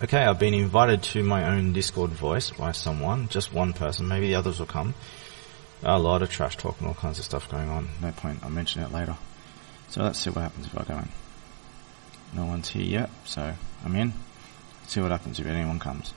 Okay, I've been invited to my own Discord voice by someone, just one person, maybe the others will come. A lot of trash talk and all kinds of stuff going on. No point, I'll mention it later. So let's see what happens if I go in. No one's here yet, so I'm in. Let's see what happens if anyone comes.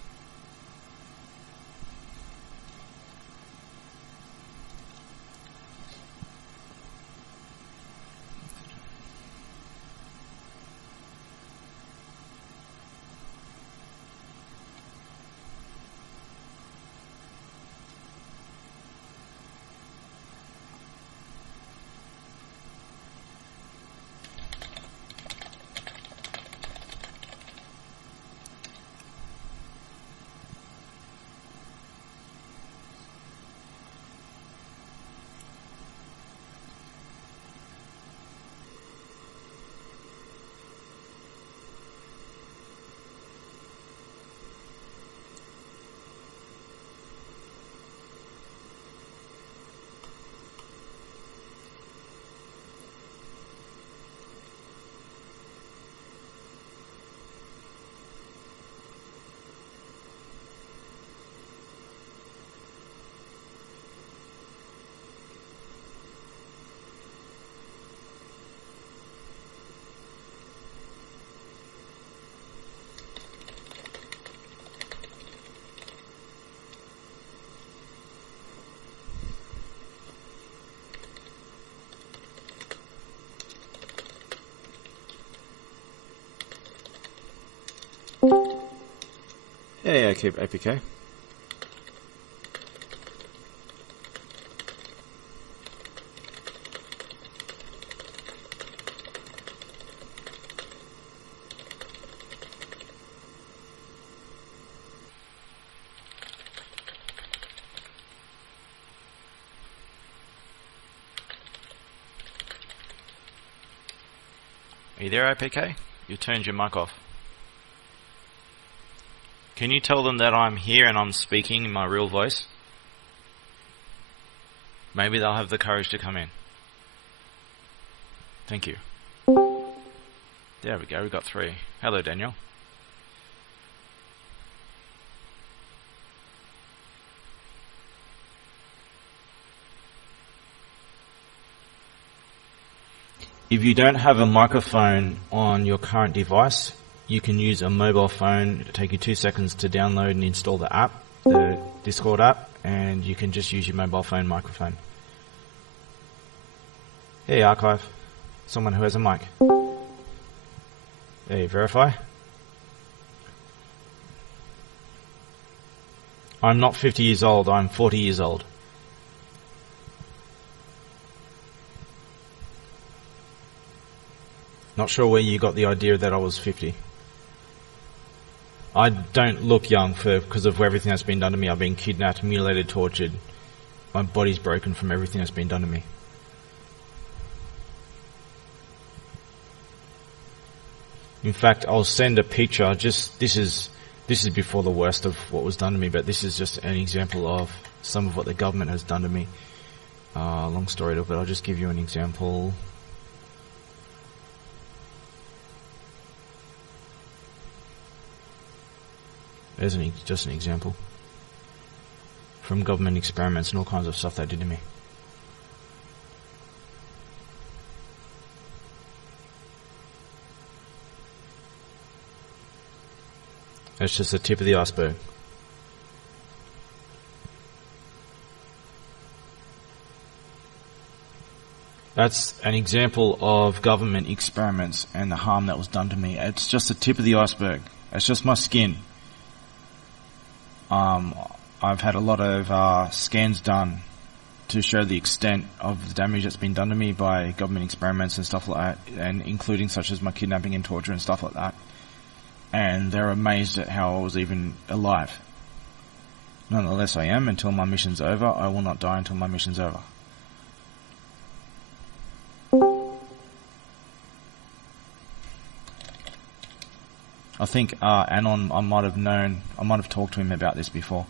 Yeah, keep APK. Are you there, APK? You turned your mic off. Can you tell them that I'm here and I'm speaking in my real voice? Maybe they'll have the courage to come in. Thank you. There we go, we got 3. Hello, Daniel. If you don't have a microphone on your current device, you can use a mobile phone. It'll take you 2 seconds to download and install the app, the Discord app, and you can just use your mobile phone microphone. Hey, Archive. Someone who has a mic. Hey, Verify. I'm not 50 years old, I'm 40 years old. Not sure where you got the idea that I was 50. I don't look young because of everything that's been done to me. I've been kidnapped, mutilated, tortured. My body's broken from everything that's been done to me. In fact, I'll send a picture. This is before the worst of what was done to me, but this is just an example of some of what the government has done to me. Long story, but I'll just give you an example. There's just an example from government experiments and all kinds of stuff they did to me. That's just the tip of the iceberg. That's an example of government experiments and the harm that was done to me. It's just the tip of the iceberg. It's just my skin. I've had a lot of scans done to show the extent of the damage that's been done to me by government experiments and stuff like that, and including such as my kidnapping and torture and stuff like that. And they're amazed at how I was even alive. Nonetheless, I am until my mission's over. I will not die until my mission's over. I think Anon, I might have talked to him about this before.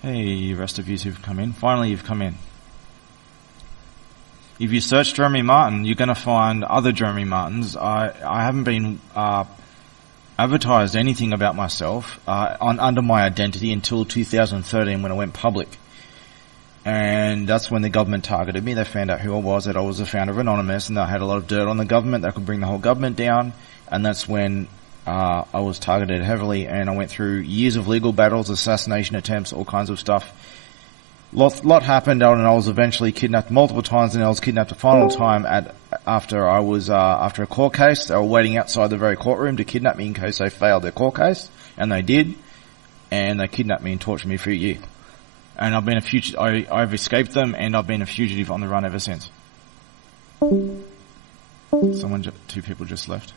Hey, rest of you who've come in. Finally, you've come in. If you search Jeremy Martin, you're going to find other Jeremy Martins. I haven't been advertised anything about myself under my identity until 2013 when I went public. And that's when the government targeted me. They found out who I was, that I was the founder of Anonymous, and I had a lot of dirt on the government that could bring the whole government down. And that's when I was targeted heavily, and I went through years of legal battles, assassination attempts, all kinds of stuff. Lot happened, and I was eventually kidnapped multiple times, and I was kidnapped a final time after a court case. They were waiting outside the very courtroom to kidnap me in case they failed their court case, and they did. And they kidnapped me and tortured me for a year. And I've been a fugitive. I've escaped them, and I've been a fugitive on the run ever since. Two people just left.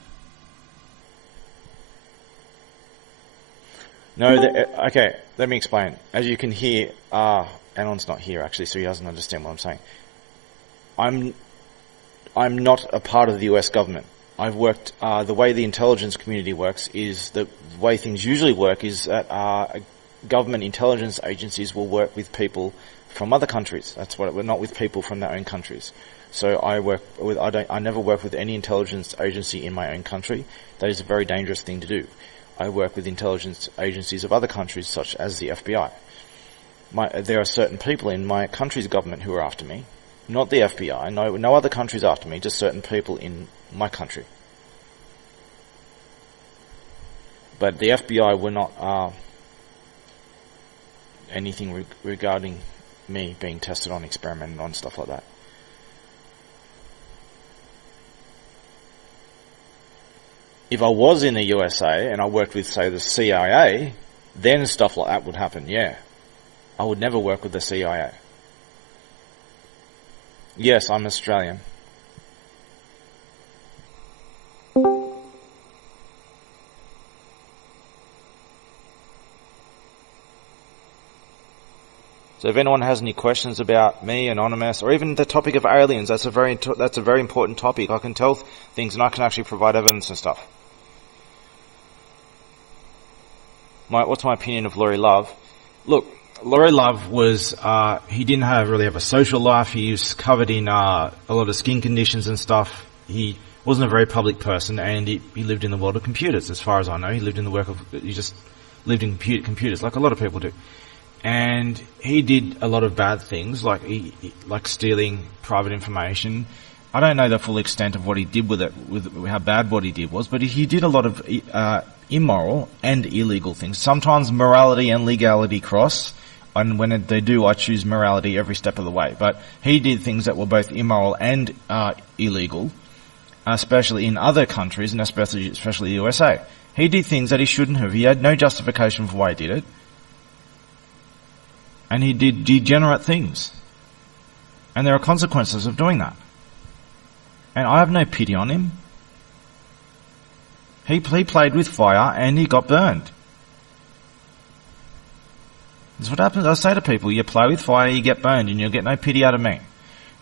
No, okay, let me explain. As you can hear, Anon's not here actually, so he doesn't understand what I'm saying. I'm not a part of the US government. I've worked, the way the intelligence community works is, the way things usually work is that government intelligence agencies will work with people from other countries. That's what we're not with people from their own countries. So I never work with any intelligence agency in my own country. That is a very dangerous thing to do. I work with intelligence agencies of other countries, such as the FBI. There are certain people in my country's government who are after me, not the FBI. No other countries after me, just certain people in my country. But the FBI were not anything regarding me being tested on, experimented on, stuff like that. If I was in the USA and I worked with, say, the CIA, then stuff like that would happen, yeah. I would never work with the CIA. Yes, I'm Australian. So if anyone has any questions about me, Anonymous, or even the topic of aliens, that's a very important topic. I can tell things and I can actually provide evidence and stuff. What's my opinion of Laurie Love? Look, Laurie Love was, he didn't really have a social life. He was covered in a lot of skin conditions and stuff. He wasn't a very public person, and he lived in the world of computers, as far as I know. He just lived in computers, like a lot of people do. And he did a lot of bad things, like stealing private information. I don't know the full extent of what he did with it, with how bad what he did was, but he did a lot of immoral and illegal things. Sometimes morality and legality cross, and when they do, I choose morality every step of the way. But he did things that were both immoral and illegal, especially in other countries, and especially the USA. He did things that he shouldn't have. He had no justification for why he did it. And he did degenerate things. And there are consequences of doing that. And I have no pity on him. He played with fire and he got burned. That's what happens. I say to people, you play with fire, you get burned, and you'll get no pity out of me.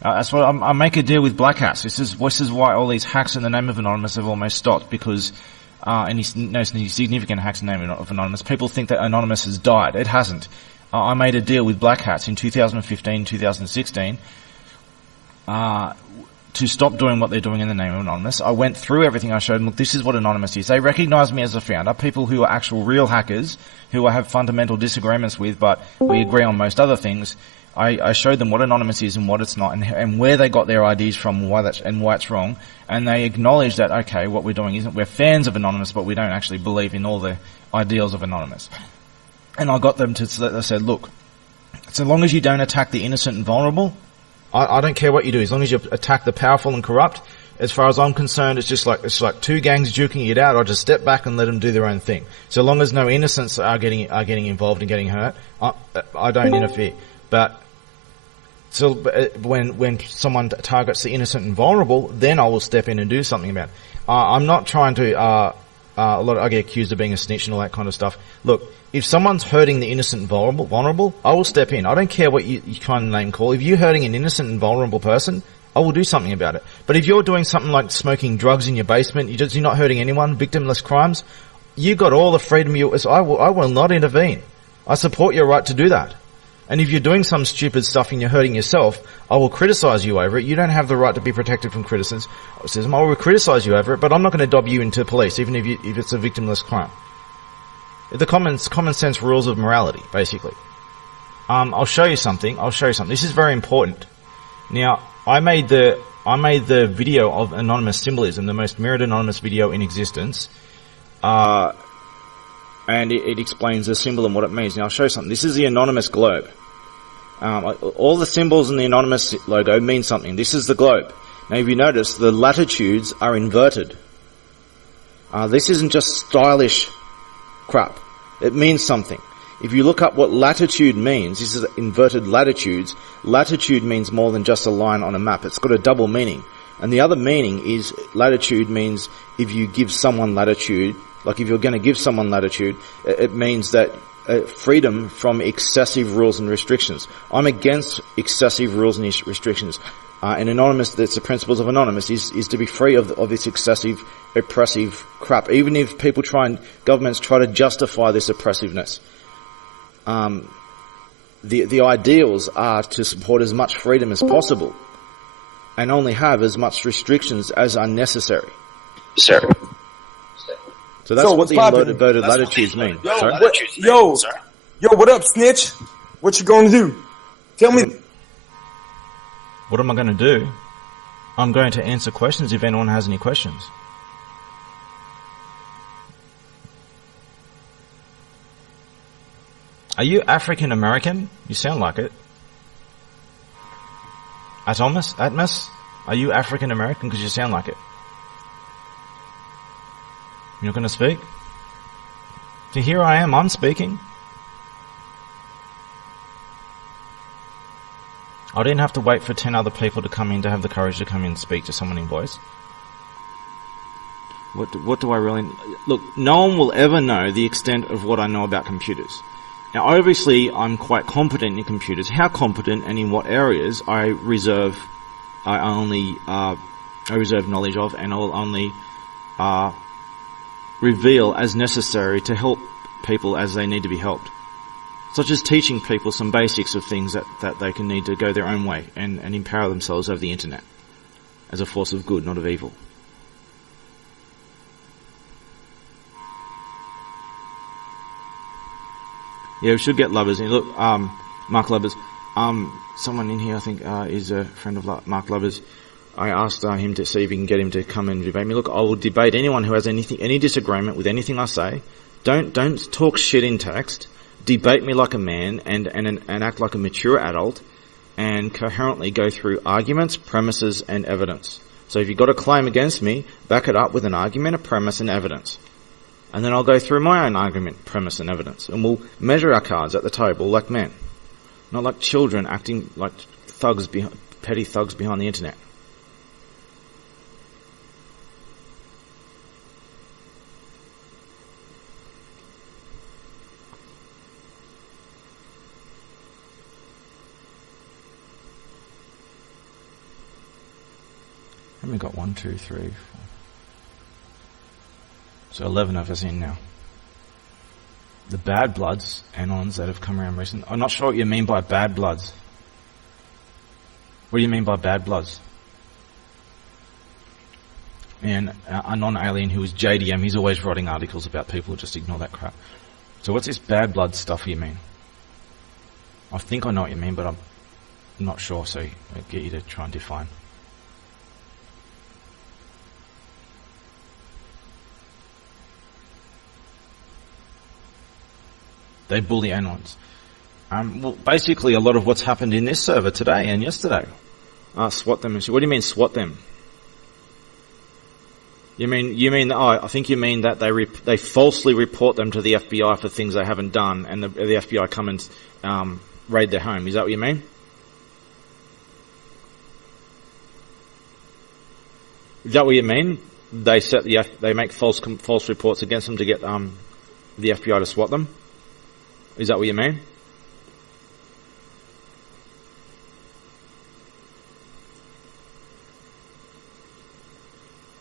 That's what I make a deal with Black Hats. This is why all these hacks in the name of Anonymous have almost stopped, because any significant hacks in the name of Anonymous, people think that Anonymous has died. It hasn't. I made a deal with Black Hats in 2015, 2016, to stop doing what they're doing in the name of Anonymous. I went through everything. I showed them, look, this is what Anonymous is. They recognize me as a founder, people who are actual real hackers, who I have fundamental disagreements with, but we agree on most other things. I showed them what Anonymous is and what it's not, and where they got their ideas from, why it's wrong. And they acknowledge that, okay, what we're doing isn't, we're fans of Anonymous, but we don't actually believe in all the ideals of Anonymous. And I got them to, they said, look, so long as you don't attack the innocent and vulnerable, I don't care what you do, as long as you attack the powerful and corrupt. As far as I'm concerned, it's like two gangs duking it out. I just step back and let them do their own thing. So long as no innocents are getting involved and getting hurt, I don't interfere. But so when someone targets the innocent and vulnerable, then I will step in and do something about it. I'm not trying to. I get accused of being a snitch and all that kind of stuff. Look, if someone's hurting the innocent and vulnerable, I will step in. I don't care what you kind of name call. If you're hurting an innocent and vulnerable person, I will do something about it. But if you're doing something like smoking drugs in your basement, you're not hurting anyone, victimless crimes, you got all the freedom I will not intervene. I support your right to do that. And if you're doing some stupid stuff and you're hurting yourself, I will criticize you over it. You don't have the right to be protected from criticism. I will criticize you over it, but I'm not going to dob you into police, even if it's a victimless crime. The common sense rules of morality, basically. I'll show you something. This is very important. Now, I made the video of anonymous symbolism, the most mirrored anonymous video in existence. And it explains the symbol and what it means. Now, I'll show you something. This is the anonymous globe. All the symbols in the anonymous logo mean something. This is the globe. Now, if you notice, the latitudes are inverted. This isn't just stylish crap. It means something. If you look up what latitude means, this is inverted latitudes. Latitude means more than just a line on a map. It's got a double meaning. And the other meaning is latitude means if you give someone latitude, like if you're going to give someone latitude, it means that freedom from excessive rules and restrictions. I'm against excessive rules and restrictions. And Anonymous, that's the principles of Anonymous, is to be free of this excessive, oppressive crap. Even if governments try to justify this oppressiveness. The ideals are to support as much freedom as possible and only have as much restrictions as are necessary. Sir. So that's what the inverted latitudes mean. Yo, what up, snitch? What you gonna do? Tell me. What am I going to do? I'm going to answer questions if anyone has any questions. Are you African American? You sound like it. Atmos? Are you African American? Because you sound like it. You're not going to speak? So here I am, I'm speaking. I didn't have to wait for 10 other people to come in to have the courage to come in and speak to someone in voice. What do I really... Look, no one will ever know the extent of what I know about computers. Now, obviously, I'm quite competent in computers. How competent and in what areas I reserve knowledge of, and I will only reveal as necessary to help people as they need to be helped. Such as teaching people some basics of things that they can need to go their own way and empower themselves over the internet as a force of good, not of evil. Yeah, we should get Lubbers in. Look, Mark Lubbers. Someone in here, I think, is a friend of Mark Lubbers. I asked him to see if he can get him to come and debate me. Look, I will debate anyone who has any disagreement with anything I say. Don't talk shit in text. Debate me like a man and act like a mature adult, and coherently go through arguments, premises, and evidence. So if you've got a claim against me, back it up with an argument, a premise, and evidence. And then I'll go through my own argument, premise, and evidence. And we'll measure our cards at the table like men. Not like children acting like petty thugs behind the internet. We've got 1, 2, 3, 4. So 11 of us in now. The bad bloods, Anons, that have come around recently. I'm not sure what you mean by bad bloods. What do you mean by bad bloods? And a non-alien who is JDM, he's always writing articles about people, just ignore that crap. So what's this bad blood stuff you mean? I think I know what you mean, but I'm not sure, so I'll get you to try and define. They bully Anons. Well, basically, a lot of what's happened in this server today and yesterday. Swat them. What do you mean, swat them? You mean? Oh, I think you mean that they falsely report them to the FBI for things they haven't done, and the FBI come and raid their home. Is that what you mean? Is that what you mean? They make false reports against them to get the FBI to swat them. Is that what you mean?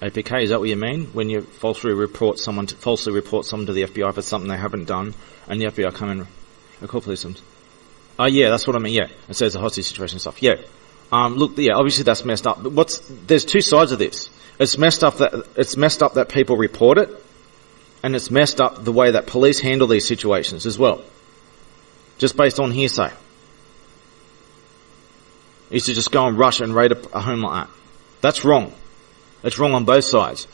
APK, is that what you mean? When you falsely report someone to the FBI for something they haven't done, and the FBI come in, call police them. Yeah, that's what I mean. Yeah, it says a hostage situation stuff. Yeah. Look, yeah, obviously that's messed up. But there's two sides of this. It's messed up that people report it, and it's messed up the way that police handle these situations as well. Just based on hearsay. Is to just go and rush and raid a home like that. That's wrong. It's wrong on both sides.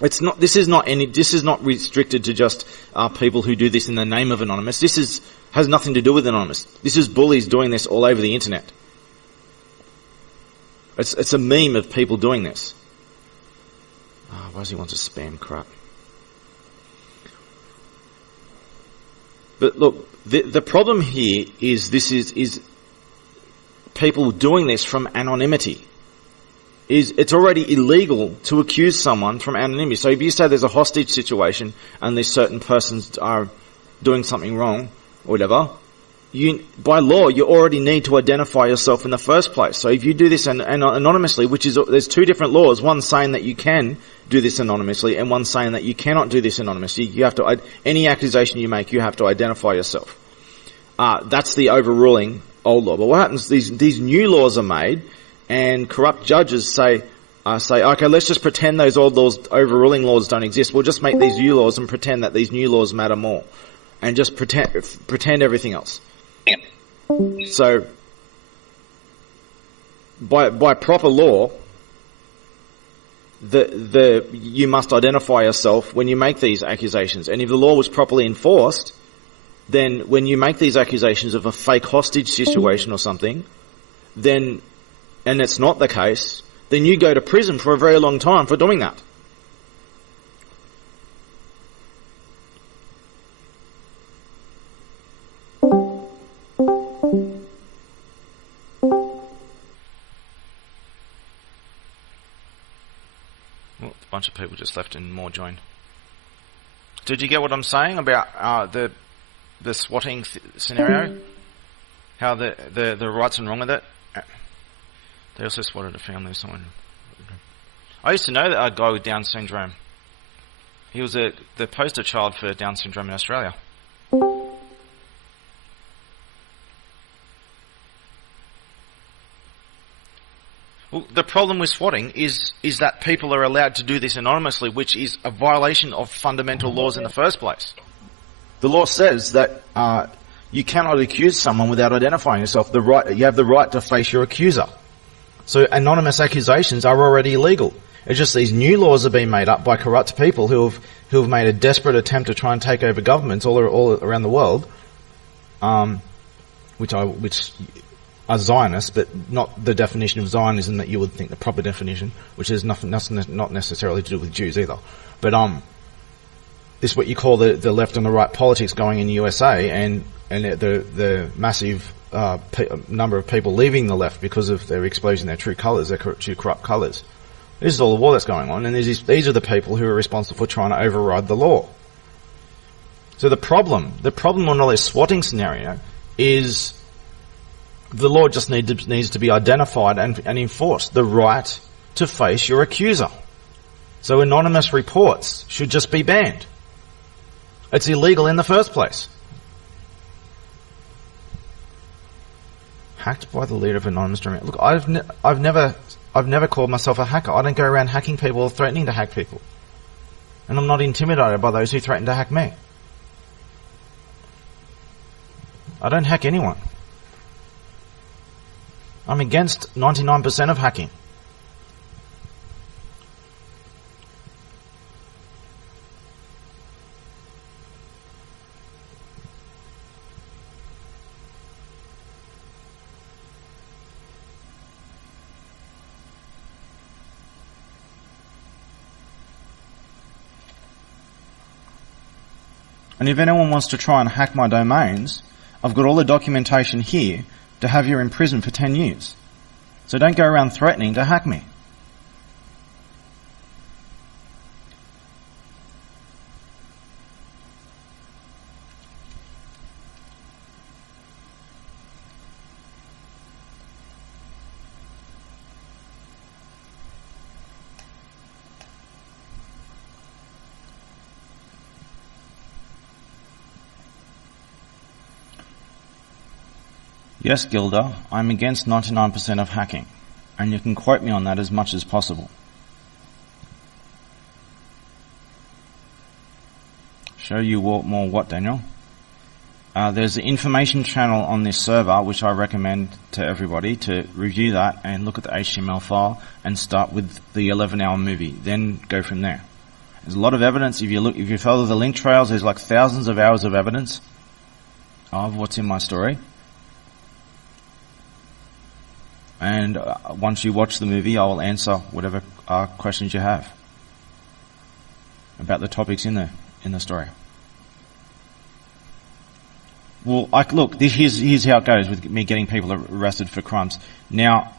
This is not restricted to just people who do this in the name of Anonymous. This has nothing to do with Anonymous. This is bullies doing this all over the internet. It's a meme of people doing this. Why does he want to spam crap? But look, the problem here is people doing this from anonymity. It's already illegal to accuse someone from anonymity. So if you say there's a hostage situation and these certain persons are doing something wrong or whatever, by law you already need to identify yourself in the first place. So if you do this anonymously, there's two different laws, one saying that you can do this anonymously and one saying that you cannot do this anonymously. You have to, any accusation you make, you have to identify yourself. That's the overruling old law. But what happens, these new laws are made, and corrupt judges say, okay, let's just pretend those old laws, overruling laws, don't exist. We'll just make these new laws and pretend that these new laws matter more, and just pretend everything else. So, by proper law, you must identify yourself when you make these accusations. And if the law was properly enforced, then when you make these accusations of a fake hostage situation or something, then, and it's not the case, then you go to prison for a very long time for doing that. Well, a bunch of people just left and more joined. Did you get what I'm saying about the swatting scenario? How the right's and wrong with it? They also swatted a family of someone. I used to know that guy with Down syndrome. He was the poster child for Down syndrome in Australia. Well, the problem with swatting is that people are allowed to do this anonymously, which is a violation of fundamental laws in the first place. The law says that you cannot accuse someone without identifying yourself. You have the right to face your accuser. So anonymous accusations are already illegal. It's just these new laws are being made up by corrupt people who have made a desperate attempt to try and take over governments all around the world, which are Zionists, but not the definition of Zionism that you would think the proper definition, which is not necessarily to do with Jews either. But this is what you call the left and the right politics going in the USA, and the massive number of people leaving the left because of their exposing their true colours, their true corrupt colours. This is all the war that's going on, and these are the people who are responsible for trying to override the law. So the problem on all this swatting scenario is the law just needs to be identified and enforced. The right to face your accuser. So anonymous reports should just be banned. It's illegal in the first place. Hacked by the leader of Anonymous Dreaming. Look, I've never called myself a hacker. I don't go around hacking people or threatening to hack people. And I'm not intimidated by those who threaten to hack me. I don't hack anyone. I'm against 99% of hacking. And if anyone wants to try and hack my domains, I've got all the documentation here to have you in prison for 10 years. So don't go around threatening to hack me. Yes, Gilda, I'm against 99% of hacking, and you can quote me on that as much as possible. Show you more what, Daniel? There's an information channel on this server which I recommend to everybody to review that and look at the HTML file and start with the 11-hour movie, then go from there. There's a lot of evidence. If you follow the link trails, there's like thousands of hours of evidence of what's in my story. And once you watch the movie, I will answer whatever questions you have about the topics in the story. Well, look, here's how it goes with me getting people arrested for crimes. Now,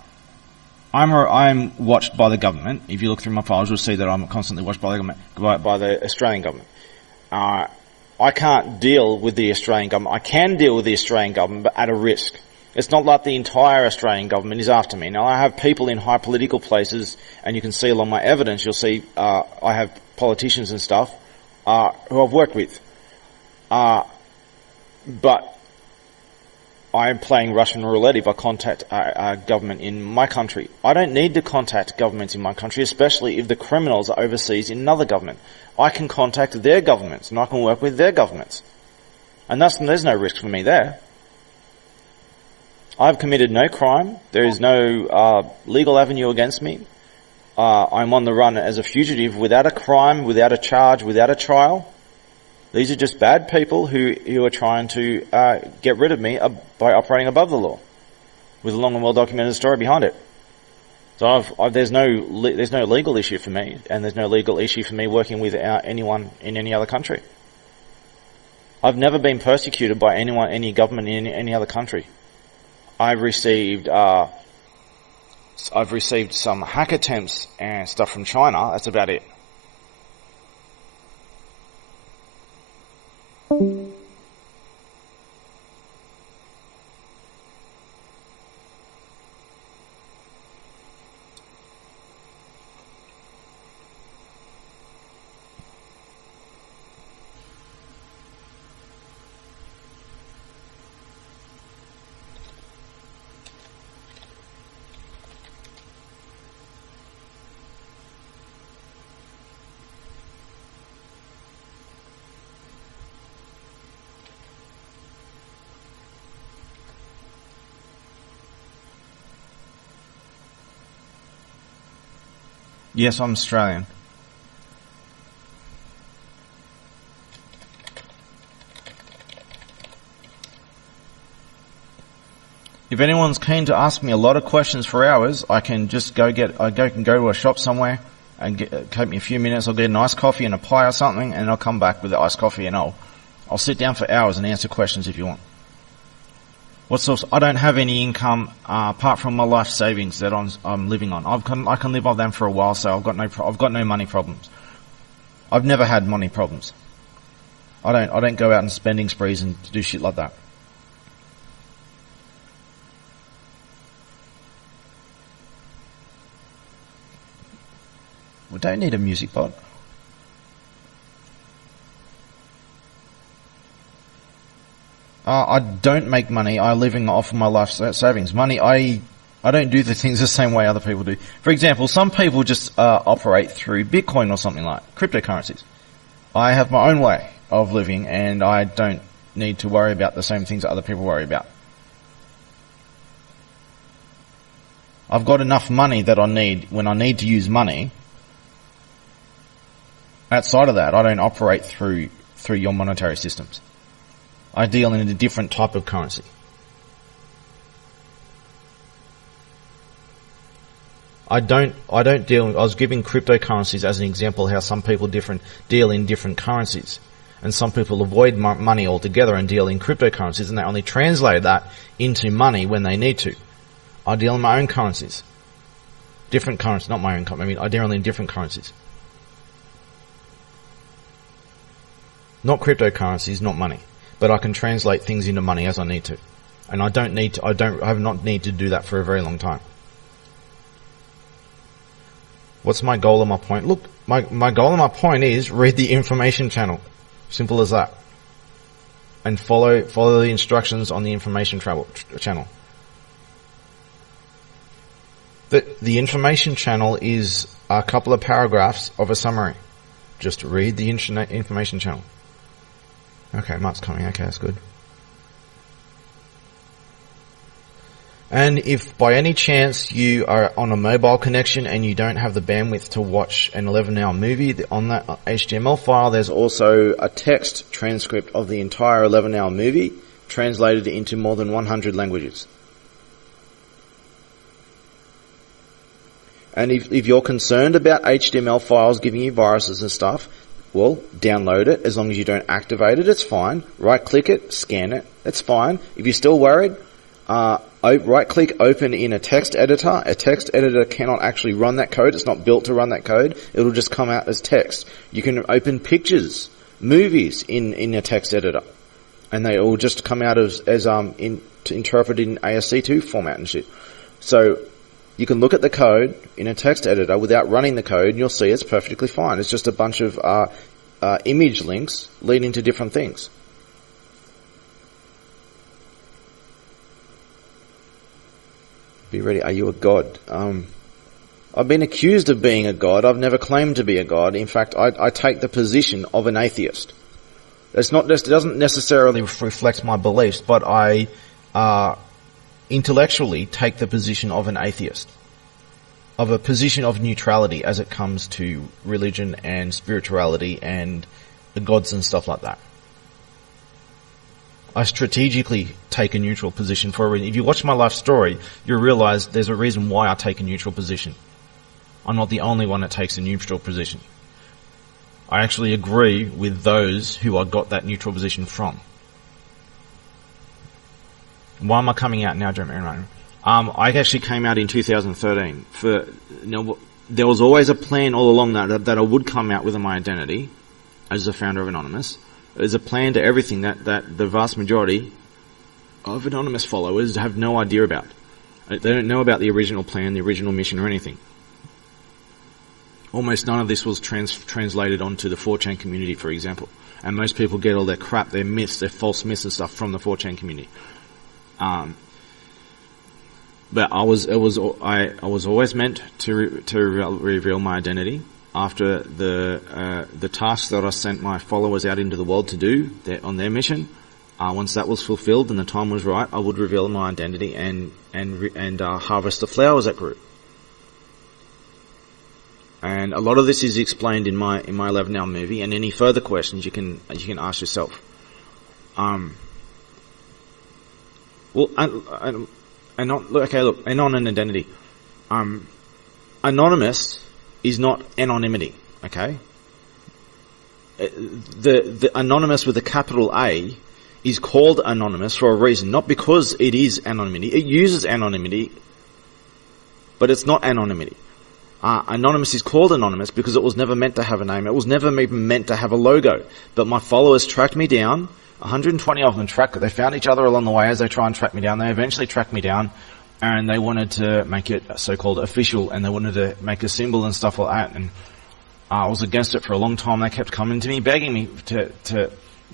I'm watched by the government. If you look through my files, you'll see that I'm constantly watched by the government, by the Australian government. I can't deal with the Australian government. I can deal with the Australian government, but at a risk. It's not like the entire Australian government is after me. Now, I have people in high political places, and you can see along my evidence, you'll see I have politicians and stuff who I've worked with. But I am playing Russian roulette if I contact a government in my country. I don't need to contact governments in my country, especially if the criminals are overseas in another government. I can contact their governments, and I can work with their governments. And there's no risk for me there. I've committed no crime. There is no legal avenue against me. I'm on the run as a fugitive without a crime, without a charge, without a trial. These are just bad people who are trying to get rid of me by operating above the law, with a long and well-documented story behind it. So there's no legal issue for me, and there's no legal issue for me working with anyone in any other country. I've never been persecuted by any government in any other country. I've received some hack attempts and stuff from China. That's about it. Yes, I'm Australian. If anyone's keen to ask me a lot of questions for hours, I can just go to a shop somewhere and take me a few minutes. I'll get an iced coffee and a pie or something, and I'll come back with the iced coffee, and I'll sit down for hours and answer questions if you want. I don't have any income apart from my life savings that I'm living on. I can live on them for a while, so I've got no money problems. I've never had money problems. I don't go out on spending sprees and do shit like that. We don't need a music bot. I don't make money. I'm living off of my life savings. Money, I don't do the things the same way other people do. For example, some people just operate through Bitcoin or something like cryptocurrencies. I have my own way of living, and I don't need to worry about the same things that other people worry about. I've got enough money that I need when I need to use money. Outside of that, I don't operate through your monetary systems. I deal in a different type of currency. I was giving cryptocurrencies as an example how some people deal in different currencies. And some people avoid money altogether and deal in cryptocurrencies, and they only translate that into money when they need to. I deal in my own currencies. Different currencies, not my own currency. I deal in different currencies. Not cryptocurrencies, not money. But I can translate things into money as I need to. And I have not need to do that for a very long time. What's my goal and my point? Look, my goal and my point is read the information channel. Simple as that. And follow the instructions on the information channel. The information channel is a couple of paragraphs of a summary. Just read the information channel. Okay, Mark's coming. Okay, that's good. And if by any chance you are on a mobile connection and you don't have the bandwidth to watch an 11-hour movie, on that HTML file there's also a text transcript of the entire 11-hour movie translated into more than 100 languages. And if you're concerned about HTML files giving you viruses and stuff, well, download it. As long as you don't activate it, it's fine. Right-click it, scan it, it's fine. If you're still worried, right-click, open in a text editor. A text editor cannot actually run that code. It's not built to run that code. It'll just come out as text. You can open pictures, movies in a text editor, and they all just come out as interpreted in ASC2 format and shit. So you can look at the code in a text editor without running the code, and you'll see it's perfectly fine. It's just a bunch of image links leading to different things. Be ready. Are you a god? I've been accused of being a god. I've never claimed to be a god. In fact, I take the position of an atheist. It doesn't necessarily reflect my beliefs, but I intellectually take the position of an atheist, of a position of neutrality as it comes to religion and spirituality and the gods and stuff like that. I strategically take a neutral position for a reason. If you watch my life story, you'll realize there's a reason why I take a neutral position. I'm not the only one that takes a neutral position. I actually agree with those who I got that neutral position from. Why am I coming out now, Jeremy? I actually came out in 2013. There was always a plan all along that I would come out with my identity as the founder of Anonymous. There's a plan to everything that the vast majority of Anonymous followers have no idea about. They don't know about the original plan, the original mission, or anything. Almost none of this was translated onto the 4chan community, for example. And most people get all their crap, their myths, their false myths and stuff from the 4chan community. But I was always meant to reveal my identity after the task that I sent my followers out into the world to do on their mission. Once that was fulfilled and the time was right, I would reveal my identity and harvest the flowers that grew. And a lot of this is explained in my 11-hour movie. And any further questions you can ask yourself. Anon and identity. Anonymous is not anonymity, okay? The anonymous with a capital A is called anonymous for a reason, not because it is anonymity. It uses anonymity, but it's not anonymity. Anonymous is called anonymous because it was never meant to have a name. It was never even meant to have a logo. But my followers tracked me down. 120 of them they found each other along the way as they try and track me down. They eventually tracked me down, and they wanted to make it so-called official, and they wanted to make a symbol and stuff like that. And I was against it for a long time. They kept coming to me, begging me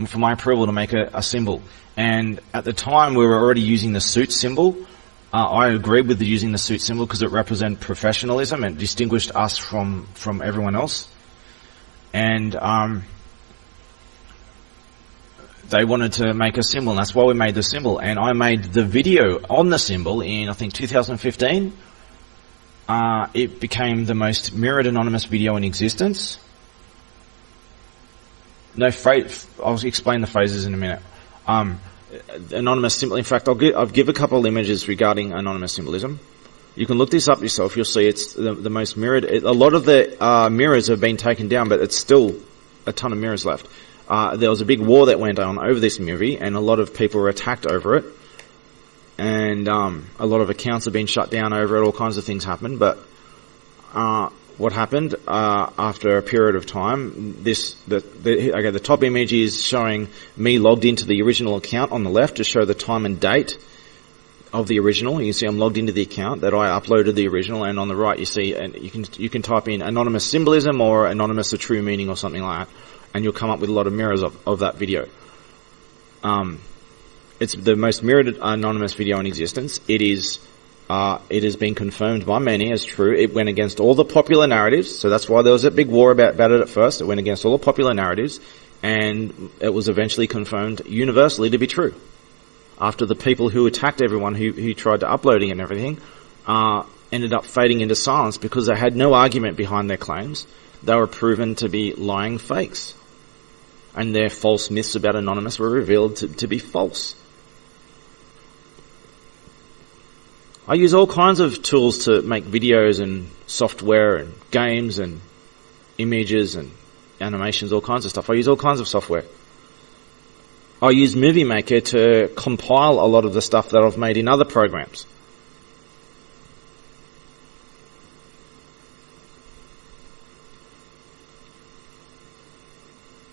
for my approval to make a symbol. And at the time, we were already using the suit symbol. I agreed with using the suit symbol because it represented professionalism and distinguished us from everyone else. And they wanted to make a symbol, and that's why we made the symbol. And I made the video on the symbol in, I think, 2015. It became the most mirrored anonymous video in existence. I'll explain the phases in a minute. Anonymous symbol. In fact, I'll give a couple of images regarding anonymous symbolism. You can look this up yourself. You'll see it's the most mirrored. A lot of the mirrors have been taken down, but it's still a ton of mirrors left. There was a big war that went on over this movie, and a lot of people were attacked over it. And a lot of accounts have been shut down over it. All kinds of things happened. But what happened after a period of time? The top image is showing me logged into the original account on the left to show the time and date of the original. You can see I'm logged into the account that I uploaded the original, and on the right you see, and you can type in anonymous symbolism or anonymous a true meaning or something like that, and you'll come up with a lot of mirrors of that video. It's the most mirrored anonymous video in existence. It is it has been confirmed by many as true. It went against all the popular narratives, so that's why there was a big war about it at first. It went against all the popular narratives, and it was eventually confirmed universally to be true. After the people who attacked everyone who tried to uploading and everything, ended up fading into silence because they had no argument behind their claims. They were proven to be lying fakes. And their false myths about Anonymous were revealed to be false. I use all kinds of tools to make videos and software and games and images and animations, all kinds of stuff. I use all kinds of software. I use Movie Maker to compile a lot of the stuff that I've made in other programs.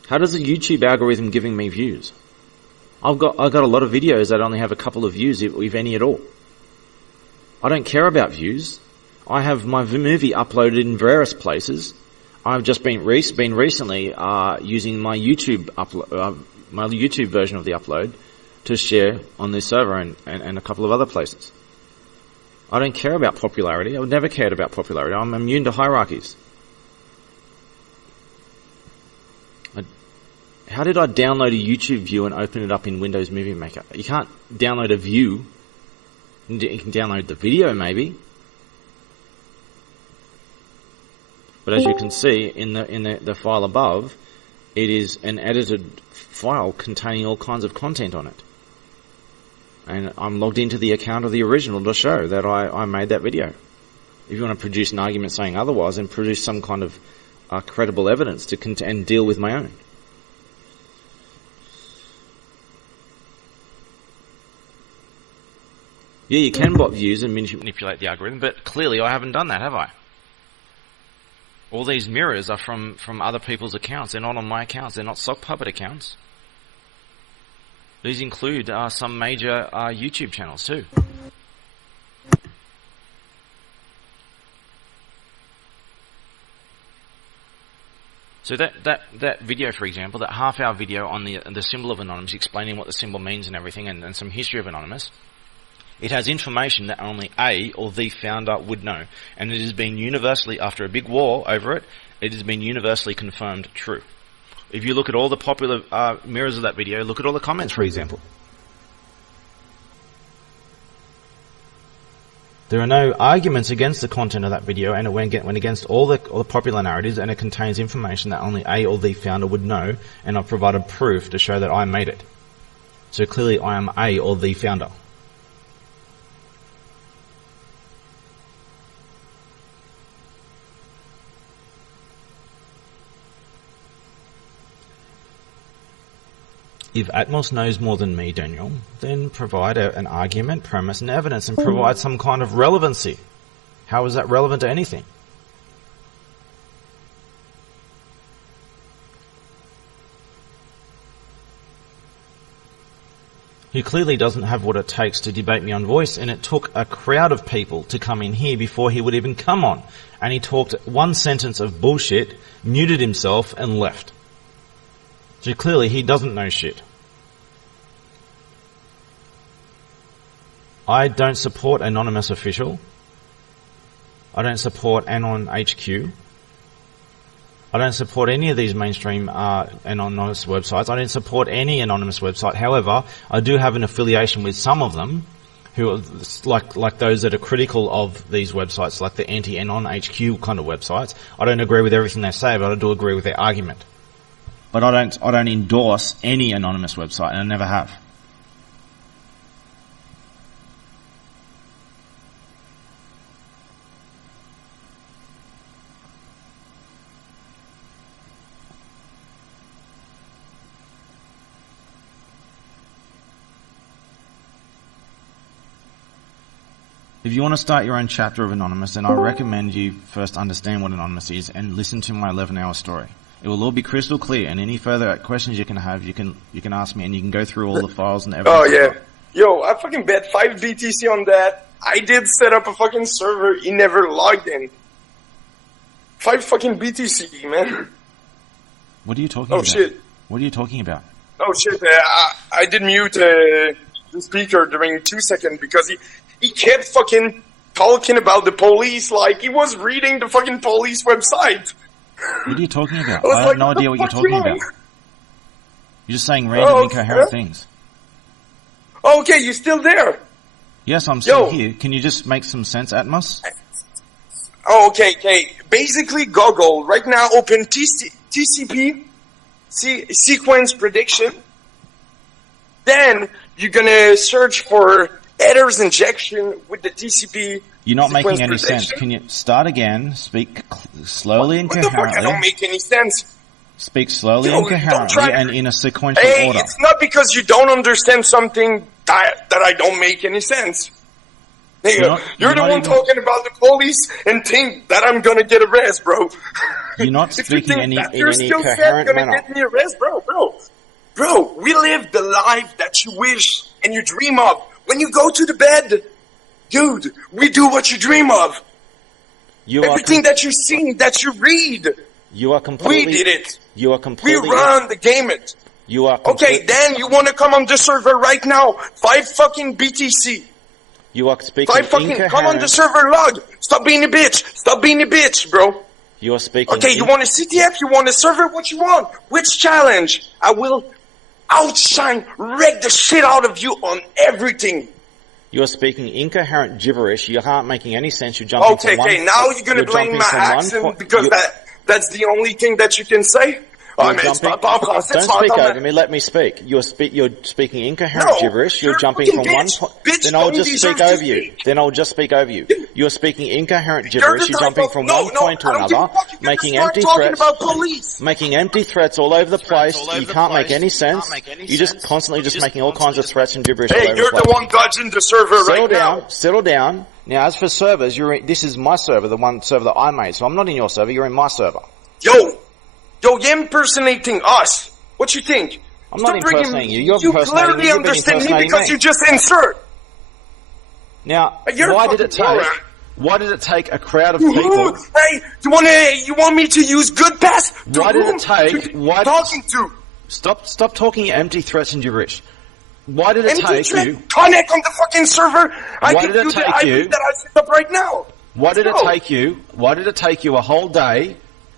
How does the YouTube algorithm giving me views? I've got a lot of videos that only have a couple of views, if any at all. I don't care about views. I have my movie uploaded in various places. I've just been recently using my YouTube version of the upload to share on this server and a couple of other places. I don't care about popularity. I would never cared about popularity. I'm immune to hierarchies. How did I download a YouTube view and open it up in Windows Movie Maker? You can't download a view. You can download the video maybe. But as you can see in the file above, it is an edited file containing all kinds of content on it. And I'm logged into the account of the original to show that I made that video. If you want to produce an argument saying otherwise, then produce some kind of credible evidence and deal with my own. Yeah, you can bot views and manipulate the algorithm, but clearly I haven't done that, have I? All these mirrors are from other people's accounts. They're not on my accounts. They're not Sock Puppet accounts. These include some major YouTube channels too. So that video, for example, that half-hour video on the symbol of Anonymous, explaining what the symbol means and everything, and some history of Anonymous, it has information that only a or the founder would know, and it has been universally, after a big war over it, it has been universally confirmed true. If you look at all the popular mirrors of that video, look at all the comments, for example. There are no arguments against the content of that video, and it went against all the popular narratives, and it contains information that only a or the founder would know, and I've provided proof to show that I made it. So clearly I am a or the founder. If Atmos knows more than me, Daniel, then provide an argument, premise, and evidence, and provide some kind of relevancy. How is that relevant to anything? He clearly doesn't have what it takes to debate me on Voice, and it took a crowd of people to come in here before he would even come on. And he talked one sentence of bullshit, muted himself, and left. So clearly he doesn't know shit. I don't support Anonymous Official. I don't support Anon HQ. I don't support any of these mainstream anonymous websites. I don't support any anonymous website. However, I do have an affiliation with some of them, who are like those that are critical of these websites, like the anti-Anon HQ kind of websites. I don't agree with everything they say, but I do agree with their argument. But I don't endorse any anonymous website, and I never have. If you want to start your own chapter of Anonymous, then I recommend you first understand what Anonymous is and listen to my 11-hour story. It will all be crystal clear, and any further questions you can have, you can ask me, and you can go through all the files and everything. Oh yeah, yo, I fucking bet 5 BTC on that. I did set up a fucking server. He never logged in. 5 fucking BTC, man. What are you talking about? Oh shit. What are you talking about? Oh shit. I did mute the speaker during 2 seconds because he kept fucking talking about the police like he was reading the fucking police website. What are you talking about? was I have like, no what idea the what you're fuck talking you about. mean? You're just saying random, Oh, incoherent yeah. things. Okay, you still there? Yes, I'm still Yo. here. Can you just make some sense, Atmos? Oh, okay. Basically, Google right now open TCP sequence prediction. Then you're gonna search for headers injection with the TCP. You're not sequence making any prediction. sense. Can you start again? Speak slowly and What the fuck? I coherently. don't make any sense. Speak slowly Yo, and don't coherently try- and in a sequential Hey, order. it's not because you don't understand something that I don't make any sense. Nigga, You're not- you're you're the not one even- talking about the police and think that I'm gonna get arrested, bro. You're not If you speaking think any- that in your any skill set coherent gonna manner. get me arrested, bro, we live the life that you wish and you dream of. When you go to the bed, dude, we do what you dream of. You are Everything that you see, that you read, you are we completely. did it. You are We completely. run the game it. You are. Okay, complete- then you want to come on the server right now. 5 fucking BTC. You are speaking 5 fucking, incoherent. come on the server log. Stop being a bitch, bro. You are speaking. Okay, you want a CTF, you want a server, what you want? Which challenge? I will outshine, wreck the shit out of you on everything. You are speaking incoherent gibberish. You aren't making any sense. You're jumping Okay, from one. now you're gonna blame jumping my from one accent point- because you- that's the only thing that you can say? Oh, You're mais jumping- c'est pas en français, Don't c'est pas speak en- over me. Let me speak. You're speaking incoherent No, gibberish. You're you're a jumping fucking from one bitch. point. Bitch Then I'll don't just deserve speak to over you. speak. Then I'll just speak over you. You're speaking incoherent You're gibberish. the You're type jumping of- from no, one no, point to I don't give a another, fuck. You're gonna making start empty talking threats. about police. Making empty threats all over the place. You can't make any sense. You're just constantly just making all kinds of threats and gibberish all Hey, over you're the the place. one dodging the server Settle right down. now. Settle down. Now, as for servers, this is my server, the one server that I made. So I'm not in your server. You're in my server. Yo, you're impersonating us. What you think? I'm not Stop bringing- impersonating you. You're You impersonating clearly me. You've been understand me impersonating because me. you just insert. Now, You're a why did it fucking take? moron. Why did it take a crowd of people? Hey, you want me to use good pass? To Why did whom? it take? To Why? talking to? Stop talking empty threats and gibberish. Why did it Empty take threat. you? Connect on the fucking server. I Why give did it you the take IP you? that I set up right now. Why did it No. take you? Why did it take you a whole day?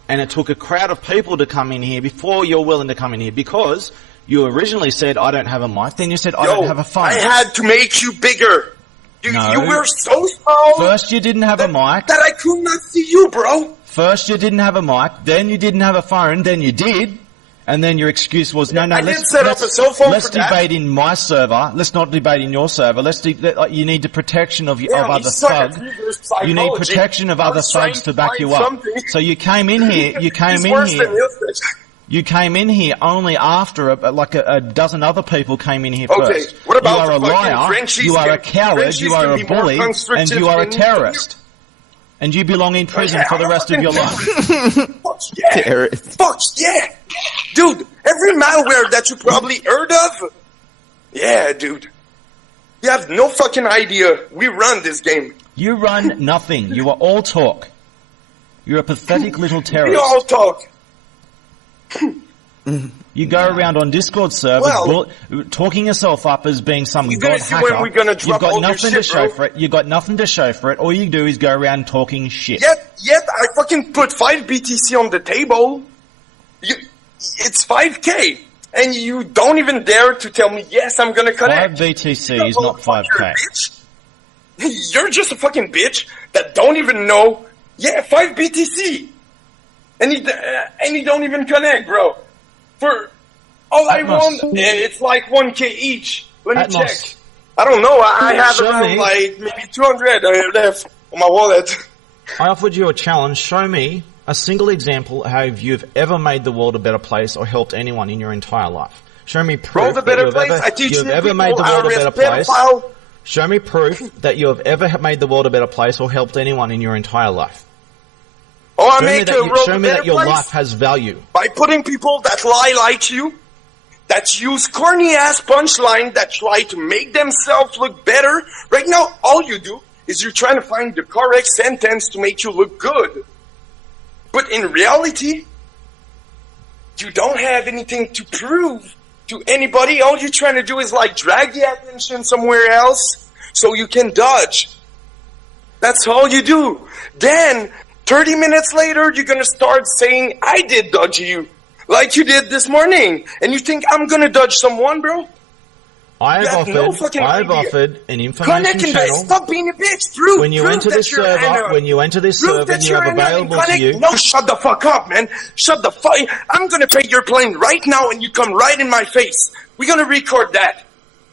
And it took a crowd of people to come in here before you're willing to come in here because you originally said I don't have a mic. Then you said I don't have a phone. I had to make you bigger. No. You were so small First you didn't have a mic. that I could not see you, bro. First you didn't have a mic. Then you didn't have a phone. Then you did. And then your excuse was, no, I did let's set up a cell phone let's for that. debate in my server. Let's not debate in your server. You need the protection of Yeah, other you suck at thugs. reverse You need psychology. protection of I other was trying thugs to back find you up. something. So you came in here. You came It's in worse than here. this. You came in here only after a dozen other people came in here Okay, first. what about you are a the fucking liar. Frenchies You are a can- coward. Frenchies You are can a be more bully, and constructive you are a than terrorist. And you belong in prison Yeah, for the I'm rest of your fucking- life. Fuck yeah. Terrorist. Fuck yeah. Dude, every malware that you probably heard of. Yeah, dude. You have no fucking idea. We run this game. You run nothing. You are all talk. You're a pathetic little We terrorist. all talk. You go around on Discord servers Well- talking yourself up as being some You're god gonna see hacker. when we're gonna You've drop got all your nothing shit, to show bro. for it. You've got nothing to show for it. All you do is go around talking shit. Yet I fucking put 5 BTC on the table. It's 5K. And you don't even dare to tell me, yes, I'm gonna 5 connect. BTC is not You're 5k. a bitch. You're just a fucking bitch that don't even know. Yeah, 5 BTC. And you don't even connect, bro. For all I Atmos. want, it's like 1K each. Let me Atmos. check. I don't know. I have Show around me. like maybe 200 left on my wallet. I offered you a challenge. Show me a single example how you've ever made the world a better place or helped anyone in your entire life. Show me proof Bro, the that better you've place. ever, I teach you've new ever people made the world a better place. pedophile. Show me proof that you have ever made the world a better place or helped anyone in your entire life. Oh, I Show me make that, a world show a me better that your place life has value. by putting people that lie like you, that use corny ass punchline, that try to make themselves look better. Right now, all you do is you're trying to find the correct sentence to make you look good. But in reality, you don't have anything to prove to anybody. All you're trying to do is like drag the attention somewhere else so you can dodge. That's all you do. Then, 30 minutes later, you're gonna start saying, I did dodge you. Like you did this morning. And you think I'm gonna dodge someone, bro? I've offered an information channel. Stop being a bitch. Prove, when you enter this server, you have available to you. No, shut the fuck up, man. Shut the fuck. I'm gonna pay your plane right now, and you come right in my face. We're gonna record that.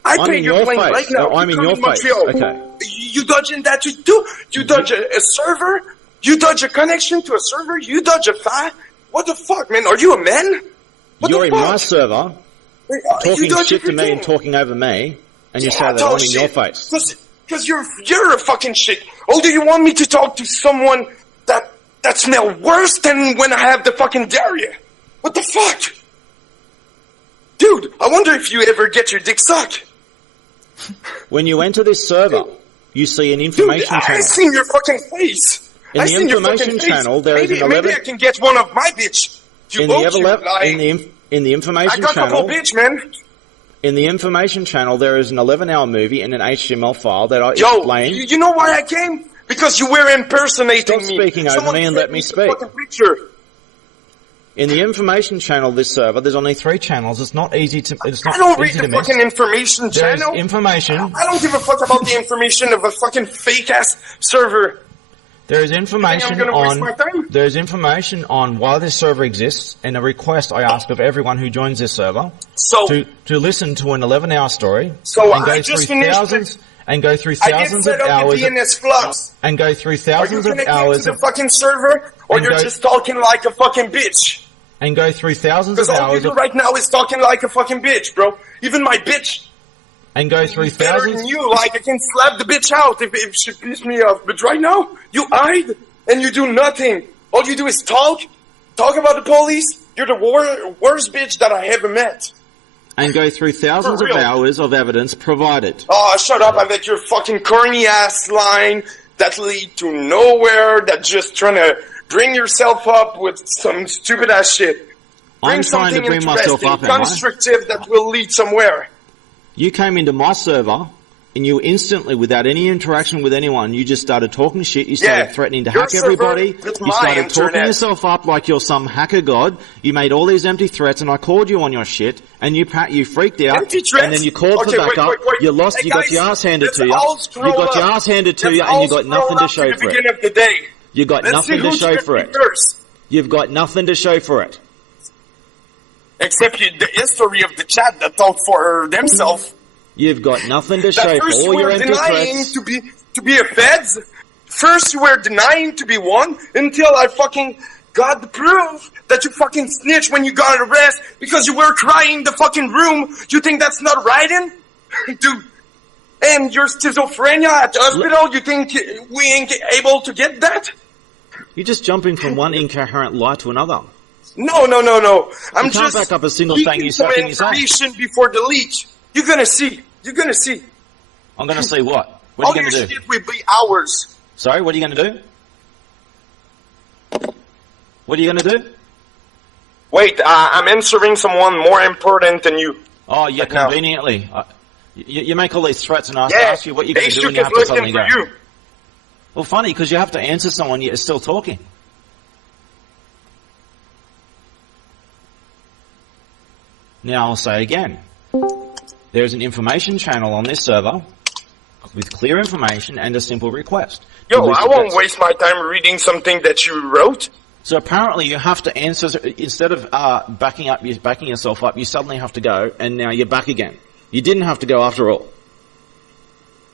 I pay your plane right now. No, I'm in your face. Okay. You dodging that too? You dodge a server? You dodge a connection to a server? You dodge a file? What the fuck, man? Are you a man? You're in my server. Talking shit to me and talking over me, and you say that I'm in your face. Because you're a fucking shit. Or do you want me to talk to someone that smells worse than when I have the fucking diarrhea? What the fuck? Dude, I wonder if you ever get your dick sucked. When you enter this server, you see an information channel. I've seen your fucking face. In the information channel, there is an 11... Maybe I can get one of my bitch. In the information channel, I got a couple bitch, man. In the information channel, there is an 11-hour movie and an HTML file that I explain. You know why I came? Because you were impersonating me. Stop speaking over me and let me speak. In the information channel, this server, there's only 3 channels. It's not easy to. It's not I don't read easy the fucking information channel. There's information. I don't give a fuck about the information of a fucking fake ass server. There is information on why this server exists, and a request I ask of everyone who joins this server to listen to an 11-hour story and go through thousands of hours and go through thousands of hours of the fucking server, or you're just talking like a fucking bitch. And go through thousands of hours. Because all you do right now is talking like a fucking bitch, bro. Even my bitch. And go through better thousands. Than you, like I can slap the bitch out if she pisses me off. But right now, you hide and you do nothing. All you do is talk about the police. You're the worst bitch that I ever met. And go through thousands of hours of evidence provided. Oh, shut up! I bet your fucking corny ass line that lead to nowhere. That just trying to bring yourself up with some stupid ass shit. I'm trying to bring myself up, constructive that will lead somewhere. You came into my server, and you instantly, without any interaction with anyone, you just started talking shit. You started threatening to hack everybody. You started talking yourself up like you're some hacker god. You made all these empty threats, and I called you on your shit, and you freaked out, and then you called for backup. You lost. Hey, you got your ass handed to you. You got your ass handed to you, and you got nothing to show for it. You got nothing to show for it. You've got nothing to show for it. Except the history of the chat that talk for themselves. You've got nothing to show for all your empty threats. To be a feds. First you were denying to be one until I fucking got the proof that you fucking snitched when you got arrested because you were crying in the fucking room. You think that's not writing? Dude. And your schizophrenia at the hospital, you think we ain't able to get that? You're just jumping from one incoherent lie to another. No. I'm just back up a single thing you said. Information before the leak. You're gonna see. I'm gonna see what? What are you gonna do? All your shit will be ours. Sorry, what are you gonna do? What are you gonna do? Wait, I'm answering someone more important than you. Oh, yeah, conveniently. You make all these threats and I ask you what you're gonna do and you have to suddenly go. Well, funny, because you have to answer someone yet you're still talking. Now I'll say again, there's an information channel on this server with clear information and a simple request. Yo, I won't waste my time reading something that you wrote. So apparently you have to answer, instead of backing yourself up, you suddenly have to go, and now you're back again. You didn't have to go after all.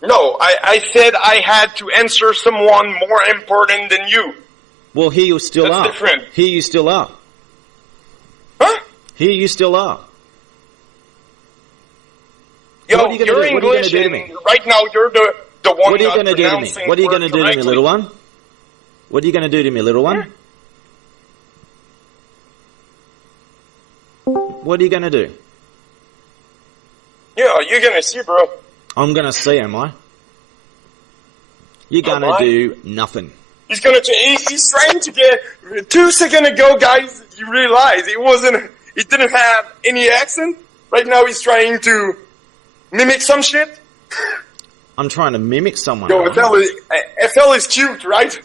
No, I said I had to answer someone more important than you. Well, here you still are. That's different. Here you still are. Huh? Here you still are. Yo, what are you going to do to me? Right now, you're the one. What are you going to do to me? What are you going to do to me, little one? What are you going to do to me, little one? What are you going to do? Yeah, you're going to see, bro. I'm going to see, am I? You're going to do nothing. He's trying to get 2 seconds ago, guys. You realize he didn't have any accent. Right now, he's trying to mimic some shit. I'm trying to mimic someone. Yo, FL is cute, right?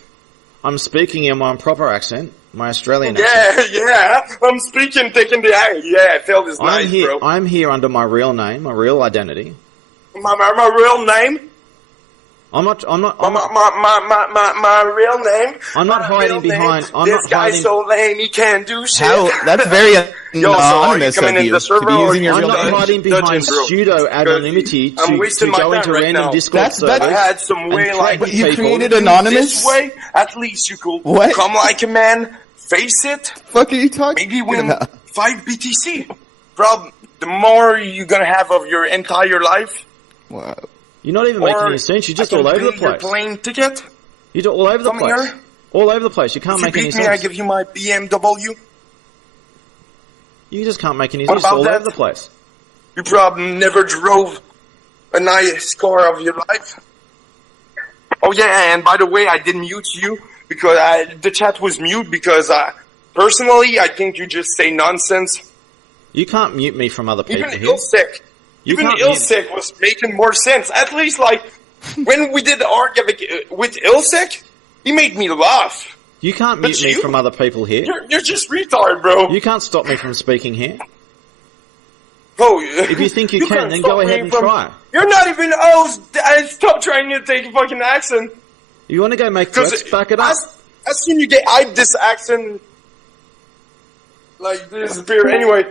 I'm speaking in my proper accent, my Australian accent. Yeah. I'm speaking, taking the act. Yeah, FL is nice, bro. I'm here under my real name, my real identity. My real name? My real name. I'm not hiding behind. This guy's so lame, he can't do shit. That's very anonymous of you to be using your I'm real not name. hiding behind pseudo anonymity to go into random Discord servers. I had some way like you created anonymous. This way, at least you could come like a man, face it. Fuck are you talking? Maybe win 5 BTC. Problem. The more you're gonna have of your entire life. Wow. You're not even making any sense. You're just all over the place. Your plane ticket. You're all over the place. Here. All over the place. You can't make any sense. I give you my BMW. You just can't make any sense. All over the place. You probably never drove a nice car of your life. Oh yeah, and by the way, I didn't mute you because the chat was mute because personally, I think you just say nonsense. You can't mute me from other people Even here. Even Ilsec was making more sense. At least, like, when we did the argument with Ilsec, he made me laugh. You can't mute me from other people here. You're just retard, bro. You can't stop me from speaking here. Bro, if you think you can, then go ahead and try. You're not even stop trying to take a fucking accent. You want to go make threats? Back it up. As soon you get this accent, like, disappear anyway.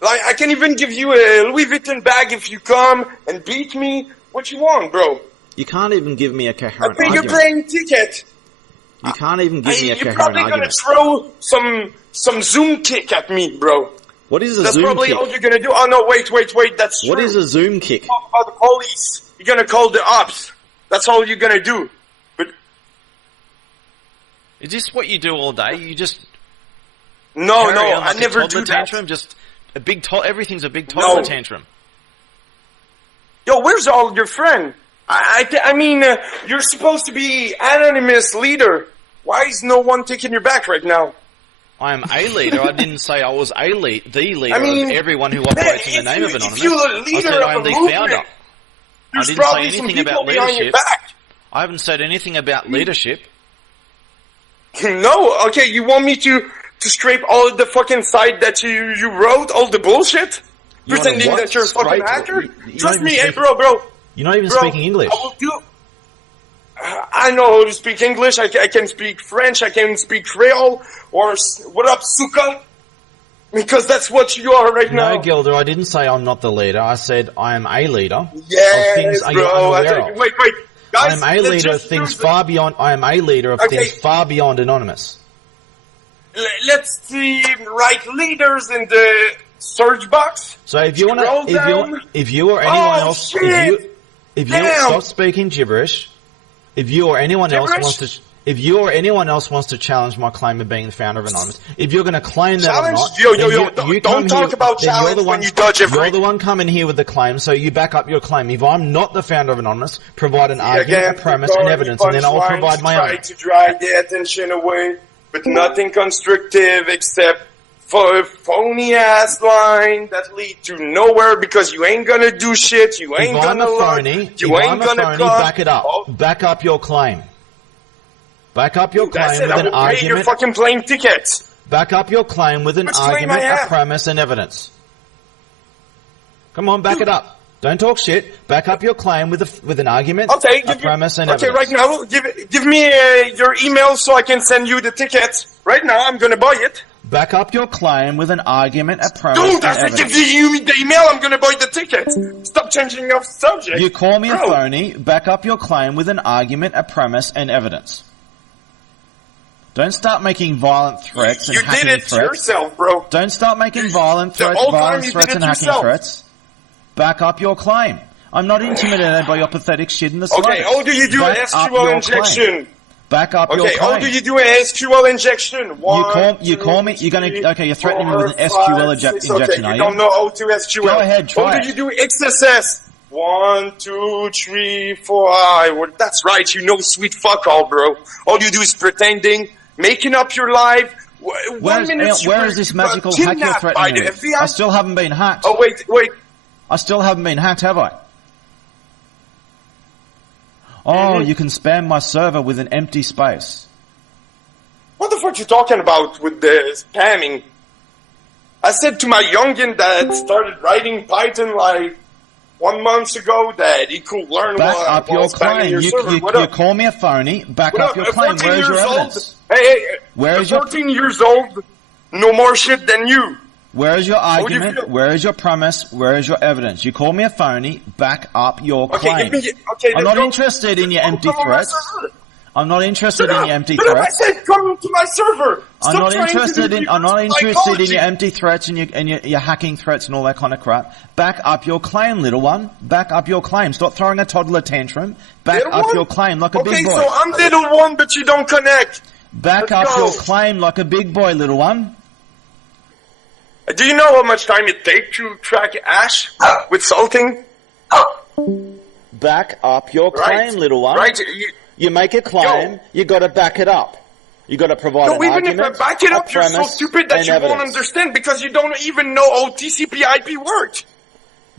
Like, I can even give you a Louis Vuitton bag if you come and beat me. What you want, bro? You can't even give me a coherent argument. I think you're playing ticket. You can't even give me a coherent argument. You're probably gonna throw some Zoom kick at me, bro. What is a Zoom kick? That's probably all you're gonna do. Oh no, wait, that's true. What is a Zoom kick? Call the police. You're gonna call the ops. That's all you're gonna do. But is this what you do all day? You just No, I never do that. Tantrum? Just a big everything's a big toddler tantrum. Yo, where's all your friend? I mean, you're supposed to be anonymous leader. Why is no one taking your back right now? I am a leader. I didn't say I was the leader of everyone who operates in the name of Anonymous. If you're a leader I am the founder. I didn't say anything about leadership. I haven't said anything about leadership. No, okay, you want me to scrape all of the fucking site that you wrote, all the bullshit? Pretending that you're a fucking hacker? Trust me, bro. You're not even speaking English. I know how to speak English, I can speak French, I can speak Creole, or what up, Suka? Because that's what you are right now. No, Gilder, I didn't say I'm not the leader. I said I am a leader. Yes, of things bro. Wait. Guys, I am a leader of things far beyond. I am a leader of things far beyond Anonymous. Let's see, write leaders in the search box. So if you want to, if you or anyone else, if you stop speaking gibberish, if you or anyone else wants to challenge my claim of being the founder of Anonymous, if you're going to claim that I'm not, don't talk about challenge when you dodge everything. You're the one coming here with the claim, so you back up your claim. If I'm not the founder of Anonymous, provide an argument, a premise, and evidence, and then I'll provide my own. Try to drive the attention away, but nothing constructive except for a phony ass line that lead to nowhere because you ain't gonna do shit. You ain't gonna learn. You ain't gonna back it up. Back up your claim. Back up your claim with an argument. You're fucking playing tickets. Back up your claim with an argument, a premise, and evidence. Come on, back it up. Don't talk shit. Back up your claim with an argument, a premise, and evidence. Okay, right now, give me your email so I can send you the tickets. Right now, I'm gonna buy it. Back up your claim with an argument, a premise, and evidence. Don't give you the email, I'm gonna buy the ticket. Stop changing your subject. You call me a phony, back up your claim with an argument, a premise, and evidence. Don't start making violent threats and hacking threats. You did it yourself, bro. Don't start making violent threats and hacking threats. Back up your claim. I'm not intimidated by your pathetic shit in the slightest. Okay, how do you do an SQL injection? Back up your claim. Okay, how do you do an SQL injection? You call me, you're threatening me with an SQL injection, are you? You don't know how to SQL. Go ahead, try it. How do you do XSS? 1, 2, 3, 4, that's right, you know sweet fuck all, bro. All you do is pretending, making up your life. Where is this magical hack you're threatening me? I still haven't been hacked. Oh, wait. I still haven't been hacked, have I? Oh, you can spam my server with an empty space. What the fuck are you talking about with the spamming? I said to my youngin that started writing Python like 1 month ago that he could learn back while up your claim. You call me a phony. Back up your claim. Where's your evidence? Hey, where is 14 years old, no more shit than you. Where is your argument? Where is your premise? Where is your evidence? You call me a phony. Back up your claim. I'm not interested in your empty threats. I'm not interested in your empty threats. I said come to my server. I'm not interested in your empty threats and your hacking threats and all that kind of crap. Back up your claim, little one. Back up your claim. Stop throwing a toddler tantrum. Back up your claim like a big boy. Okay, so I'm little one, but you don't connect. Back up your claim like a big boy, little one. Do you know how much time it takes to track ash with salting? Back up your claim, little one. Right. You make a claim, you got to back it up. You got to provide an argument. Even if I back it up, you're so stupid that you won't understand because you don't even know how TCP/IP works.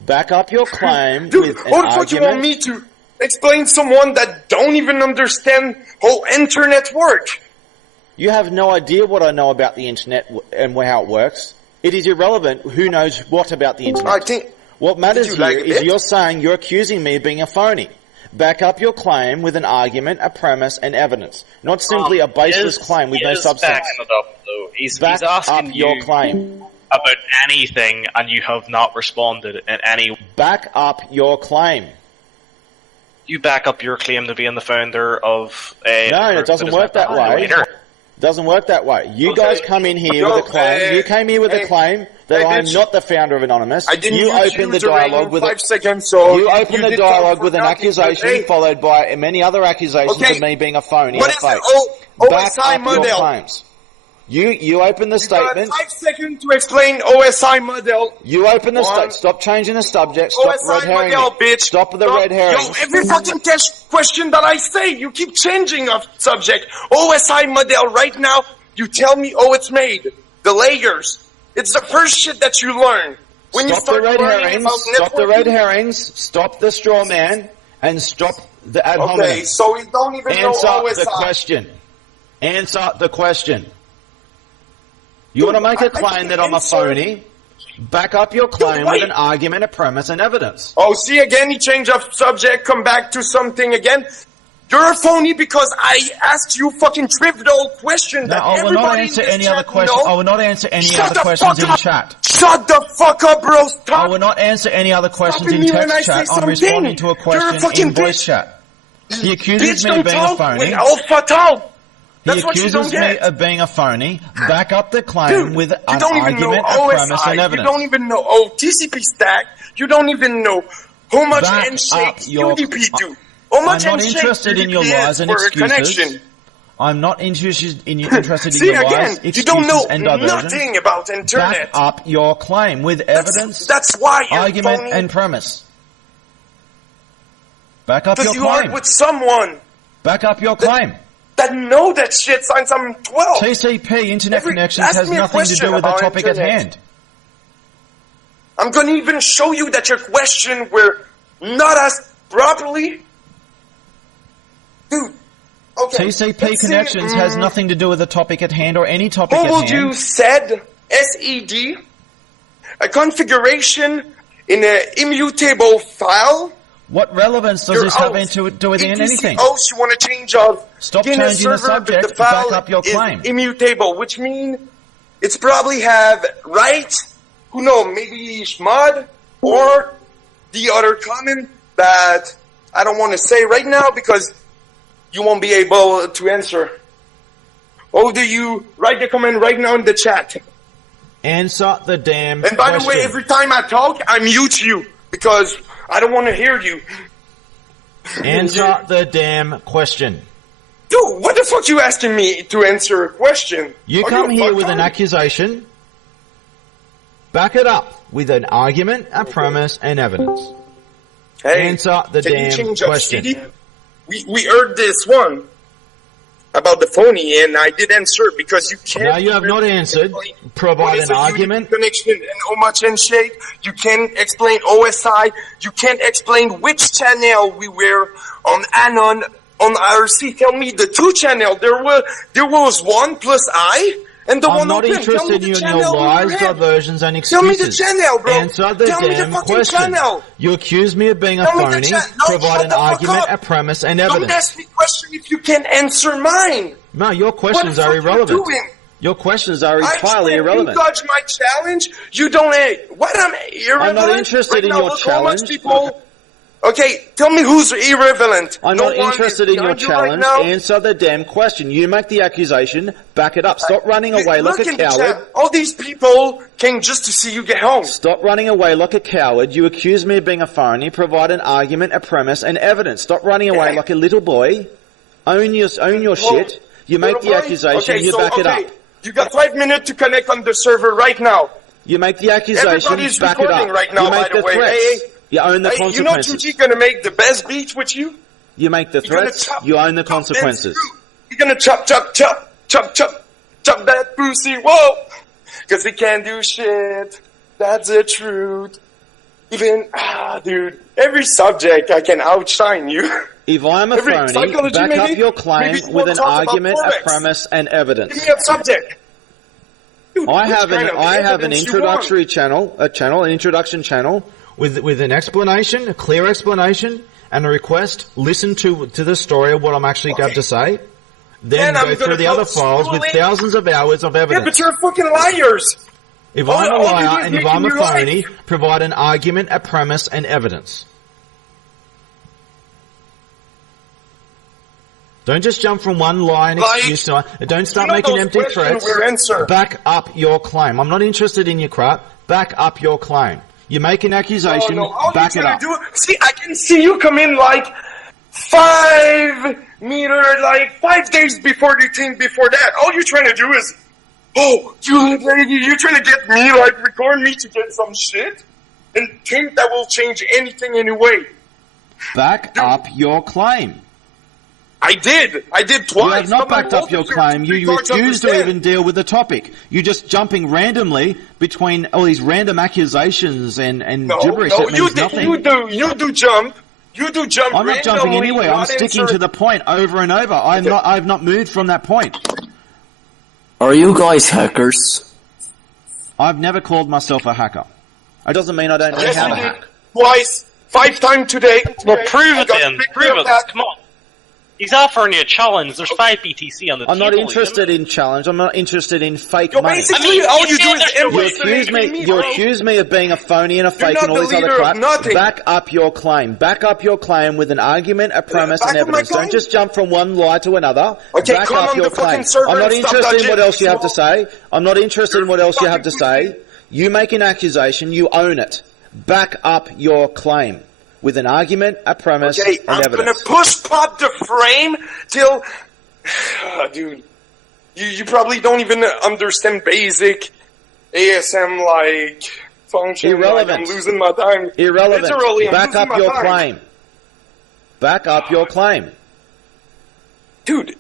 Back up your claim with an argument. What you want me to explain someone that don't even understand how internet works? You have no idea what I know about the internet and how it works. It is irrelevant who knows what about the internet. What matters here is you're saying you're accusing me of being a phony. Back up your claim with an argument, a premise, and evidence. Not simply a baseless claim with no substance. He's back asking up your claim about anything, and you have not responded in any. Back up your claim. You back up your claim to being the founder of a. No, it doesn't work that way. Doesn't work that way. You guys come in here with a claim. You came here with a claim that I'm not the founder of Anonymous. You opened the dialogue with 5 seconds. So you opened the dialogue with an accusation, followed by many other accusations of me being a phony and a fake. Back up your claims. You open the statement. 5 seconds to explain OSI model. You open the statement. Stop changing the subject. Stop red herring. Stop the red herring. Yo, every fucking question that I say, you keep changing of subject. OSI model right now, you tell me, it's made. The layers. It's the first shit that you learn. When stop the red herrings. Stop the red herrings. Stop the straw man. And stop the ad hominem. Okay, so we don't even know OSI. Answer the question. Answer the question. You want to make a claim that I'm a phony? Back up your claim with an argument, a premise, and evidence. Oh, see again, you change of subject, come back to something again. You're a phony because I asked you fucking trivial questions that everybody I will not answer any other questions. I will not answer any other questions in chat. Shut the fuck up, bro. Stop. I will not answer any other questions in text chat. I'm responding to a question in voice chat. He accuses me of being a phony. He accuses me of being a phony. Back up the claim with an argument, a premise, and evidence. You don't even know TCP stack. You don't even know how much handshake UDP do. I'm not interested in your lies and excuses. I'm not interested in your lies, excuses, and diversion. Nothing about internet. Back up your claim with evidence, that's why you're argument, phony. And premise. Back up your claim. Because you are with someone. Back up your claim. That know that shit since I'm 12. TCP, internet connections, has nothing to do with the topic at hand. I'm going to even show you that your question were not asked properly. Dude, okay. TCP connections has nothing to do with the topic at hand or any topic at hand. What would you said, SED, a configuration in an immutable file? What relevance does this have to do with anything? You want to change of Stop changing the subject, the back up your claim. Immutable, which means it's probably have right, who knows, maybe Schmod, or the other comment that I don't want to say right now because you won't be able to answer. Or do you write the comment right now in the chat? Answer the damn question. And by the way, every time I talk, I mute you because I don't want to hear you. Answer the damn question. Dude, what the fuck you asking me to answer a question? You come here with an accusation. Back it up with an argument, a premise, and evidence. Hey, answer the damn question. We heard this one. about the phony, and I did answer because you can't. No, you have not answered. Provide an argument. Connection and how much handshake. You can't explain OSI. You can't explain which channel we were on Anon, on IRC. Tell me the 2 channel. There was one plus I. And the I'm one not interested in your lies, diversions, and excuses. Tell me the channel, bro. Answer the damn question. Channel. You accuse me of being a phony. Provide an argument, a premise, and evidence. Don't ask me a question if you can't answer mine. No, your questions are irrelevant. Your questions are entirely irrelevant. You dodge my challenge. You don't. What am irrelevant? I'm not interested in your challenge. Okay, tell me who's irrelevant. I'm not interested in your challenge. Answer the damn question. You make the accusation, back it up. Stop running away like a coward. All these people came just to see you get home. Stop running away like a coward. You accuse me of being a phony. Provide an argument, a premise, and evidence. Stop running away like a little boy. Own your shit. You make the accusation, you back it up. You got 5 minutes to connect on the server right now. You make the accusation, back it up. Right now, you make the threats. You own the consequences. You know Tucci gonna make the best beat with you? You make the threats, you own the consequences. You're gonna chop that pussy, whoa! Cause he can't do shit. That's the truth. Even, dude, every subject I can outshine you. If I'm a phony, back up your claim with an argument, a premise, and evidence. Give me a subject. Dude, I have an introductory channel, an introduction channel, with an explanation, a clear explanation, and a request. Listen to the story of what I'm actually going to say. Then go through the other files with thousands of hours of evidence. Yeah, but you're fucking liars. If I'm a liar and if I'm a phony, provide an argument, a premise, and evidence. Don't just jump from one lie and excuse to another. Don't start making empty threats. Back up your claim. I'm not interested in your crap. Back up your claim. You make an accusation, back it up. See, I can see you come in like 5 meters, like 5 days before the thing before that. All you're trying to do is, you're trying to get me, like, record me to get some shit and think that will change anything anyway. Back up your claim. I did twice. You have not backed up your claim. You refuse to even deal with the topic. You're just jumping randomly between all these random accusations and gibberish that means nothing. You do jump. I'm not jumping anywhere. I'm sticking to the point over and over. I've not moved from that point. Are you guys hackers? I've never called myself a hacker. It doesn't mean I don't know how to hack. Twice, 5 times today. Well, prove it then. Prove it. Come on. He's offering you a challenge. There's 5 BTC on the table. I'm not interested in challenge. I'm not interested in fake money. Basically, all you do is you accuse me of being a phony and a fake and all this other crap. Back up your claim. Back up your claim with an argument, a premise, and evidence. Don't just jump from one lie to another. Back up your claim. I'm not interested in what else you have to say. I'm not interested in what else you have to say. You make an accusation. You own it. Back up your claim. With an argument, a premise, and evidence. I'm gonna push pop the frame till... dude, you probably don't even understand basic ASM, like, function. Irrelevant. Like I'm losing my time. Irrelevant. Literally, back up your claim. Back up your claim. Dude.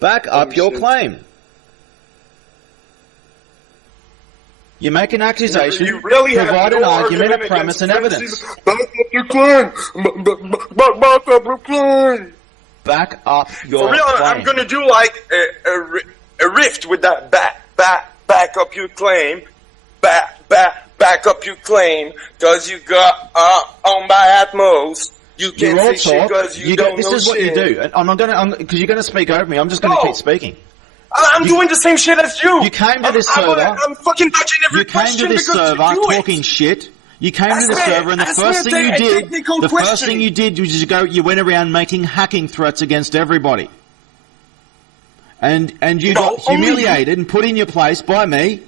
Back up your claim. You make an accusation, provide an argument, a premise, and evidence. Back up your claim. Back up your claim. Back up your For real, claim. I'm gonna do like a rift with that back up your claim. Back up your claim. Cause you got on by Atmos. You can't say shit cause you don't know shit. This is what you do. And I'm not gonna, cause you're gonna speak over me, I'm just gonna keep speaking. I'm doing the same shit as you. You came to this server. I'm fucking dodging every question because you do it. You came to this server talking shit. You came to the server and the first thing you did was you went around making hacking threats against everybody. And you got humiliated and put in your place by me.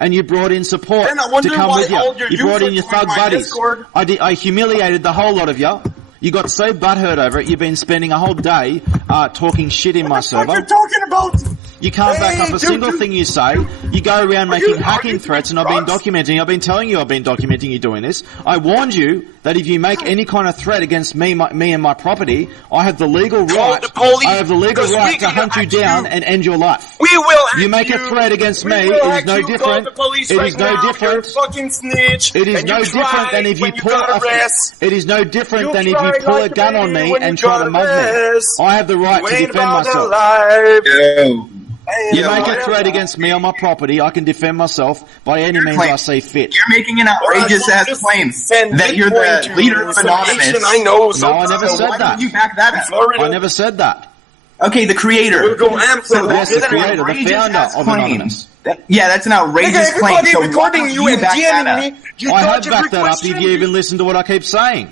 And you brought in support to come with you. You brought in your thug buddies. I humiliated the whole lot of you. You got so butthurt over it, you've been spending a whole day talking shit in my server. What are you talking about? You can't back up a single thing you say. You go around making hacking threats, and I've been documenting. I've been telling you I've been documenting you doing this. I warned you that if you make any kind of threat against me and my property, I have the legal right. I have the legal right to hunt you down and end your life. We will. You make a threat against me. It is no different. It is no different. Fucking snitch. It is no different than if you pull It is no different than if you pull a gun on me and try to mug me. I have the right to defend myself. You make a threat against me on my property, I can defend myself by any means I see fit. You're making an outrageous-ass claim that you're the leader of Anonymous. I know. No, I never said that. You back that up? I never said that. Okay, the creator. Yes, the creator, the founder of Anonymous. Yeah, that's an outrageous claim. So recording you and DMing me. I have backed that up if you even listen to what I keep saying.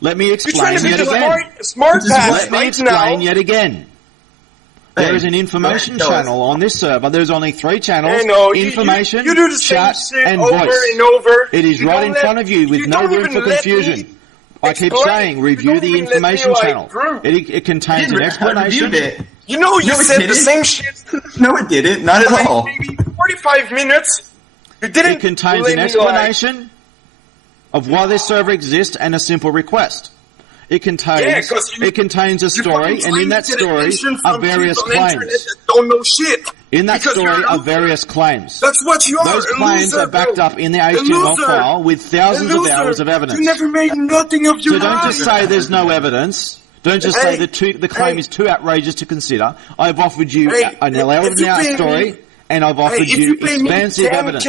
Let me explain yet again. Let me explain yet again. There is an information channel on this server. There's only 3 channels. Information, chat, and voice. It is right in front of you with no room for confusion. I keep saying, review the information channel. It contains an explanation. You know, you said the same shit. No, it didn't. Not at all. Maybe 45 minutes. You didn't. It contains an explanation of why this server exists and a simple request. It contains a story, and in that story are various claims. Don't know shit. In that story are various claims. That's what you are. Those claims are backed up in the HTML file with thousands of hours of evidence. You never made nothing of your So don't just say there's no evidence. Don't just say the claim is too outrageous to consider. I've offered you an 11-hour story, and I've offered you expansive evidence.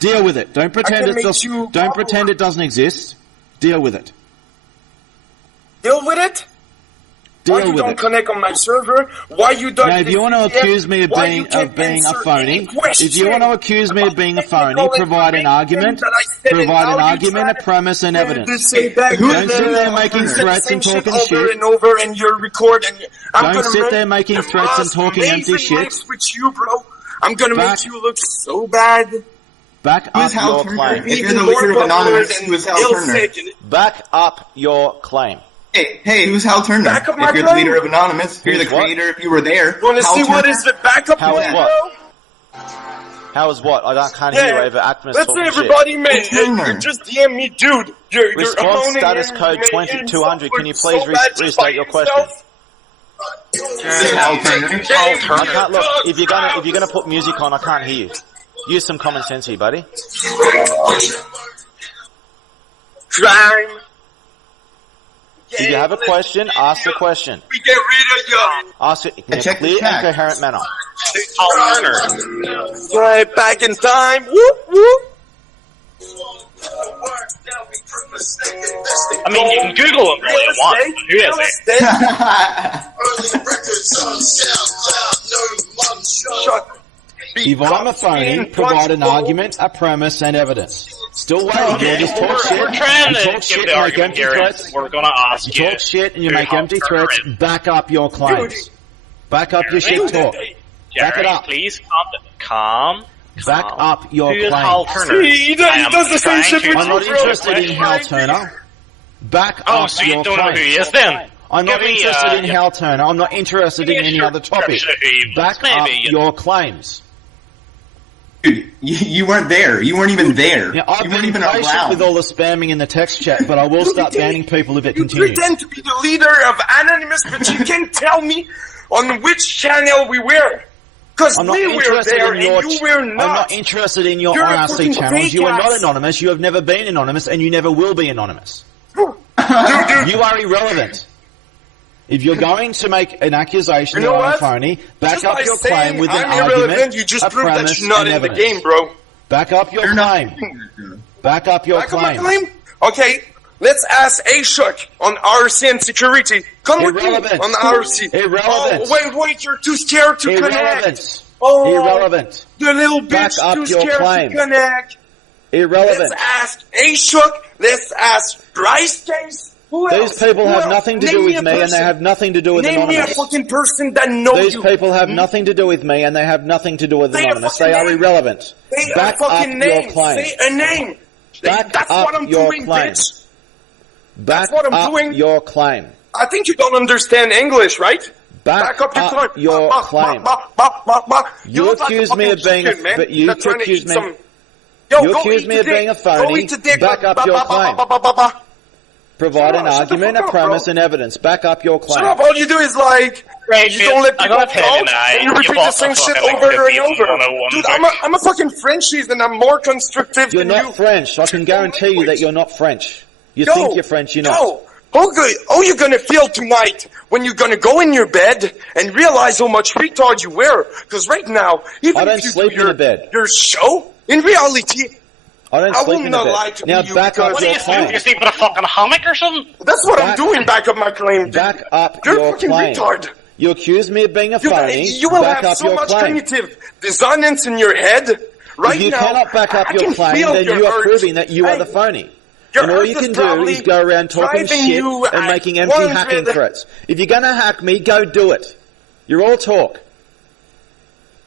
Deal with it. Don't pretend it doesn't exist. Deal with it. Deal with it? Why you don't connect on my server? Why you don't? Now, if you want to accuse me of being a phony, provide an argument, a premise, and evidence. Don't sit there making threats and talking shit. And you're recording. Don't sit there making threats and talking empty shit. I'm gonna make you look so bad. Back up your claim. If you're the leader of Anonymous, who is Hal Turner? Back up your claim. Hey, who's Hal Turner? If you're the leader of Anonymous, if you're the creator, if you were there. You want to see what is the backup? How is what? How is what? I can't hear you over Actimus talking shit. Let's say everybody, man. You just DM me, dude. Response status code 2200. Can you please restate your question? Hal Turner. I can't look. If you're gonna put music on, I can't hear you. Use some common sense here, buddy. Crime. If you have a question, ask the question. We get rid of you. Ask it in a clear and coherent manner. Right back in time. Whoop whoop. I mean, you can Google it all you want. Who is it? Shut. If I'm a phony, provide an argument, a premise, and evidence. Still waiting. You just talk shit. We're trying to talk shit and make empty threats. We're gonna ask you. You talk shit and you make empty threats. Back up your claims. Back up your shit talk. Back it up. Please calm. Back up your claims. Hal Turner? He does the same shit with you. I'm not interested in Hal Turner. Back up your claims. Oh, so you don't know who he is then? I'm not interested in Hal Turner. I'm not interested in any other topic. Back up your claims. Dude, you weren't there. You weren't even there. Yeah, I've been patient with all the spamming in the text chat, but I will start banning people if it continues. You pretend to be the leader of Anonymous, but you can't tell me on which channel we were. Because we were there and you were not. I'm not interested in your IRC channels. You are not anonymous. You have never been anonymous, and you never will be anonymous. You are irrelevant. If you're going to make an accusation that I'm phony, back up your claim with an argument, you just proved that you're not in the game, bro. Back up your claim. Back up your claim. Okay, let's ask Ashok on RC and security. Come with me on RC. Irrelevant. Oh, wait, you're too scared to connect. Oh, irrelevant. The little bitch too scared to connect. Irrelevant. Let's ask Ashok. Let's ask Bryce Case. These people have nothing to do with me, and they have nothing to do with Anonymous. Name me a fucking person that knows you. These people have nothing to do with me, and they have nothing to do with Anonymous. They are irrelevant. Back up your claim. Say a name. That's what I'm doing, bitch. Back up your claim. I think you don't understand English, right? Back up your claim. You accuse me of being you accuse me of being a phony. Back up your claim. Provide an argument, a premise, and evidence. Back up your claim. Shut up! All you do is you don't let people talk, and you repeat the same shit over and over. Dude, I'm a fucking Frenchies, and I'm more constructive than you. You're not French. I can guarantee you that you're not French. You think you're French, you're not. How you gonna feel tonight when you're gonna go in your bed and realize how much retard you wear? Because right now, even if you sleep in the bed. Your show, in reality, I don't sleep in the bed. Now back up your claim. You sleep in a fucking hammock or something? That's what I'm doing. Back up my claim. Back up your claim. You're fucking retard. You accuse me of being a phony. You will have so much cognitive dissonance in your head right now. If you cannot back up your claim, then you are proving that you are the phony. And all you can do is go around talking shit and making empty hacking threats. If you're going to hack me, go do it. You're all talk.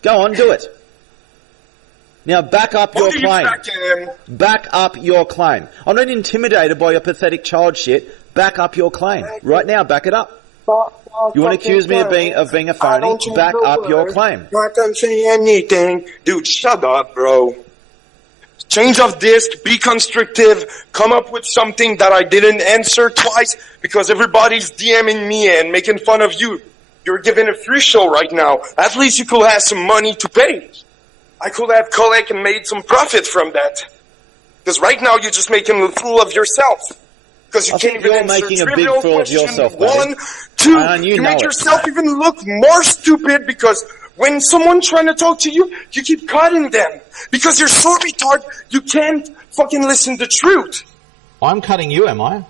Go on, do it. Now back up your claim. Back up your claim. I'm not intimidated by your pathetic child shit. Back up your claim. Right now, back it up. You want to accuse me of being a phony? Back up your claim. Not gonna say anything. Dude, shut up, bro. Change of disc, be constructive, come up with something that I didn't answer twice because everybody's DMing me and making fun of you. You're giving a free show right now. At least you could have some money to pay. I could have collect and made some profit from that. Because right now you're just making a fool of yourself. Because you can't even answer trivial questions. 1, 2, you make yourself even look more stupid because when someone's trying to talk to you, you keep cutting them. Because you're so retarded, you can't fucking listen to the truth. I'm cutting you, am I?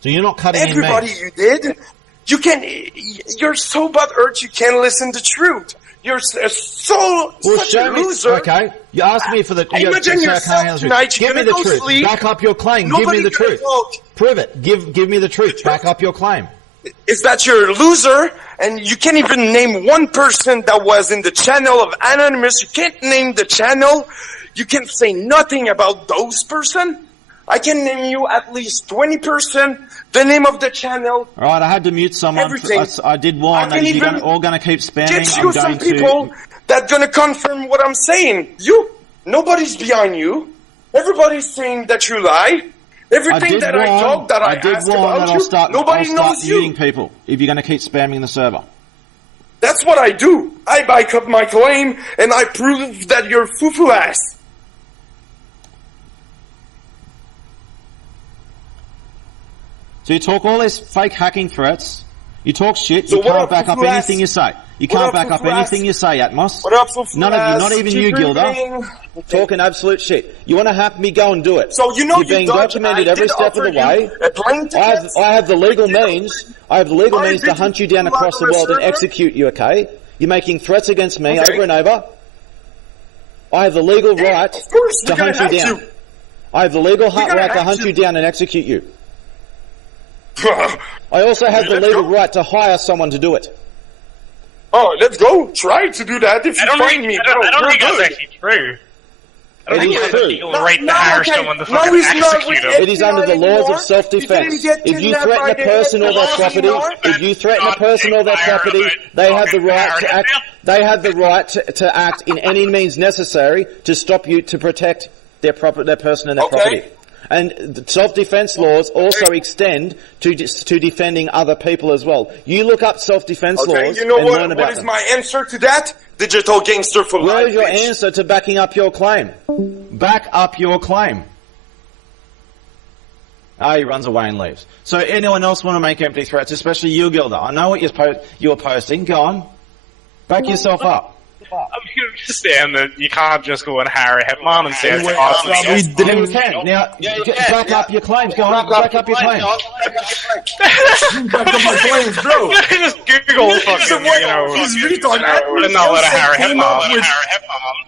So you're not cutting everybody me. You did. You're so butthurt you can't listen to the truth. You're such a loser. Okay, you asked me for the... Imagine yourself tonight, give me the truth. Sleep. Back up your claim. Give me the truth. Prove it. Give me the truth. Back up your claim. Is that you're a loser, and you can't even name one person that was in the channel of Anonymous. You can't name the channel. You can't say nothing about those person. I can name you at least 20%, the name of the channel. Alright, I had to mute someone. Everything. I did warn that you're all going to keep spamming. Get you some people that going to confirm what I'm saying. Nobody's behind you. Everybody's saying that you lie. Everything that I talk, that I ask about you, nobody knows you. Muting people if you're going to keep spamming the server. That's what I do. I back up my claim, and I prove that you're foo-foo ass. So you talk all these fake hacking threats, you talk shit, you can't back up anything you say. You can't back up anything you say, Atmos. What up, foo-foo None of you, not even you, Gilda. Talking absolute shit. You want to hack me, go and do it. So you know you're being documented every step of the way. I have the legal means. I have the legal means to hunt you down across the world and execute you, okay? You're making threats against me over and over. I have the legal right to hunt you down. I have the legal right to hunt you down and execute you. I also have the legal right to hire someone to do it. Oh, let's go. Try to do that if you find me. I don't think that's actually true. I don't think you have the legal right to hire someone to fucking execute them. It is under the laws of self-defense. If you threaten a person or their property, they have the right to act. They have the right to act in any means necessary to stop you to protect their person and their property. And self-defense laws also extend to defending other people as well. You look up self-defense laws and learn about them. What is my answer to that? Digital gangster for life. Where is your answer to backing up your claim? Back up your claim. He runs away and leaves. So anyone else want to make empty threats, especially you, Gilda? I know what you're posting. Go on. Back yourself up. I'm going to understand that you can't just go and hire Hitman and say it's awesome. You can. Now, back up your claims. Go on, back up your claims. Back up my claims, bro. Just Google fucking, he's retarded. Would not let her hire Hitman.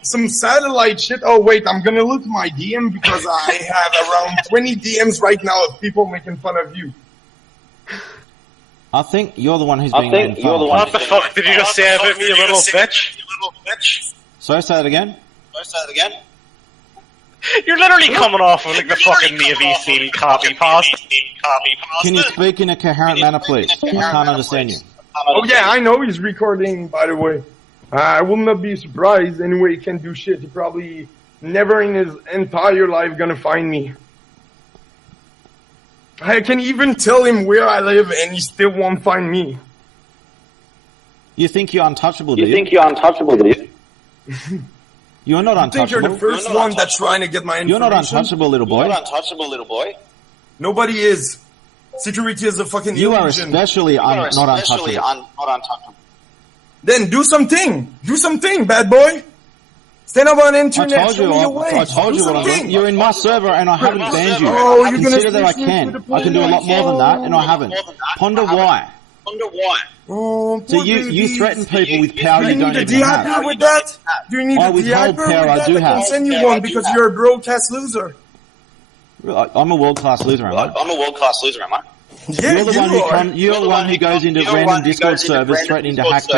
Some satellite shit. Oh, wait, I'm going to look at my DM because I have around 20 DMs right now of people making fun of you. I think you're the one who's being made fun of. What the fuck did you just say about me, you little bitch? So say it again. You're literally coming off of like the fucking Navy SEAL copy pasta. Can you speak in a coherent manner, please? I can't understand you. Oh yeah, I know he's recording, by the way. I will not be surprised. Anyway, he can't do shit. He probably never in his entire life gonna find me. I can even tell him where I live and he still won't find me. You think you're untouchable, do you? You think you're untouchable, do you? You're not untouchable. I think you're the first one that's trying to get my information. You're not untouchable, little boy. You're not untouchable, little boy. Nobody is. Security is a fucking You are illusion. especially not untouchable. Then do something. Do something, bad boy. Stand up on internet. Show me your way. I told you what I'm doing. You're in my server and I haven't banned you. Oh, you're Consider that I can. I can do a lot more than that and I haven't. Ponder why. Oh, so you threaten people with power you don't even have. Do you need a with that? Do you need a withhold power I do have. I can send you one because you're a broadcast loser. I'm a world-class loser, am I? I'm a world-class loser, am I? Yeah, you're the one who goes into random Discord servers threatening to hack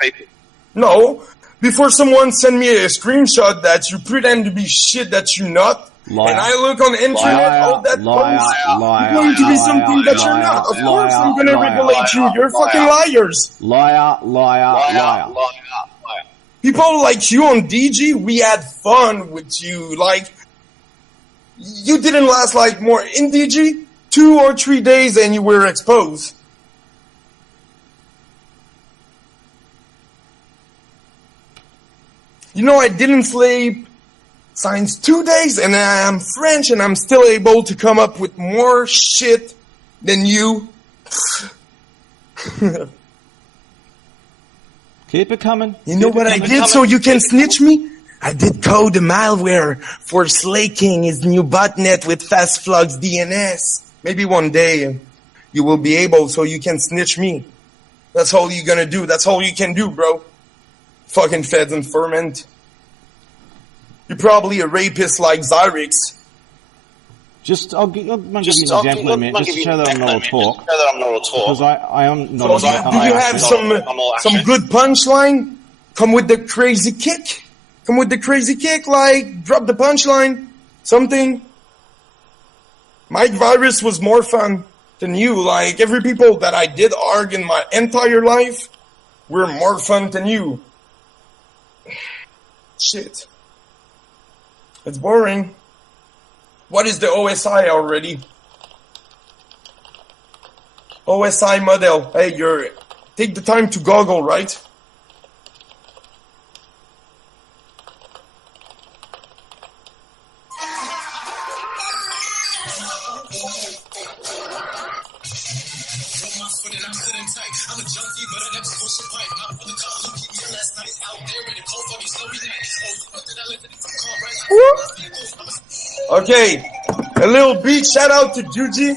people. No. Before someone send me a screenshot that you pretend to be shit that you're not, liar. And I look on the internet, all that post, you're going to be something that you're not. Of course I'm going to regulate you. You're fucking liars. Liar. People like you on DG, we had fun with you. Like, you didn't last like more in DG, 2 or 3 days and you were exposed. You know, I didn't sleep since 2 days and I'm French and I'm still able to come up with more shit than you. Keep it coming. You know what I did so you can snitch me? I did code a malware for slaking his new botnet with FastFlux DNS. Maybe one day you will be able so you can snitch me. That's all you're gonna do. That's all you can do, bro. Fucking feds and ferment. You're probably a rapist like Zyrix. I'll give you an example in a minute, just to show that I'm not a talk. Because I am not so do you have some good punchline? Come with the crazy kick. Come with the crazy kick, like, drop the punchline. Something. Mike Virus was more fun than you. Like, every people that I did arg in my entire life were more fun than you. Shit. It's boring. What is the OSI already? OSI model. Hey, take the time to Google, right? Okay, a little beat shout out to Juji.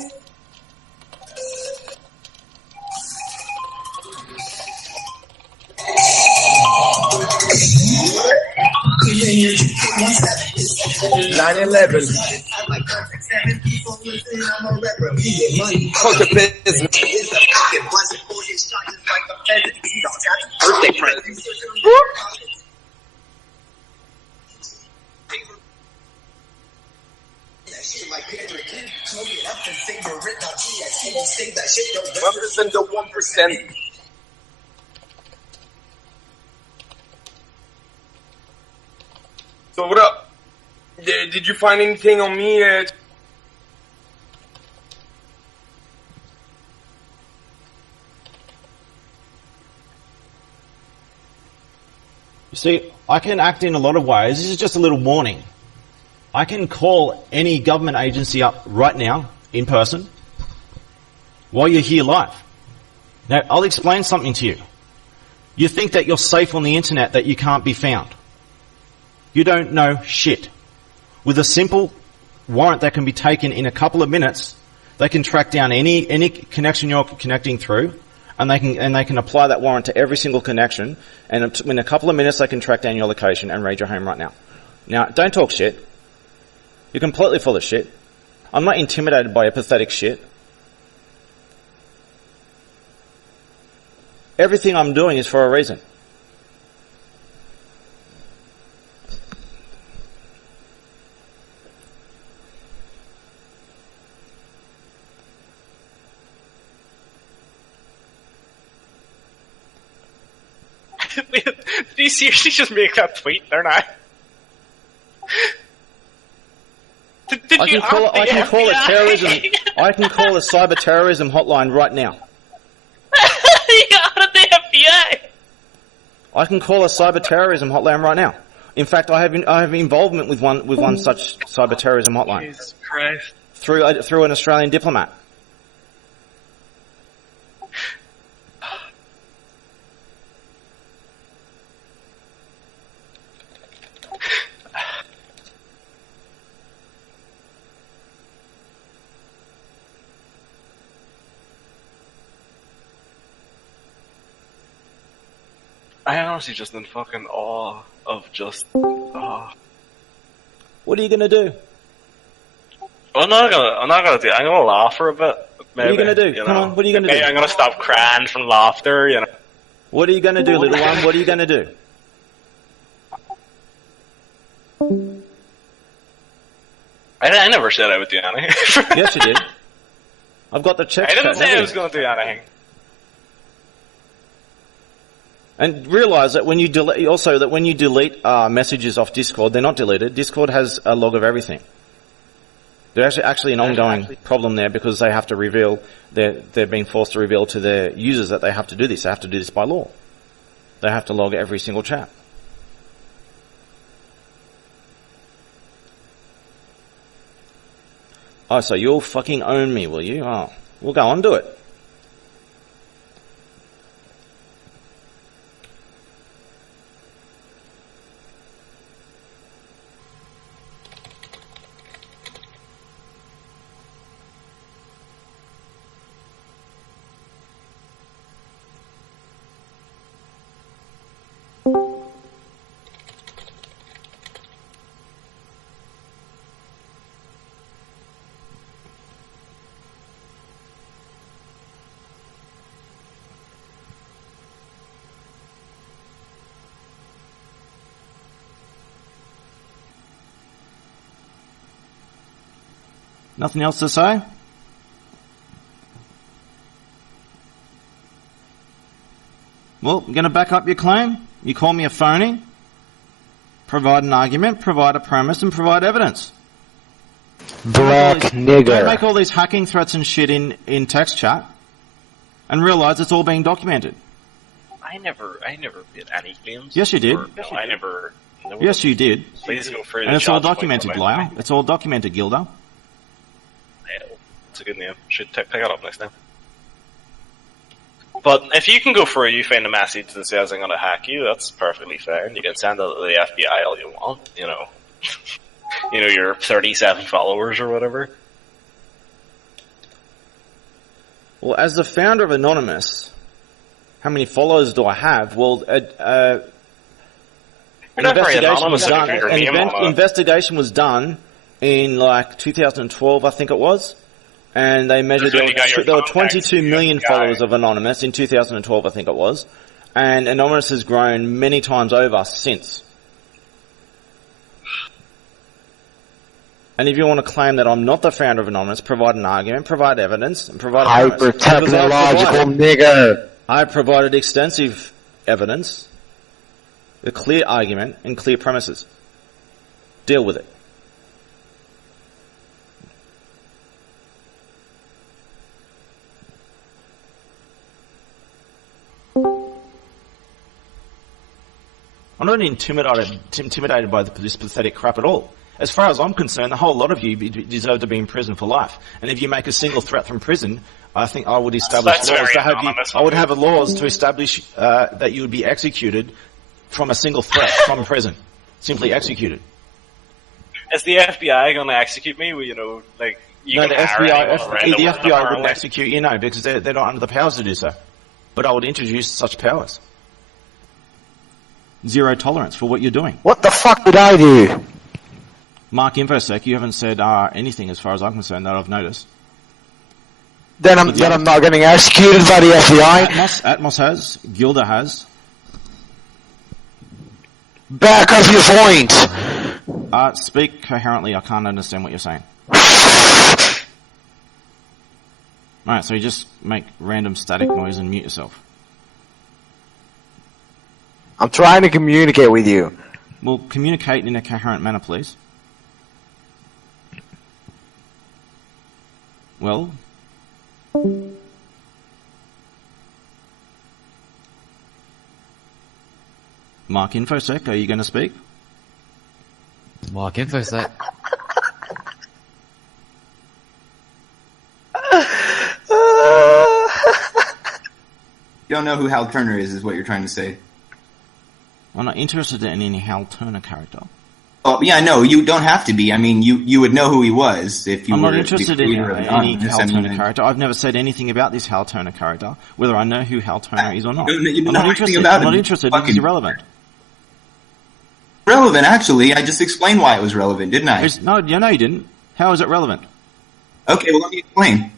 Birthday present. Represent the 1%. So what up? Did you find anything on me? You see, I can act in a lot of ways. This is just a little warning. I can call any government agency up right now, in person, while you're here live. Now, I'll explain something to you. You think that you're safe on the internet, that you can't be found. You don't know shit. With a simple warrant that can be taken in a couple of minutes, they can track down any connection you're connecting through, and they can apply that warrant to every single connection, and in a couple of minutes they can track down your location and raid your home right now. Now, don't talk shit. You're completely full of shit. I'm not intimidated by your pathetic shit. Everything I'm doing is for a reason. Did you seriously just make that tweet? They're not. I can call it terrorism. I can call a cyber terrorism hotline right now. You got the FBI. I can call a cyber terrorism hotline right now. In fact, I have involvement with one such cyber terrorism hotline. Jesus Christ! Through an Australian diplomat. I am honestly just in fucking awe of just. What are you gonna do? I'm not gonna do. I'm gonna laugh for a bit. Maybe, what are you gonna do? Come on, what are you gonna do? I'm gonna stop crying from laughter. You know. What are you gonna do, little one? What are you gonna do? I never said I would do anything. Yes, you did. I've got the check. I didn't say I was gonna do anything. And realise that when you delete messages off Discord, they're not deleted. Discord has a log of everything. There's actually an ongoing problem there because they have to reveal, they're being forced to reveal to their users that they have to do this. They have to do this by law. They have to log every single chat. Oh, so you'll fucking own me, will you? Oh, we'll go on, do it. Nothing else to say? Well, I'm going to back up your claim. You call me a phony. Provide an argument, provide a premise, and provide evidence. Black nigger. Don't make all these hacking threats and shit in text chat and realise it's all being documented. I never did any claims. Yes, you did. I never. Yes, you did. Please go further. And it's all documented, liar. It's all documented, Gilda. It's a good name. Should pick it up next time. But if you can go through, you find a message that says I'm going to hack you, that's perfectly fine. You can send it to the FBI all you want, you know. You know, your 37 followers or whatever. Well, as the founder of Anonymous, how many followers do I have? Well, investigation was done in like 2012, I think it was. And they measured there were 22 million followers of Anonymous in 2012, I think it was. And Anonymous has grown many times over since. And if you want to claim that I'm not the founder of Anonymous, provide an argument, provide evidence, and provide hyper-technological nigger. I provided extensive evidence, a clear argument, and clear premises. Deal with it. I'm not intimidated by this pathetic crap at all. As far as I'm concerned, the whole lot of you deserve to be in prison for life. And if you make a single threat from prison, I think I would establish laws to have you. I would have laws to establish that you would be executed from a single threat from prison, simply executed. Is the FBI going to execute me? You know, like you no, the FBI wouldn't execute you, no, because they're not under the powers to do so. But I would introduce such powers. Zero tolerance for what you're doing. What the fuck did I do? Mark Infosec, you haven't said anything as far as I'm concerned that I've noticed. Then I'm not getting executed by the FBI. Atmos has. Gilda has. Back off your point. Speak coherently. I can't understand what you're saying. Alright, so you just make random static noise and mute yourself. I'm trying to communicate with you. Well, communicate in a coherent manner, please. Well? Mark Infosec, are you going to speak? Mark Infosec. You don't know who Hal Turner is what you're trying to say. I'm not interested in any Hal Turner character. Oh, yeah, no, you don't have to be. I mean, you would know who he was if you I'm were not interested in any Hal I mean, Turner character. I've never said anything about this Hal Turner character, whether I know who Hal Turner is or not. I'm not interested. I'm not interested. It's irrelevant. Relevant, actually. I just explained why it was relevant, didn't I? No, you didn't. How is it relevant? Okay, well, let me explain.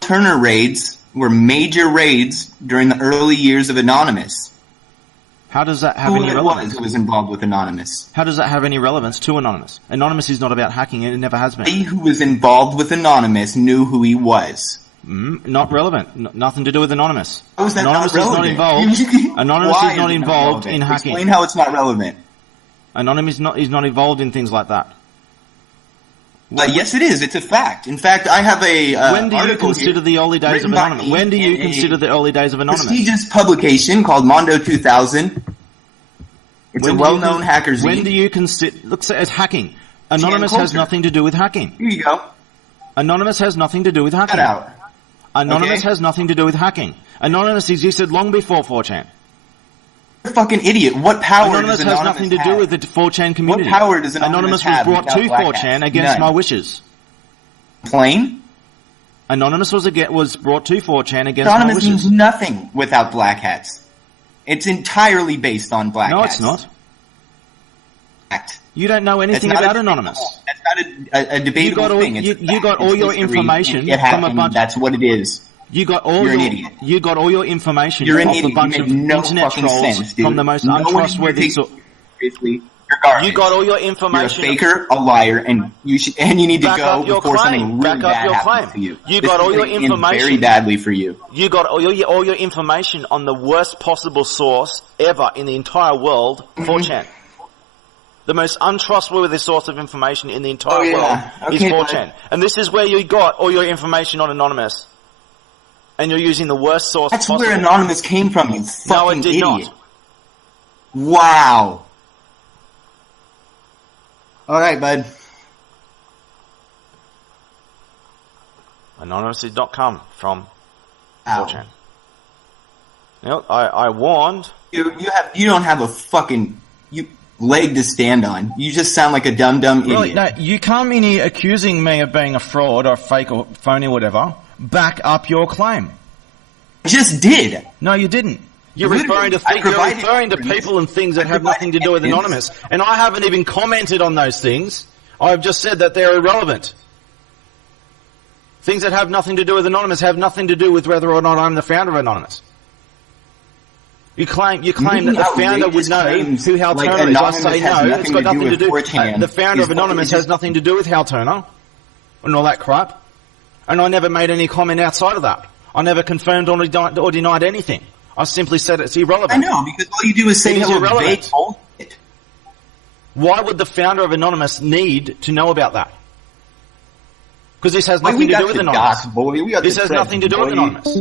Turner raids were major raids during the early years of Anonymous. How does that have any relevance? Who was involved with Anonymous? How does that have any relevance to Anonymous? Anonymous is not about hacking, and it never has been. He who was involved with Anonymous knew who he was. Not relevant. Nothing to do with Anonymous. How is that Anonymous not relevant? Is not involved. Anonymous is not involved in hacking. Explain how it's not relevant. Anonymous is not involved in things like that. Yes, it is. It's a fact. In fact, I have a when do you consider the early days of Anonymous? When do you consider the early days of Anonymous? Prestigious publication called Mondo 2000. It's a well-known hacker zine. When do you consider? Look, as hacking. Anonymous has nothing to do with hacking. Here you go. Anonymous has nothing to do with hacking. Cut out. Anonymous has nothing to do with hacking. Anonymous existed long before 4chan. You're a fucking idiot. What power Anonymous does Anonymous has nothing to do with the 4chan community. What power does Anonymous have was brought to 4chan against my wishes. Plain? Anonymous was brought to 4chan against Anonymous my wishes. means nothing without black hats. It's entirely based on black hats. No, it's not. You don't know anything about Anonymous. That's not a debatable thing. You got all your information from a bunch. That's what it is. You got all You're an idiot. You got all your information You're an off idiot. a bunch of internet trolls from the most untrustworthy source. You're garbage. You got all your information. You're a faker, a liar, and you need to go before something really bad happens to you. You got all your information very badly for you. You got all your information on the worst possible source ever in the entire world, 4chan. The most untrustworthy source of information in the entire world is 4chan. And this is where you got all your information on Anonymous. And you're using the worst source possible. That's where Anonymous came from, you fucking idiot. No, it did not. Wow. Alright, bud. Anonymous did not come from 4chan. You know, I warned. You don't have a fucking leg to stand on. You just sound like a dumb idiot. No, you come in here accusing me of being a fraud or fake or phony or whatever. Back up your claim. I just did. No, you didn't. You're referring to people and things that have nothing to do with Anonymous. And I haven't even commented on those things. I've just said that they're irrelevant. Things that have nothing to do with Anonymous have nothing to do with whether or not I'm the founder of Anonymous. You claim that the founder would know who Hal Turner is. I say no, it's got nothing to do. The founder of Anonymous has nothing to do with Hal Turner and all that crap. And I never made any comment outside of that. I never confirmed or denied anything. I simply said it's irrelevant. I know, because all you do is say irrelevant. Why would the founder of Anonymous need to know about that? Because this has nothing to do with Anonymous. This has nothing to do with Anonymous.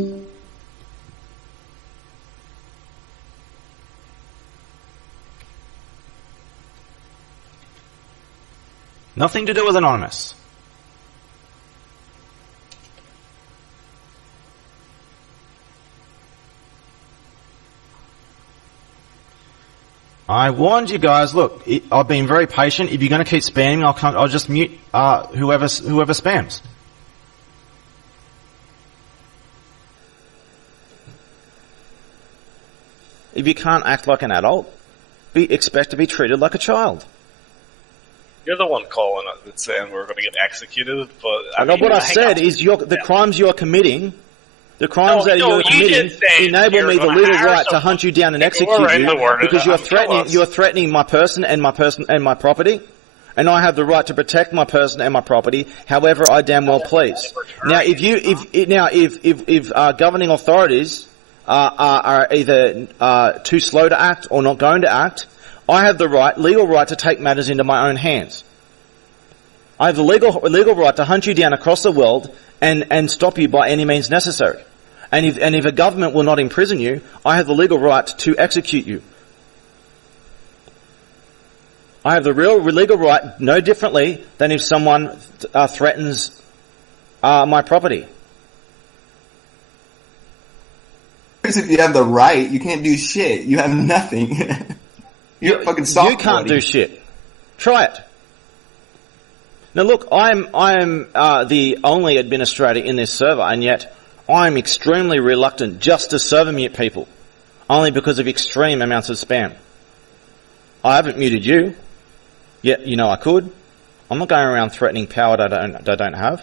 Nothing to do with Anonymous. I warned you guys, look, I've been very patient. If you're going to keep spamming, I'll just mute whoever spams. If you can't act like an adult, expect to be treated like a child. You're the one calling it saying we're going to get executed, but what I said is the crimes you're committing. The crimes that you're committing enable me the legal right to hunt you down and execute you because you're threatening my person and my property, and I have the right to protect my person and my property however I damn well please. Now, if governing authorities are either too slow to act or not going to act, I have the legal right to take matters into my own hands. I have the legal right to hunt you down across the world and stop you by any means necessary. And if a government will not imprison you, I have the legal right to execute you. I have the legal right no differently than if someone threatens my property. If you have the right, you can't do shit. You have nothing. You're fucking soft. You can't do shit. Try it. Now look, I'm the only administrator in this server, and yet I'm extremely reluctant just to server mute people, only because of extreme amounts of spam. I haven't muted you, yet you know I could. I'm not going around threatening power that I don't have.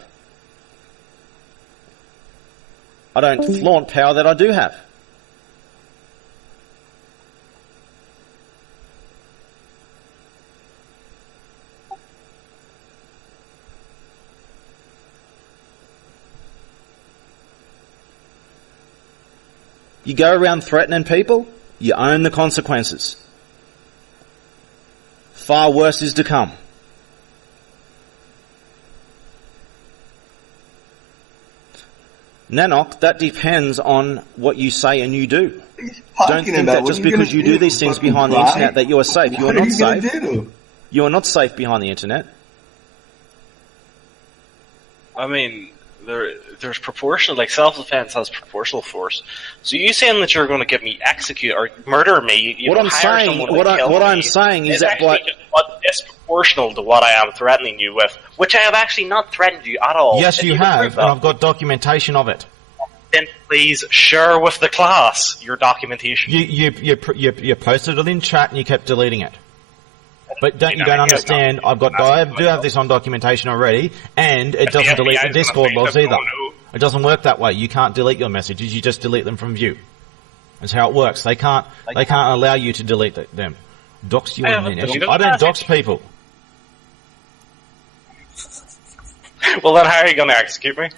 I don't flaunt power that I do have. You go around threatening people, you own the consequences. Far worse is to come. Nanook, that depends on what you say and you do. Don't think that just because you do these things behind the internet that you are safe. You are not safe. You are not safe behind the internet. I mean, there's proportional, like self-defense has proportional force. So you saying that you're going to get me execute or murder me? What I'm saying is that disproportional to what I am threatening you with, which I have actually not threatened you at all. Yes, you have, and I've got documentation of it. Then please share with the class your documentation. You posted it in chat and you kept deleting it. But you don't understand, I do have this on documentation already, and it doesn't delete the Discord logs either. It doesn't work that way. You can't delete your messages, you just delete them from view. That's how it works. They can't allow you to delete them. Dox you in there. I don't dox people. Well then how are you going to execute me?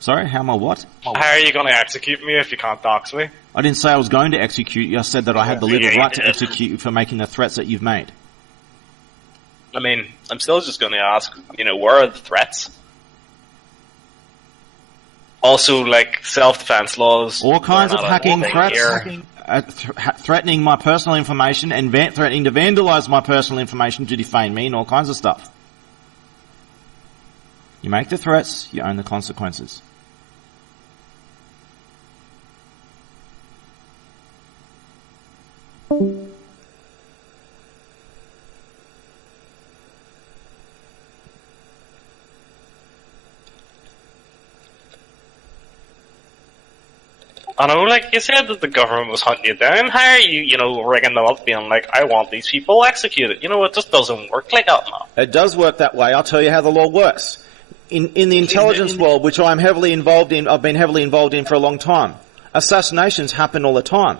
Sorry, how am I what? How are you going to execute me if you can't dox me? I didn't say I was going to execute you, I said that I had the legal right to execute you for making the threats that you've made. I mean, I'm still just going to ask, where are the threats? Also, like, self-defense laws. All kinds of hacking threats. Threatening my personal information and threatening to vandalize my personal information to defame me and all kinds of stuff. You make the threats, you own the consequences. I know, like, you said that the government was hunting you down. How are you, rigging them up being like, I want these people executed? It just doesn't work like that, man. It does work that way. I'll tell you how the law works. In the intelligence world, which I'm heavily involved in, I've been heavily involved in for a long time, assassinations happen all the time.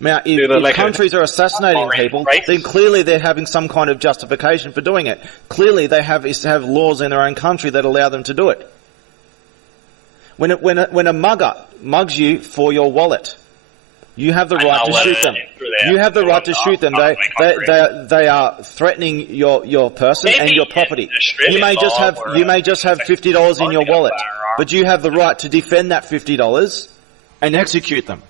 Now, if countries are assassinating people, then clearly they're having some kind of justification for doing it. Clearly they have laws in their own country that allow them to do it. When a mugger mugs you for your wallet, you have the right to shoot them. You have the right to shoot them. They are threatening your person and your property. You may just have $50 in your wallet, but you have the right to defend that $50 and execute them.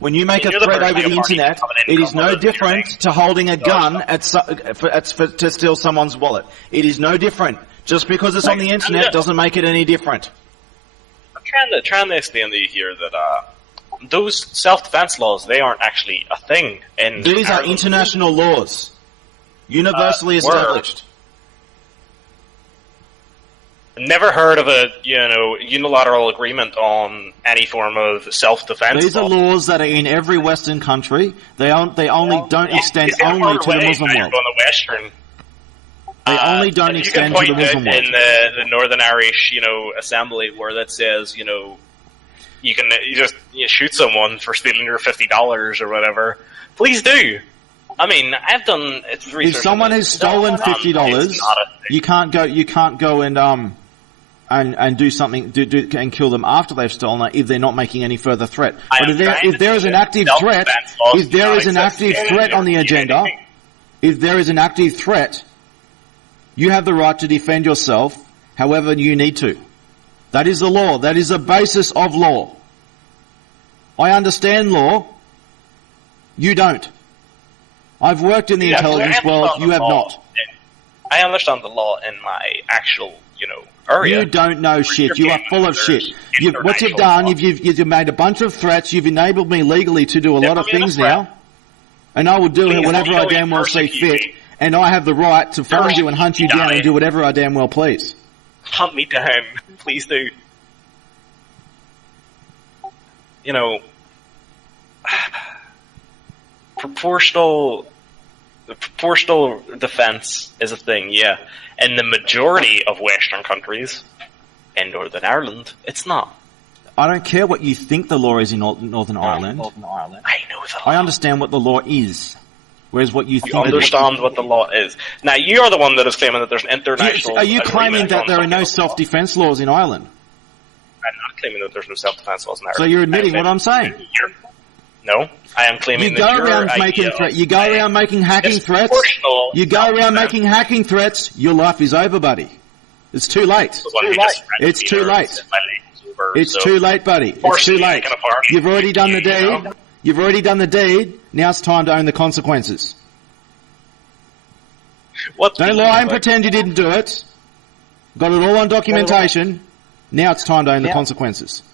When you make a threat over the internet, it is no different to holding a gun to steal someone's wallet. It is no different. Just because it's on the internet doesn't make it any different. I'm trying to explain to you here that those self-defense laws, they aren't actually a thing. These are international laws, universally established. Never heard of a unilateral agreement on any form of self-defense. These are laws that are in every Western country. They only don't extend only to the Muslim world. They only don't extend to the Muslim world. In the Northern Irish, assembly where that says, you just shoot someone for stealing your $50 or whatever. Please do. I mean, I've done research. If someone has stolen $50, you can't go and and do something, and kill them after they've stolen it if they're not making any further threat. But if there is an active threat, if there is an active threat on the agenda, if there is an active threat, you have the right to defend yourself however you need to. That is the law. That is the basis of law. I understand law. You don't. I've worked in the intelligence world. You have not. I understand the law in my actual, area. You don't know shit. You are full of shit. What you've done, you've made a bunch of threats. You've enabled me legally to do a lot of things now. And I will do it whenever I damn well see fit. And I have the right to find you and hunt you down and do whatever I damn well please. Hunt me down. Please do. Proportional defense is a thing, yeah. In the majority of Western countries, in Northern Ireland, it's not. I don't care what you think the law is in Northern Ireland. I know the law. I understand what the law is. Whereas what you think... You understand what the law is. Now, you are the one that is claiming that there's an international... Are you claiming that there are no self-defense laws in Ireland? I'm not claiming that there's no self-defense laws in Ireland. So you're admitting what I'm saying? No, I am claiming that you go around making hacking threats. You go around making hacking threats. Your life is over, buddy. It's too late. It's too late. It's too late, buddy. It's too late. You've already done the deed. You've already done the deed. Now it's time to own the consequences. Don't lie and pretend you didn't do it. Got it all on documentation. Now it's time to own the consequences.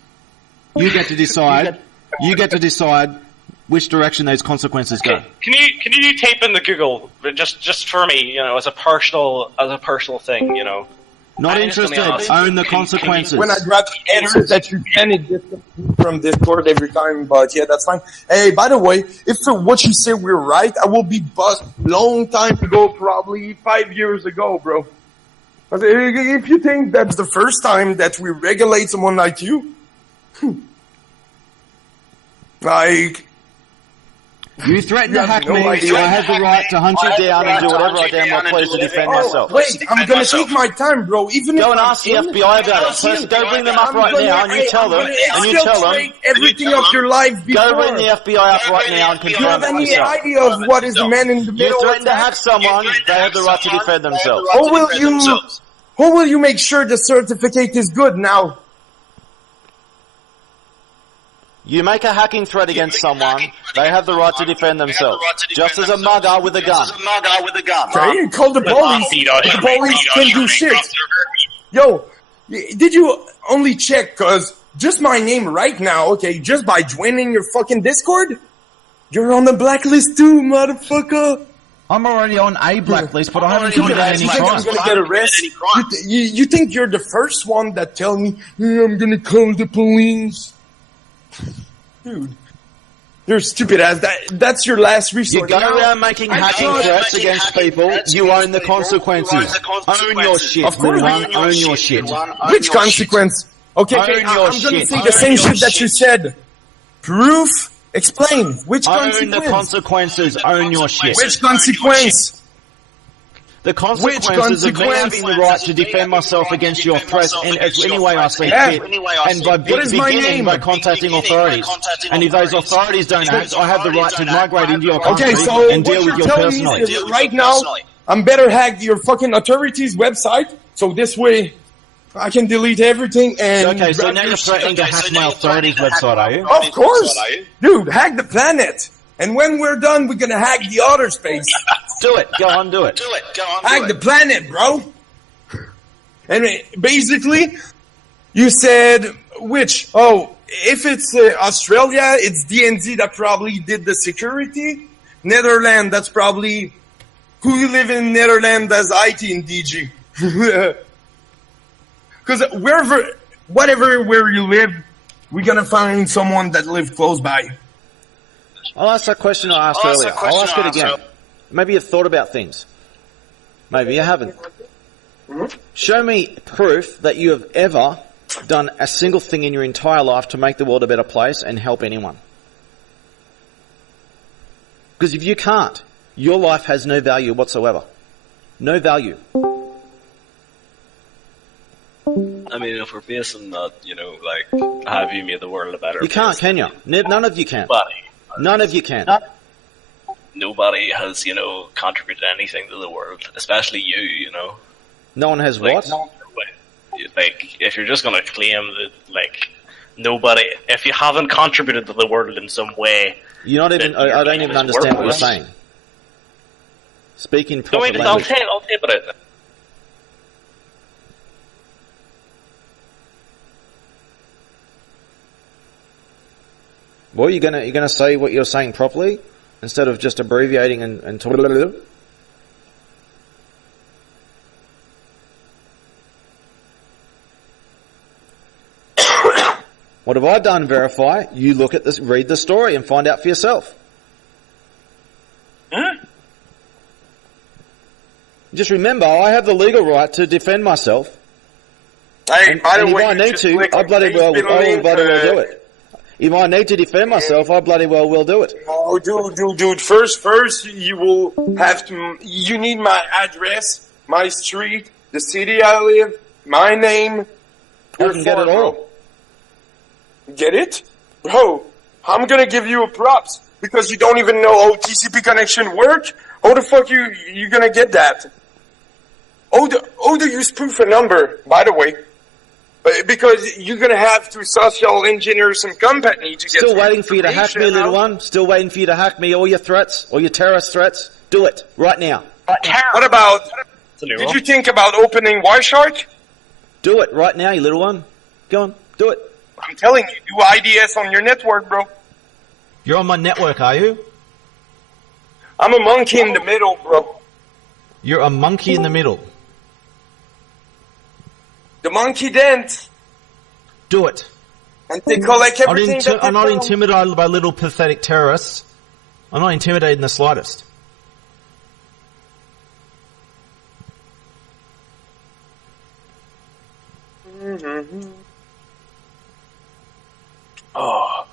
You get to decide. You get to decide which direction those consequences go. Can you type in the Google just for me, as a personal thing, Not interested. Own the consequences. When I grab the answers that you send it from Discord every time, but yeah, that's fine. Hey, by the way, if what you say we're right, I will be bust long time ago, probably 5 years ago, bro. But if you think that's the first time that we regulate someone like you, like... You threaten to hack me, so I have the right to hunt you down and do whatever I damn well please to defend myself. Wait, I'm gonna take my time, bro. Go and ask the FBI about it. First, go bring them up right now and you tell them. Everything of your life before. Go bring the FBI up right now and confirm it yourself. Do you have any idea of what is the man in the middle? You threaten to hack someone, they have the right to defend themselves. How will you make sure the certificate is good now? You make a hacking threat against someone, they have the right to defend themselves. Just as a mugger with a gun. Okay, call the police. The police can do shit. Yo, did you only check, cause just my name right now, okay, just by joining your fucking Discord, you're on the blacklist too, motherfucker. I'm already on a blacklist, but I haven't committed any crimes. I'm gonna get arrested? You think you're the first one that tell me, I'm gonna call the police? Dude, you're stupid ass. That's your last resort. You go around making hacking threats against people, you own the consequences. Own your shit. Of course, own your shit. Which consequence? Okay, I'm gonna say the same shit that you said. Proof? Explain. Which consequence? Own the consequences. Own your shit. Which consequence? The consequences of me having the right to defend myself against your threats in any way I see fit, and by beginning by contacting authorities. And if those authorities don't act, I have the right to migrate into your country and deal with you personally. Right now, I'm better hack your fucking authorities' website, so this way I can delete everything and... Okay, so now you're threatening to hack my authorities' website, are you? Of course! Dude, hack the planet! And when we're done, we're gonna hack the outer space. Do it. Go on, do it. Hack the planet, bro. And basically, you said which? Oh, if it's Australia, it's DNZ that probably did the security. Netherlands, that's probably who you live in Netherlands as IT and DG. Because where you live, we're gonna find someone that lives close by. I'll ask that question I asked earlier. I'll ask it again. Maybe you've thought about things. Maybe you haven't. Show me proof that you have ever done a single thing in your entire life to make the world a better place and help anyone. Because if you can't, your life has no value whatsoever. No value. I mean, if we're basing that, like, have you made the world a better place? You can't, can you? None of you can. None of you can. Nobody has, contributed anything to the world, especially you, No one has what? Like, if you're just gonna claim that, like, nobody, if you haven't contributed to the world in some way... You're not even, I don't even understand what you're saying. Speaking proper language. I'll tape it out. Well, you're gonna say what you're saying properly instead of just abbreviating and talking. What have I done? Verify. You look at this, read the story, and find out for yourself. Just remember, I have the legal right to defend myself. Hey, and, by the way, if I need to, I bloody well do it. If I need to defend myself, I bloody well will do it. Oh, dude. First, you will have to. You need my address, my street, the city I live, my name. I can get it all. Get it, bro? I'm gonna give you a props because you don't even know how TCP connection work. How the fuck you gonna get that? How do you spoof a number? By the way. Because you're going to have to social engineer some company to get... Still waiting for you to hack me, little one. Still waiting for you to hack me, all your threats, all your terrorist threats. Do it, right now. What about... Did you think about opening Wireshark? Do it, right now, you little one. Go on, do it. I'm telling you, do IDS on your network, bro. You're on my network, are you? I'm a monkey in the middle, bro. You're a monkey in the middle. The monkey dance. Do it. And they collect everything. I'm not intimidated by little pathetic terrorists. I'm not intimidated in the slightest. Mm-hmm. Oh.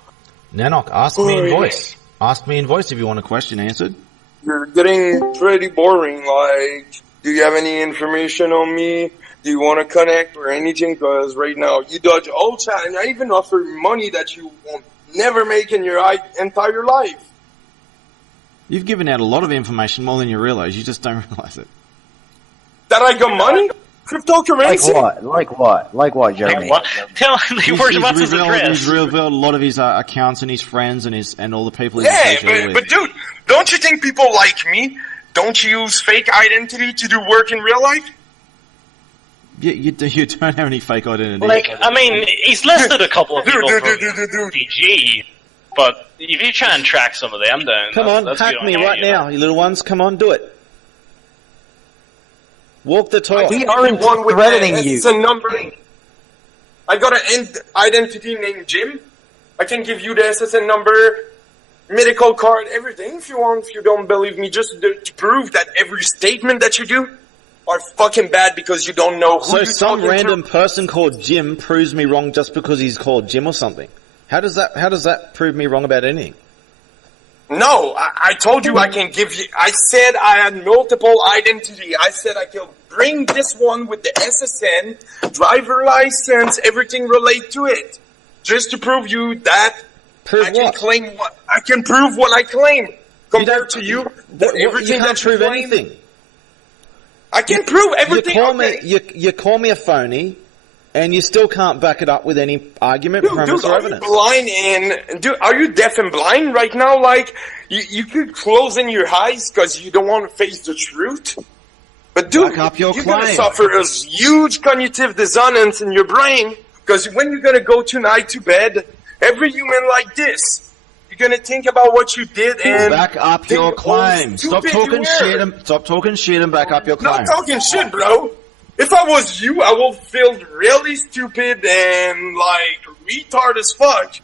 Nanok, ask me in voice. Ask me in voice if you want a question answered. You're getting pretty boring. Like, do you have any information on me? Do you want to connect or anything? Because right now you dodge all chat, and I even offer money that you won't never make in your entire life. You've given out a lot of information, more than you realize. You just don't realize it. That I got money? Cryptocurrency? Like what, Jeremy? What? Tell him he worries about his address. He's revealed a lot of his accounts and his friends and all the people he's associated with. But dude, don't you think people like me don't use fake identity to do work in real life? You don't have any fake identity. Like, I mean, he's listed a couple of people from PG, but if you try and track some of them down... Come on, hack me right now, you little ones. Come on, do it. Walk the talk. We aren't one with threatening you. It's a number. I got an identity named Jim. I can give you the SSN number, medical card, everything if you want. If you don't believe me, just to prove that every statement that you do are fucking bad because you don't know who you're talking to. So some random person called Jim proves me wrong just because he's called Jim or something. How does that prove me wrong about anything? No, I told you I can give you... I said I had multiple identity. I said I can bring this one with the SSN, driver license, everything relate to it. Just to prove you that I can claim what... I can prove what I claim compared to you. You can't prove anything. I can prove everything. You call me a phony, and you still can't back it up with any argument, premise, or evidence. Are you deaf and blind right now? Like, you could close in your eyes because you don't want to face the truth. But dude, you're going to suffer a huge cognitive dissonance in your brain because when you're going to go tonight to bed, every human like this, you're going to think about what you did and... Back up your claim. Stop talking shit and back up your claim. Not talking shit, bro. If I was you, I would feel really stupid and, like, retard as fuck.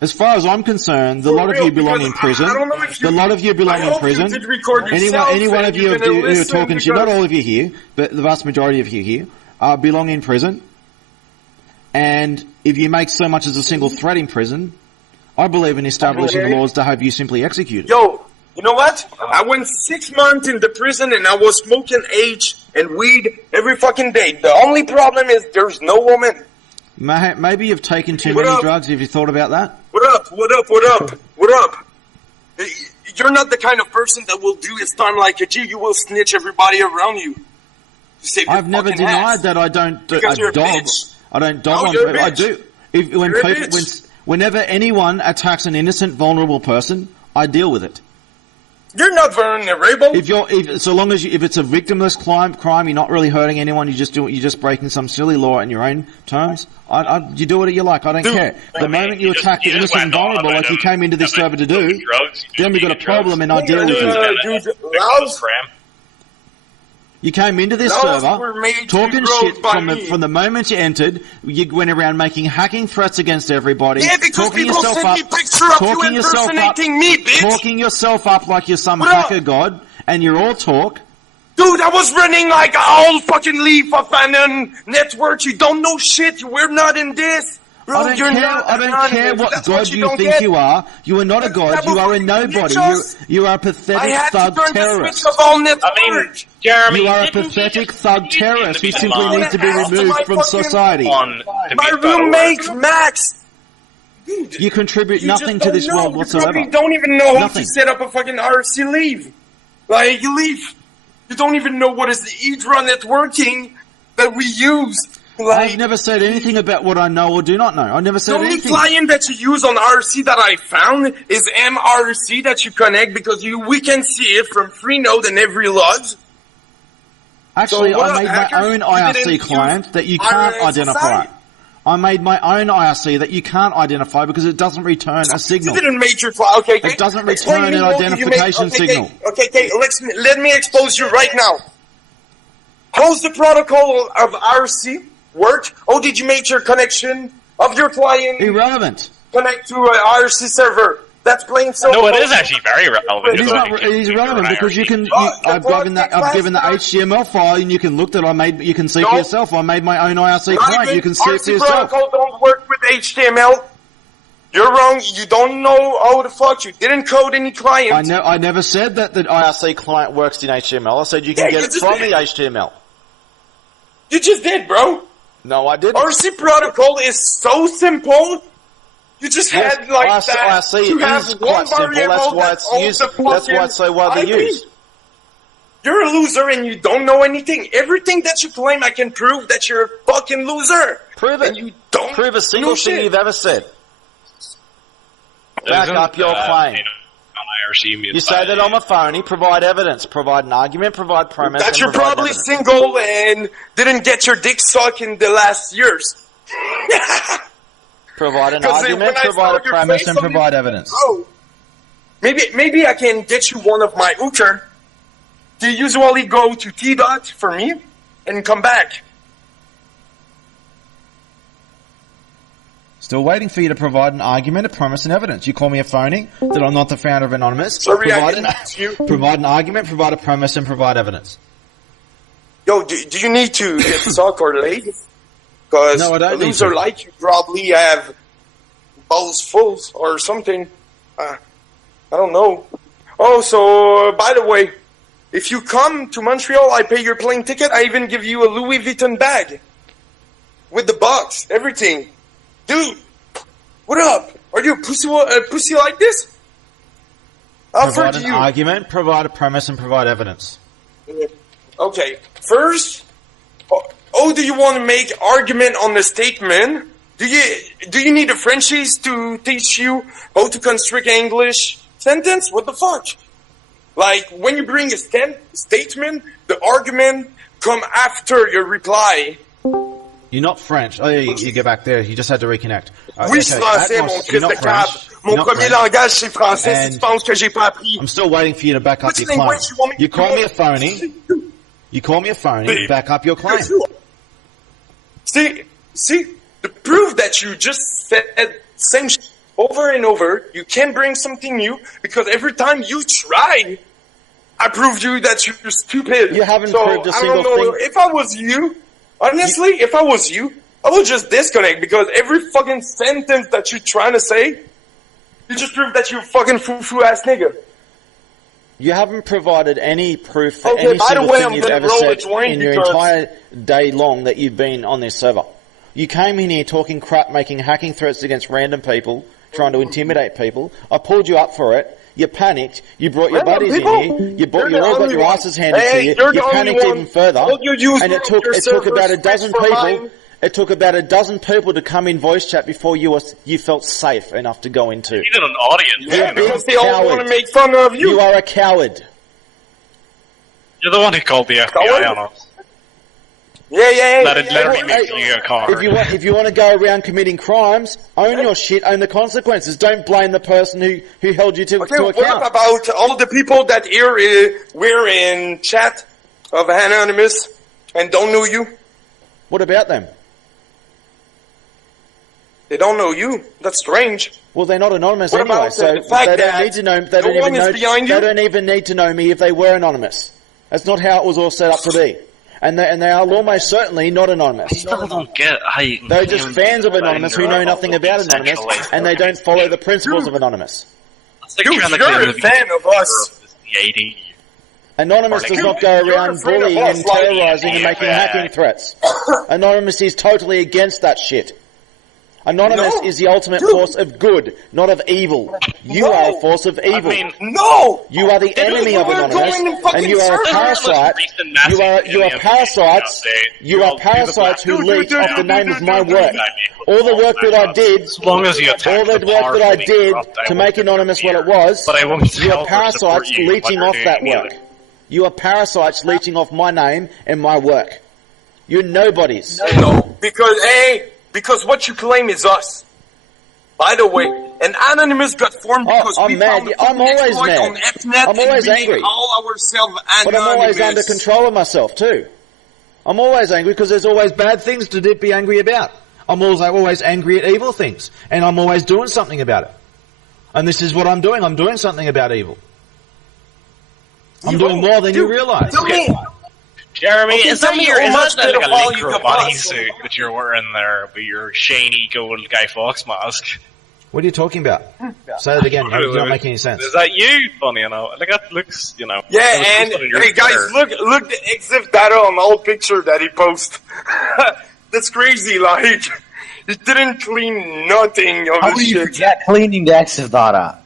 As far as I'm concerned, the lot of you belong in prison. The lot of you belong in prison. Any one of you who are talking shit, not all of you here, but the vast majority of you here, belong in prison. And if you make so much as a single threat in prison, I believe in establishing laws to have you simply executed. Yo, You know what? I went 6 months in the prison and I was smoking H and weed every fucking day. The only problem is there's no woman. Maybe you've taken too many drugs. Have you thought about that? What up? What up? What up? What up? You're not the kind of person that will do his time like a G. You will snitch everybody around you. I've never denied that I don't dob. I don't dob. I do. Whenever anyone attacks an innocent, vulnerable person, I deal with it. You're not vulnerable. So long as if it's a victimless crime, you're not really hurting anyone. You're just breaking some silly law in your own terms. You do what you like. I don't care. The moment you attack the innocent and vulnerable, like you came into this server to do, then we got a problem, and I deal with you. You came into this server talking shit from the moment you entered. You went around making hacking threats against everybody. Yeah, because people sent me picture of you impersonating me, bitch. Talking yourself up like you're some hacker god, and you're all talk. Dude, I was running like all fucking leaf of an network. You don't know shit. We're not in this. Bro, I don't care what god you think you are. You are not a god. You are a nobody. You are a pathetic thug terrorist. Jeremy, you are a pathetic thug terrorist who simply needs to be removed from society. My roommate, Max. Dude, you contribute nothing to this world whatsoever. You don't even know how to set up a fucking RC leave. Like, you leave. You don't even know what is the Hydra networking that we use. I've never said anything about what I know or do not know. I never said anything. The only client that you use on RC that I found is MRC that you connect because we can see it from Freenode and every log. Actually, I made my own IRC client that you can't identify. I made my own IRC that you can't identify because it doesn't return a signal. You didn't make your file. Okay. It doesn't return an identification signal. Okay. Let me expose you right now. How's the protocol of RC work? How did you make your connection of your client? Irrelevant. Connect to an RC server. That's plain so. No, it is actually very relevant. It is relevant because you can. I've given the HTML file, and you can look at. You can see for yourself. I made my own IRC client. You can see it for yourself. Protocol don't work with HTML. You're wrong. You don't know how the fuck. You didn't code any client. I never said that the IRC client works in HTML. I said you can get it from the HTML. You just did, bro. No, I didn't. RC protocol is so simple. You just had like IRC is quite simple. That's why it's used. That's why it's so widely used. You're a loser and you don't know anything. Everything that you claim, I can prove that you're a fucking loser. Prove it. And you don't prove a single thing you've ever said. Back up your claim. You say that I'm a phony. Provide evidence. Provide an argument. Provide premise. That you're probably evidence. single and didn't get your dick sucked in the last years. Provide an argument, provide a premise, and provide evidence. Oh, maybe I can get you one of my hooker. Do you usually go to T-Dot for me and come back? Still waiting for you to provide an argument, a premise, and evidence. You call me a phony, that I'm not the founder of Anonymous. Sorry, provide an argument, provide a premise, and provide evidence. Yo, do you need to get sucked or laid? Because no, I don't a loser like you probably have balls full or something. I don't know. Oh, so by the way, if you come to Montreal, I pay your plane ticket. I even give you a Louis Vuitton bag with the box, everything. Dude, what up? Are you a pussy like this? Provide an argument, provide a premise, and provide evidence. Okay, first, do you want to make argument on the statement? Do you need a Frenchies to teach you how to construct English sentence? What the fuck? Like, when you bring a statement, the argument come after your reply. You're not French. Oh, yeah, you go back there. You just had to reconnect. Oui, c'est français, mon Christ de cab. Mon premier langage, c'est français. Si tu penses que j'ai pas appris. I'm still waiting for you to back up your claim. You call me a phony. You call me a phony. Back up your claim. See, the proof that you just said same shit over and over, you can bring something new, because every time you try, I proved you that you're stupid. You haven't proved a single thing. If I was you, honestly, if I was you, I would just disconnect, because every fucking sentence that you're trying to say, you just proved that you're a fucking foo-foo ass nigga. You haven't provided any proof for any single thing you've ever said in your entire day long that you've been on this server. You came in here talking crap, making hacking threats against random people, trying to intimidate people. I pulled you up for it. You panicked. You brought your buddies in here. You all got your asses handed to you. You panicked even further. And it took about a dozen people. It took about a dozen people to come in voice chat before you felt safe enough to go into. You needed an audience. Yeah, because they all want to make fun of you. You are a coward. You're the one who called the FBI on us. Yeah. Let me make you a card. If you want to go around committing crimes, own your shit, own the consequences. Don't blame the person who held you to account. What about all the people that we're in chat of Anonymous and don't know you? What about them? They don't know you. That's strange. Well, they're not anonymous anyway, so they don't need to know. They don't even need to know me if they were anonymous. That's not how it was all set up to be. And they are almost certainly not anonymous. I still don't get how you can They're just fans of Anonymous who know nothing about Anonymous, and they don't follow the principles of Anonymous. Dude, you're a fan of us. Anonymous does not go around bullying and terrorizing and making hacking threats. Anonymous is totally against that shit. Anonymous is the ultimate force of good, not of evil. You are a force of evil. You are the enemy of Anonymous, and you are a parasite. You are parasites. You are parasites who leech off the name of my work. All the work that I did, all the work that I did to make Anonymous what it was, you are parasites leeching off that work. You are parasites leeching off my name and my work. You're nobodies. No, because what you claim is us. By the way, an Anonymous got formed because we found the exploit on Fnet I'm always angry. All ourselves anonymous. But I'm always under control of myself too. I'm always angry because there's always bad things to be angry about. I'm always angry at evil things, and I'm always doing something about it. And this is what I'm doing. I'm doing something about evil. I'm doing more than you realise. Jeremy, is that like a Lycra bodysuit that you're wearing there with your shiny gold Guy Fawkes mask? What are you talking about? Say that again. It does not make any sense. Is that you? Funny enough. Like, that looks, Yeah, and hey guys, look the exif data on the old picture that he posted. That's crazy, like, he didn't clean nothing of How do you forget cleaning the exif data?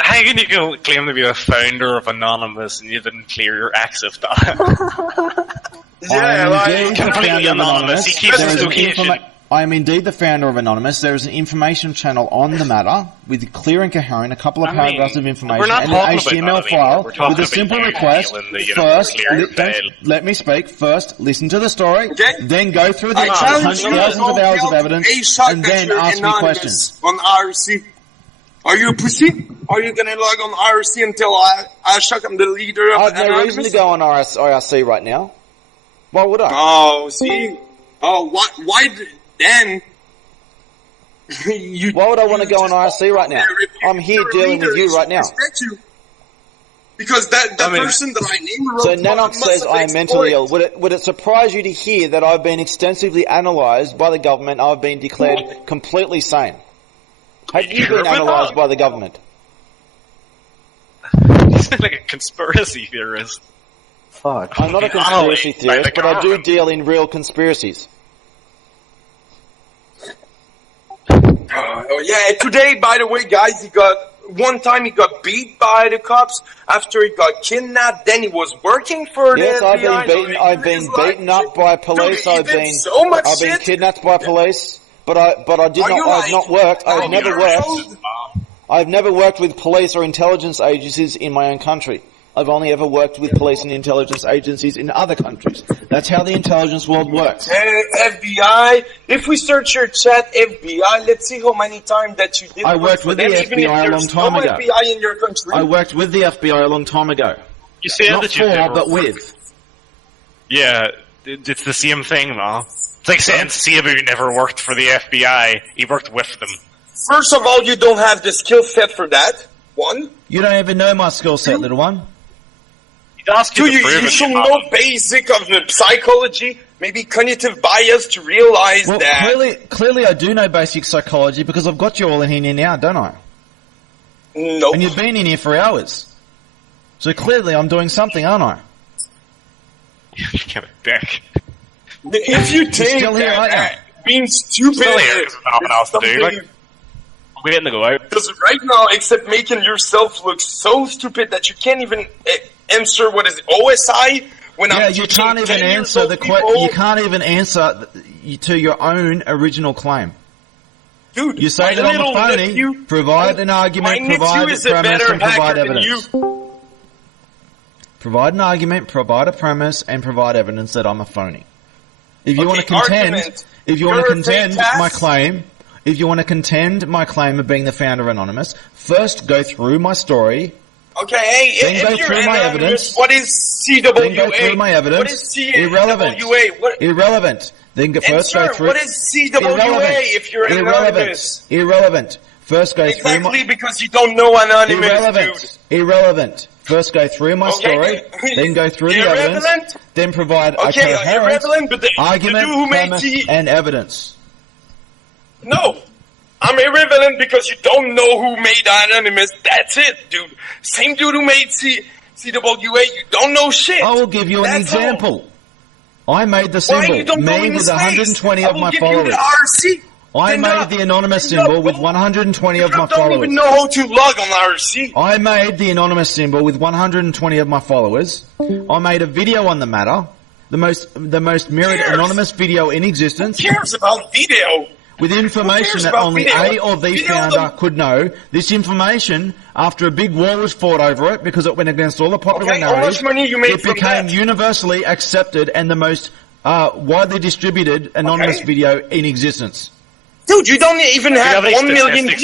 How can you claim to be the founder of Anonymous and you didn't clear your exif data? Completely anonymous. He keeps his location. I am indeed the founder of Anonymous. There is an information channel on the matter with clear and coherent, a couple of paragraphs of information, and an HTML file with a simple request. First, let me speak. First, listen to the story, then go through the thousands of hours of evidence, and then ask me questions. On IRC. Are you a pussy? Are you gonna log on IRC until I shock I'm the leader of Anonymous? I have no reason to go on IRC right now. Why would I? Oh, see? Oh, why then? Why would I want to go on IRC right now? I'm here dealing with you right now. Because that person that I named... So Nanox says I am mentally ill. Would it surprise you to hear that I've been extensively analysed by the government? I've been declared completely sane. Have you been analysed by the government? You sound like a conspiracy theorist. Fuck. I'm not a conspiracy theorist, but I do deal in real conspiracies. Oh, yeah, today, by the way, guys, one time he got beat by the cops, after he got kidnapped, then he was working for the FBI. I've been beaten up by police, I've been kidnapped by police. But I did not. I have not worked. I have never worked. I have never worked with police or intelligence agencies in my own country. I've only ever worked with police and intelligence agencies in other countries. That's how the intelligence world works. FBI. If we search your chat, FBI. Let's see how many times that you did. I worked with the FBI a long time ago. FBI in your country. I worked with the FBI a long time ago. You said not that you for, but with. Yeah, it's the same thing, though. It's like saying Cebu never worked for the FBI. He worked with them. First of all, you don't have the skill set for that. One. You don't even know my skill set, little one. You should know basic of the psychology, maybe cognitive bias to realize that. Clearly I do know basic psychology because I've got you all in here now, don't I? No. And you've been in here for hours. So clearly I'm doing something, aren't I? Get a dick. If you think still here, aren't you? that being stupid Still here, 'cause there's nothing else to do. Like, we're waiting to go out. Because right now, except making yourself look so stupid that you can't even answer what is OSI when I'm you can't even answer you can't even answer to your own original claim. Dude, you say that I'm a phony. Provide an argument, provide a premise, and provide evidence. Provide an argument, provide a premise, and provide evidence that I'm a phony. If you want to contend, my claim, if you want to contend my claim of being the founder of Anonymous, first go through my story. Okay, hey, then go through my evidence. What is CWA? Then go through my evidence. What is CWA? Irrelevant. Then first go through. What is CWA if you're anonymous? Irrelevant. First go through my... Exactly, because you don't know anonymous, Irrelevant. First go through my story, then go through the evidence, then provide a coherent argument, premise, and evidence. No. I'm irrelevant because you don't know who made Anonymous. That's it, dude. Same dude who made CWA, you don't know shit. I will give you an example. I made the symbol, me with 120 of my followers. I made the anonymous symbol with 120 of my followers. I don't even know how to log on RC. I made the anonymous symbol with 120 of my followers. I made a video on the matter, the most mirrored anonymous video in existence. Who cares about video? With information that only A or the founder could know. This information, after a big war was fought over it, because it went against all the popular narratives, it became universally accepted and the most widely distributed anonymous video in existence. Dude, you don't even have 1 million views.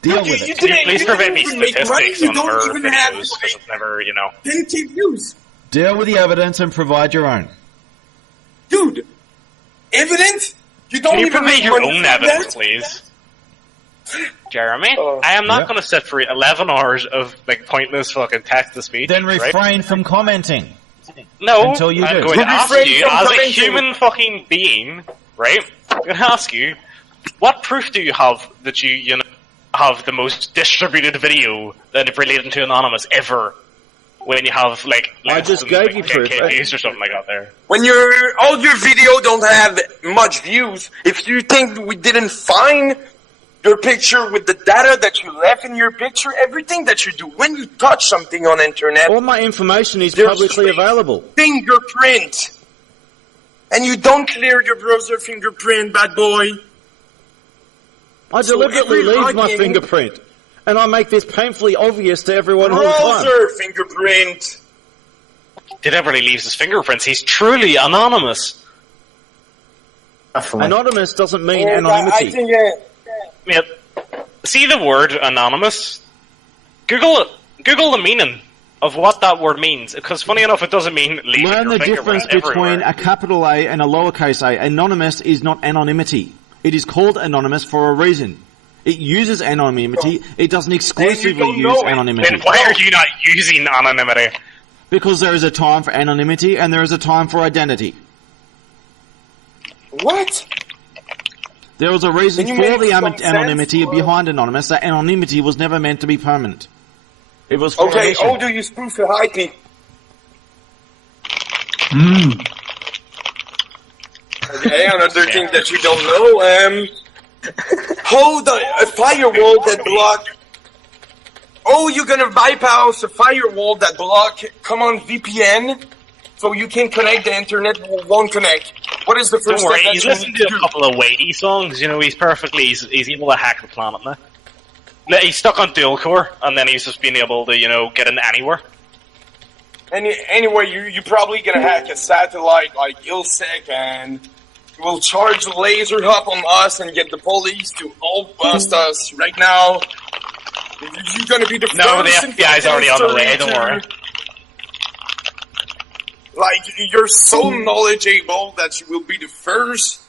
Deal with it. Can you please provide me statistics on her videos, because it's never, 10K views. Deal with the evidence and provide your own. Dude, evidence? You don't Can you even provide your own evidence, please? Jeremy, I am not going to sit for 11 hours of pointless fucking text-to-speech. Then refrain from commenting. No, until you I'm do. going to ask you, as a human fucking being, right? I'm going to ask you, what proof do you have that you have the most distributed video that is related to Anonymous ever? When you have I just gave you proof views or something like that there. When all your video don't have much views, if you think we didn't find your picture with the data that you left in your picture, everything that you do, when you touch something on internet, all my information is publicly available. Fingerprint. And you don't clear your browser fingerprint, bad boy. I deliberately leave my fingerprint. And I make this painfully obvious to everyone all the time. Browser fingerprint. He deliberately leaves his fingerprints. He's truly anonymous. Anonymous doesn't mean anonymity. See the word anonymous? Google it. Google the meaning of what that word means. Because funny enough, it doesn't mean leaving Learn your the difference between everywhere. a capital A and a lowercase a. Anonymous is not anonymity. It is called anonymous for a reason. It uses anonymity. It doesn't exclusively use anonymity. Then why are you not using anonymity? Because there is a time for anonymity and there is a time for identity. What? There was a reason for the anonymity behind anonymous. That anonymity was never meant to be permanent. It was for okay, how do you spoof your IP? Okay, another thing that you don't know, hold a firewall that block. Oh, you're gonna bypass a firewall that block. Come on, VPN, so you can connect the internet. Won't connect. What is the first? Don't worry, he's listened to a couple of weighty songs. He's able to hack the planet now. He's stuck on dual core, and then he's just being able to get into anywhere. Anyway, you're probably gonna hack a satellite like ILSEC and. Will charge the laser hub on us and get the police to all bust us right now. You're gonna be the first. No, the FBI's already on the way, don't worry. You're so knowledgeable that you will be the first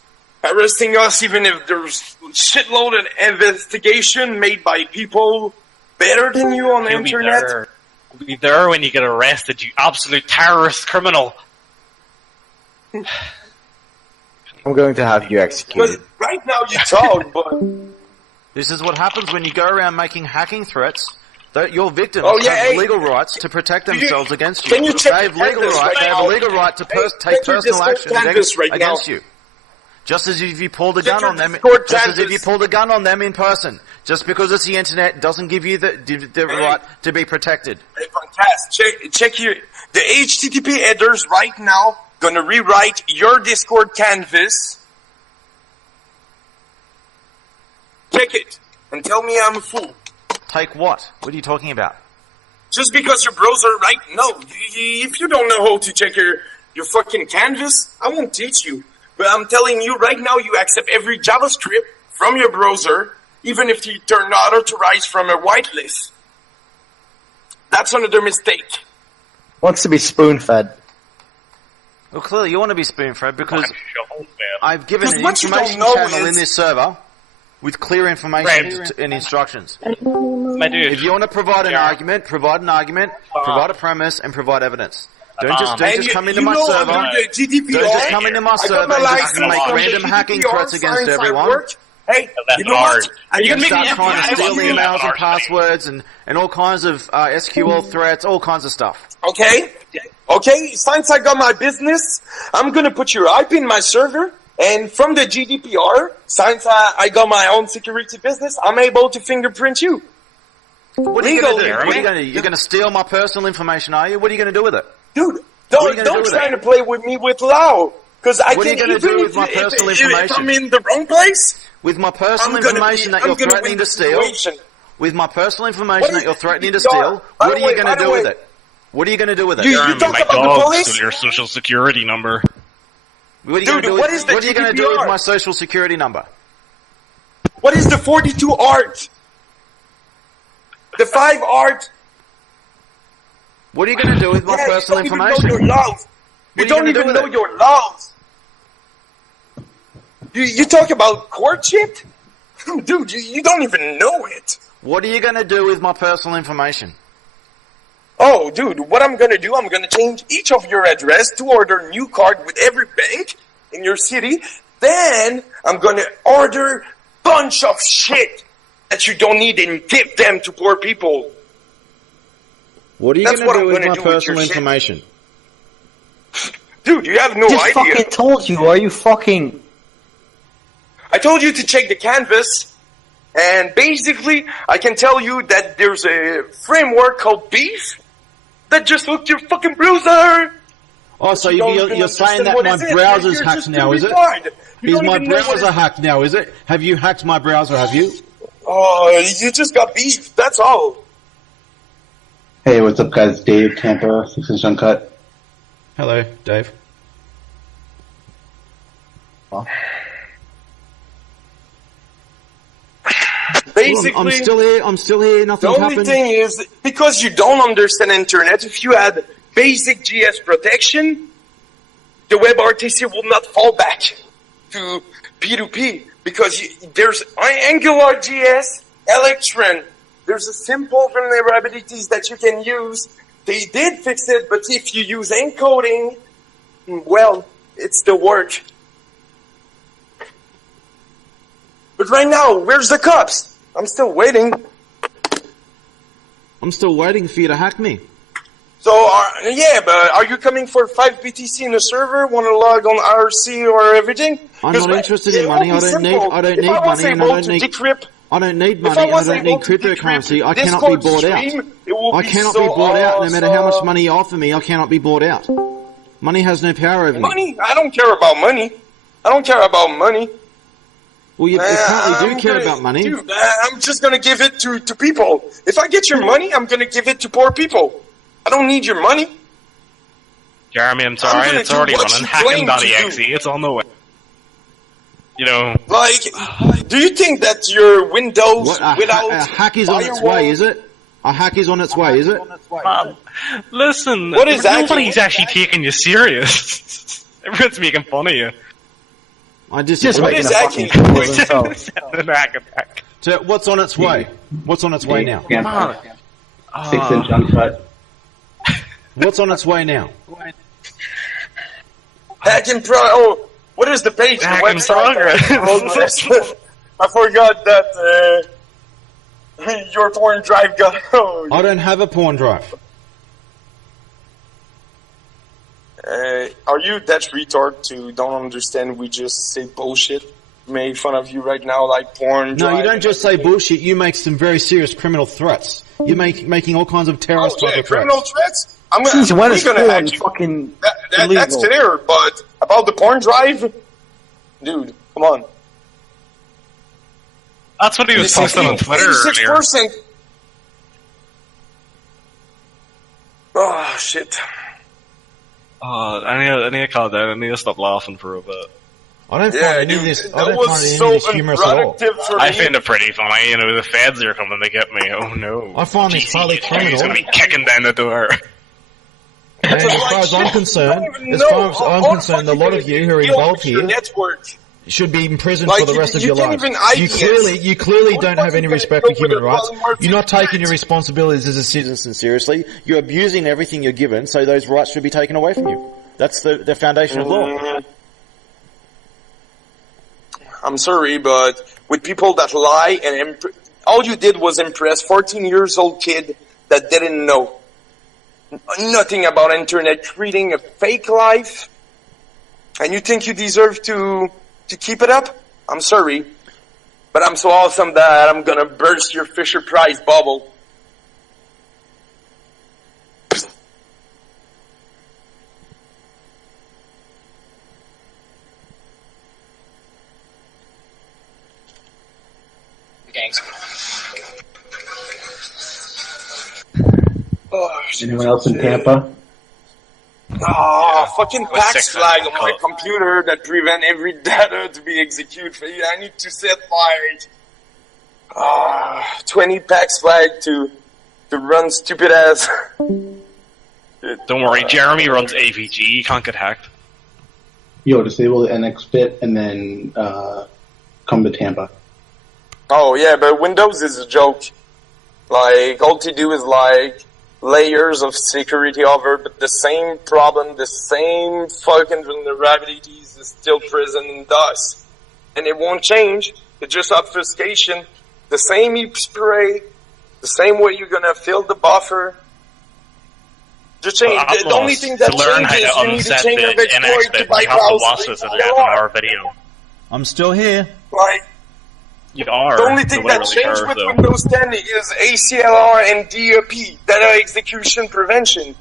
arresting us, even if there's shitload of investigation made by people better than you on the internet. You'll be there when you get arrested, you absolute terrorist criminal. I'm going to have you executed. Right now you talk, but... This is what happens when you go around making hacking threats Your victims have legal rights to protect themselves against you. Can you check they have legal right. They have a legal right to take personal action against you. Just as if you pulled a gun on them, in person. Just because it's the internet doesn't give you the right to be protected. Hey, fantastic. Check here. The HTTP headers right now gonna rewrite your Discord canvas. Check it and tell me I'm a fool. Take what? What are you talking about? Just because your browser, right? No, if you don't know how to check your fucking canvas, I won't teach you. But I'm telling you right now, you accept every JavaScript from your browser, even if you turn unauthorized from a whitelist. That's another mistake. Wants to be spoon-fed. Well, clearly you want to be spoon-fed because I've given an what you information don't know channel in this server with clear information and instructions. My dude. If you want to provide an argument, provide a premise, and provide evidence. Don't just come into my server. Don't just come into my server and just make random hacking threats against everyone. Hey, that's hard. And you start trying to steal emails and passwords and all kinds of SQL threats, all kinds of stuff. Okay, since I got my business, I'm gonna put your IP in my server, and from the GDPR, since I got my own security business, I'm able to fingerprint you. What are you gonna do? What are you gonna do? You're gonna steal my personal information, are you? What are you gonna do with it? Dude, don't try to play with me with Lao, because I What are you gonna do with my personal information? If I'm in the wrong place? With my personal information that you're threatening to steal? With my personal information that you're threatening to steal, what are you gonna do with it? What are you gonna do with it? You talk my about the dog police? stole your social security number. What are you gonna do with my social security number? What is the 42 art? The 5 art? What are you going to do with my personal information? You don't even know your laws. You talk about courtship? Dude, you don't even know it. What are you going to do with my personal information? Oh, dude, what I'm going to do, I'm going to change each of your address to order a new card with every bank in your city. Then I'm going to order bunch of shit that you don't need and give them to poor people. What are you going to do with my personal information? Dude, you have no idea. I just fucking told you. Are you fucking... I told you to check the canvas, and basically, I can tell you that there's a framework called Beef that just hooked your fucking browser. Oh, so you're saying that my browser's hacked now, is it? Is my browser hacked now, is it? Have you hacked my browser, have you? Oh, you just got beef, that's all. Hey, what's up, guys? Dave, Tampa, 6-inch Uncut. Hello, Dave. Oh. Basically, I'm still here, nothing's happened. The only thing is, because you don't understand internet, if you had basic GS protection, the WebRTC will not fall back to P2P, because there's AngularJS, Electron, there's a simple vulnerabilities that you can use. They did fix it, but if you use encoding, well, it's the work. But right now, where's the cops? I'm still waiting. I'm still waiting for you to hack me. So, yeah, but are you coming for 5 BTC in the server? Want to log on IRC or everything? I'm not interested in money. I don't need money, and I don't need cryptocurrency. I cannot be bought out. I cannot be bought out. No matter how much money you offer me, I cannot be bought out. Money has no power over me. Money? I don't care about money. I don't care about money. Well, you apparently do care about money. Dude, I'm just gonna give it to people. If I get your money, I'm gonna give it to poor people. I don't need your money. Jeremy, I'm sorry, it's already running. Hacking.exe, it's on the way. You know... Like, do you think that your Windows without... A hack is on its way, is it? A hack is on its way, is it? Listen, what is nobody's actually taking you serious. Everyone's making fun of you. I just what is hacking? So what's on its way? What's on its way now? 6-inch Uncut. What's on its way now? Hacking what is the page? Hacking the website? I forgot that. Your porn drive got. Oh, I don't have a porn drive. Are you that retard to don't understand? We just say bullshit. Made fun of you right now, like porn. No, you don't just say bullshit. You make some very serious criminal threats. You're making all kinds of terrorist type of criminal threats. I'm gonna. Jeez, when is gonna porn actually, fucking that's clear. But about the porn drive, dude, come on. That's what he was posting on Twitter earlier. 86%. Oh shit. I need to calm down. I need to stop laughing for a bit. I don't find any of this. I don't find any of this humorous at all. I find it pretty funny. You know, the feds are coming to get me. Oh no! I find this highly criminal. He's going to be kicking down the door. And as far as I'm concerned, a lot of you who are involved here should be in prison for the rest of your life. You clearly don't have any respect for human rights. You're not taking your responsibilities as a citizen seriously. You're abusing everything you're given, so those rights should be taken away from you. That's the foundation of law. I'm sorry, but with people that lie and all you did was impress 14 years old kid that didn't know nothing about internet, creating a fake life, and you think you deserve to keep it up? I'm sorry, but I'm so awesome that I'm gonna burst your Fisher Price bubble. Gangs. Oh, anyone else in Tampa? Fucking PAX flag on my computer that prevent every data to be executed. I need to set like 20 PAX flag to run stupid ass. Don't worry, Jeremy runs AVG. He can't get hacked. Yo, disable the NXBit and then come to Tampa. Oh yeah, but Windows is a joke. Like, all to do is like layers of security over, but the same problem, the same fucking vulnerabilities is still present in DOS. And it won't change. It's just obfuscation. The same heap spray, the same way you're gonna fill the buffer. Just change. The only thing that changes, you need to change of exploit to bypass our video. I'm still here. Like, you are. The only thing that changed with Windows 10 is ACLR and DAP, data execution prevention.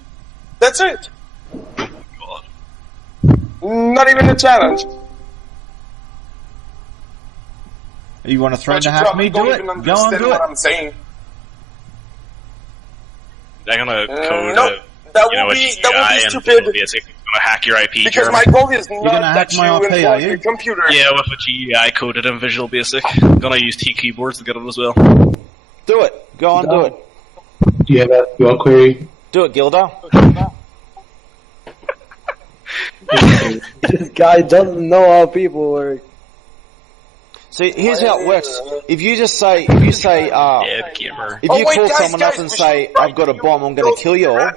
That's it. God. Not even a challenge. You want to threaten to hack me? Do it. Go on, do it. I'm saying. They're gonna code that would be stupid. Gonna hack your IP. Because Jeremy. my goal is not that you involve your computer. Yeah, with a GUI coded in Visual Basic. Gonna use T keyboards to get it as well. Do it. Go on, do it. Do you have a SQL query? Do it, Gilda. This guy doesn't know how people work. See, here's how it works. If you say, if you call someone up and say, I've got a bomb, I'm going to kill you all,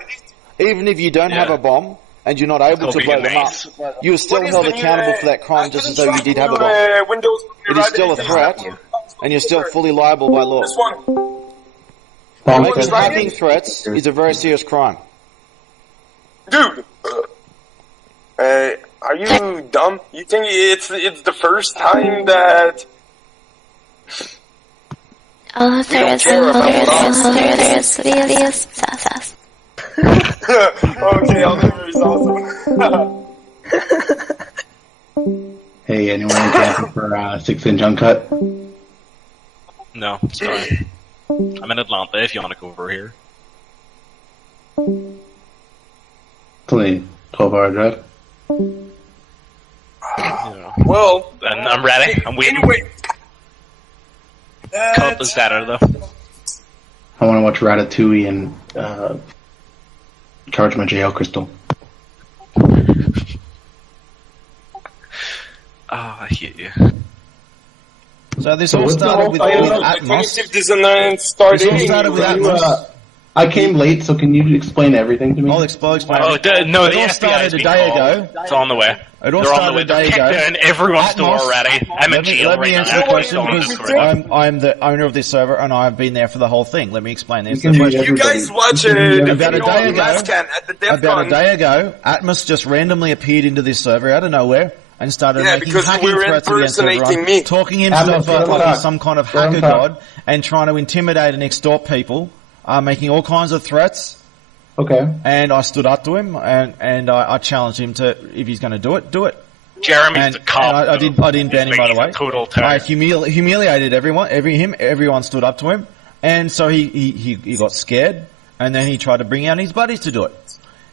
even if you don't have a bomb, and you're not able to blow them up, you're still held accountable for that crime just as though you did have a bomb. It is still a threat, and you're still fully liable by law. Making hacking threats is a very serious crime. Dude, are you dumb? You think it's the first time that... Oh, there is Okay, I'll never is awesome. Hey, anyone in Tampa for 6-inch uncut? No, it's fine. I'm in Atlanta if you want to go over here. It's only 12-hour drive. Well, and I'm ready. I'm waiting. Anyway, Cup is better though. I want to watch Ratatouille and charge my JL crystal. I hate you. So this all started with Atmos. I came late, so can you explain everything to me? I'll explain. Oh, no, it all started a day ago. It's on the way. It all They're on started the way. a day They're kicked ago. down everyone's door Atmos- already. I'm in jail Let me right answer now. the question because Discord. I'm the owner of this server and I've been there for the whole thing. Let me explain this. You can read You guys watch About a day the ago- at the DEF About a CON. day ago, Atmos just randomly appeared into this server out of nowhere and started Yeah, making because you hacking were threats against impersonating everyone, me. talking himself Atmos, up let him like talk. he's some kind of Let him hacker talk. god and trying to intimidate and extort people, making all kinds of threats. Okay. And I stood up to him and I challenged him to, if he's going to do it. Jeremy's And, the cop. and I didn't ban him right away. Total I terror. humiliated everyone stood up to him, and so he got scared, and then he tried to bring out his buddies to do it.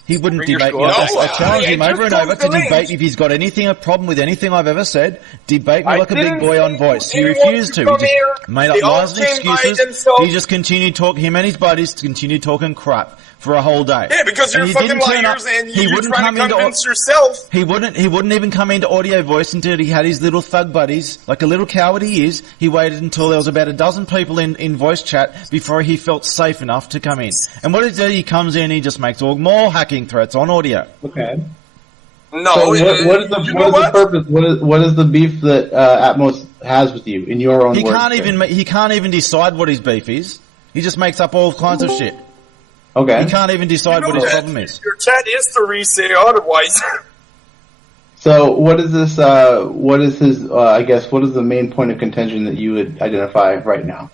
He wouldn't Bring your debate me. squad. I challenged him I over and just over to told the debate link. if he's got a problem with anything I've ever said. Debate me I like a big didn't boy on say voice. He anyone refused to to. He come here. just made They up all lies and came by excuses. themselves. He just continued talking. Him and his buddies continued talking crap for a whole day. Yeah, because And you're he fucking didn't turn liars up- and he you're wouldn't trying come to into convince yourself. He wouldn't even come into audio voice until he had his little thug buddies, like a little coward he is. He waited until there was about a dozen people in voice chat before he felt safe enough to come in. And what he do? He comes in, he just makes all more hacking threats on audio. Okay. No, So what is the purpose? What is the beef that Atmos has with you in your own He words? can't even decide what his beef is. He just makes up all kinds of shit. Okay. He can't even decide what his that problem is. Your chat history say otherwise. So what is this? What is his? I guess what is the main point of contention that you would identify right now?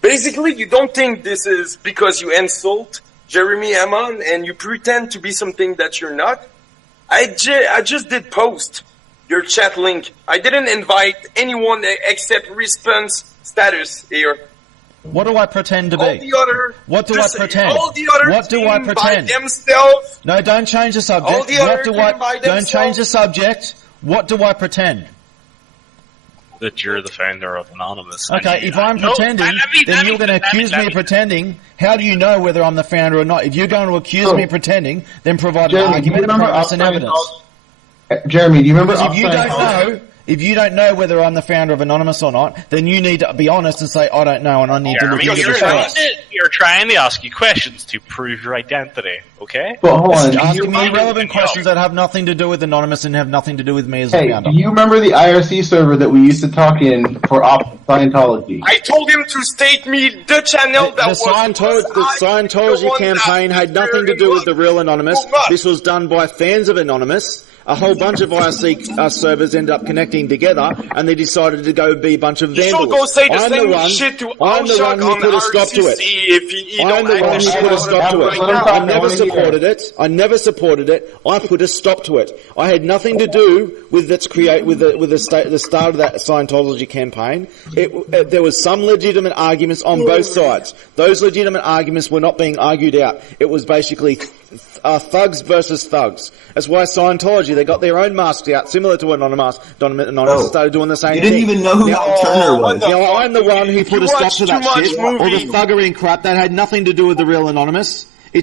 Basically, you don't think this is because you insult Jeremy Hammond and you pretend to be something that you're not. I just did post your chat link. I didn't invite anyone except response status here. What do I pretend to be? All the other, What do I pretend? All the other What do I team pretend? by themselves. No, don't change the subject. All the other What do team I? by Don't themselves. change the subject. What do I pretend? That you're the founder of Anonymous. Okay, if I'm pretending, then you're going to accuse me of pretending. How do you know whether I'm the founder or not? If you're going to accuse me of pretending, then provide an Jeremy, do you argument and remember premise and Upside evidence. Jeremy, do you remember? Because Upside if you don't know whether I'm the founder of Anonymous or not, then you need to be honest and say, I don't know, and I need to look Jeremy, into the you're trying to ask you questions to prove your identity, okay? But hold on, Just do you asking me irrelevant questions that have nothing to do with Anonymous and have nothing to do with me as a Hey, founder. do you remember the IRC server that we used to talk in for Scientology? I told him to state me the channel that The was Scientology the one campaign that had nothing to do with the real Anonymous. Well, not. This was done by fans of Anonymous. A whole bunch of IRC servers ended up connecting together, and they decided to go be a bunch of You vandals. should go say the I'm same the one, shit to I'm the one Alshak who on put a stop to it. RCC if he I'm don't the like one the who shit put a out stop to right it. now. I never supported it. I never supported it. I put a stop to it. I had nothing to do with the start of that Scientology campaign. There was some legitimate arguments on both sides. Those legitimate arguments were not being argued out. It was basically thugs versus thugs. That's why Scientology, they got their own masks out, similar to Anonymous. Anonymous started doing the same You thing. didn't even know who Al Turner was. Now, I'm the one who put a stop to that much shit. All the movie. thuggery and crap that had nothing to do with the real Anonymous. The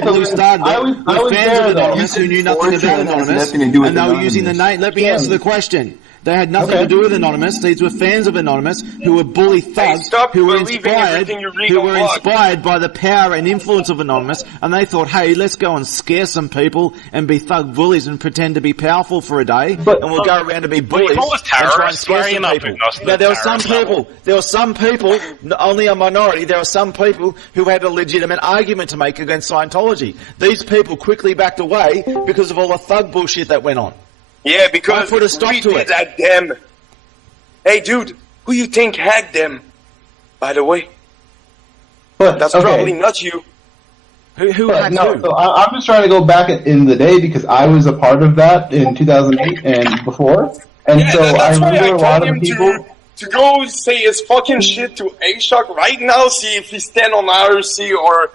people who started I it was were fans there, of though. Anonymous who knew nothing about 4chan has Anonymous, nothing to do with and they were using the Anonymous. name. Let me answer the question. They had nothing Okay. to do with Anonymous. These were fans of Anonymous who were bully thugs, stop who were believing everything you read on blog. inspired by the power and influence of Anonymous, and they thought, hey, let's go and scare some people and be thug bullies and pretend to be powerful for a day, and we'll go around and be bullies call us and try and terrorists, scare why are you some not people. putting us to Now, the there were some people, only a minority, there were some people who had a legitimate argument to make against Scientology. These people quickly backed away because of all the thug bullshit that went on. Yeah, because I put a stop we to did it. at them. Hey, dude, who you think hacked them? By the way, But that's okay. probably not you. Who But hacked no, who? so I'm just trying to go back in the day because I was a part of that in 2008 and before, and Yeah, so I that's why remember a lot told of him the people. to go say his fucking shit to A-Shock right now, see if he stand on IRC or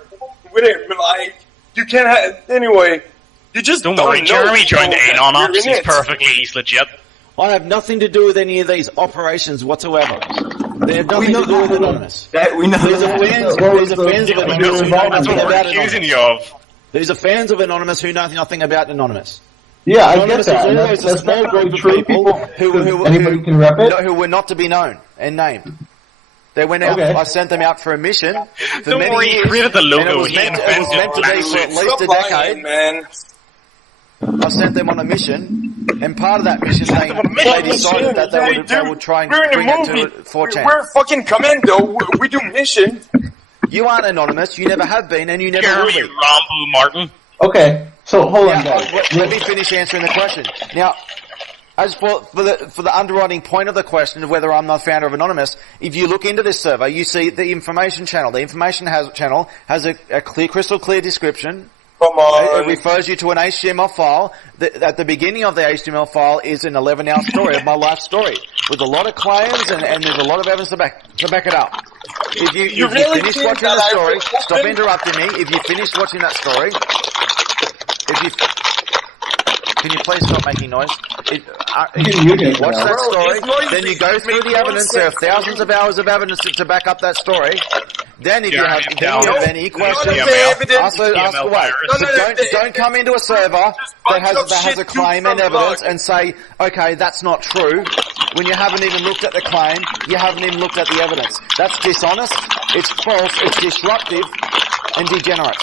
whatever. Like, you can't have... Anyway, you just Don't don't worry, know Jeremy joined people Anon that Ops. you're in He's legit. I have nothing to do with any of these operations whatsoever. They have nothing to do with Anonymous. We know These are that. fans of Anonymous who know That's nothing what we're about accusing Anonymous. you of. These are fans of Anonymous who know nothing about Anonymous. Yeah, I get Anonymous that. is And always a that's small definitely group of true. people Anybody can rep it. who were not to be known and named. They went out. Okay. I sent them out for a mission for Don't many worry, he years. created the logo. And it was He meant to be invented for at least a Stop lying, decade. man. I sent them on a mission, and part of that mission, they decided that they would try and bring it to 4chan. We're fucking commando. We do mission. You aren't anonymous. You never have been, and you never will be. Rambo Martin. Okay, so hold on, guys. Let me finish answering the question. Now, as for the underwriting point of the question of whether I'm the founder of Anonymous, if you look into this server, you see the information channel. The information channel has a crystal clear description. Come on. It refers you to an HTML file. At the beginning of the HTML file is an 11-hour story of my life story, with a lot of claims and there's a lot of evidence to back it up. If you finish watching the story, stop interrupting me. If you finish watching that story, can you please stop making noise? If you watch that story, then you go through the evidence. There are thousands of hours of evidence to back up that story. Then if you have any questions, ask away. But don't come into a server that has a claim and evidence and say, okay, that's not true, when you haven't even looked at the claim, you haven't even looked at the evidence. That's dishonest, it's false, it's disruptive, and degenerate.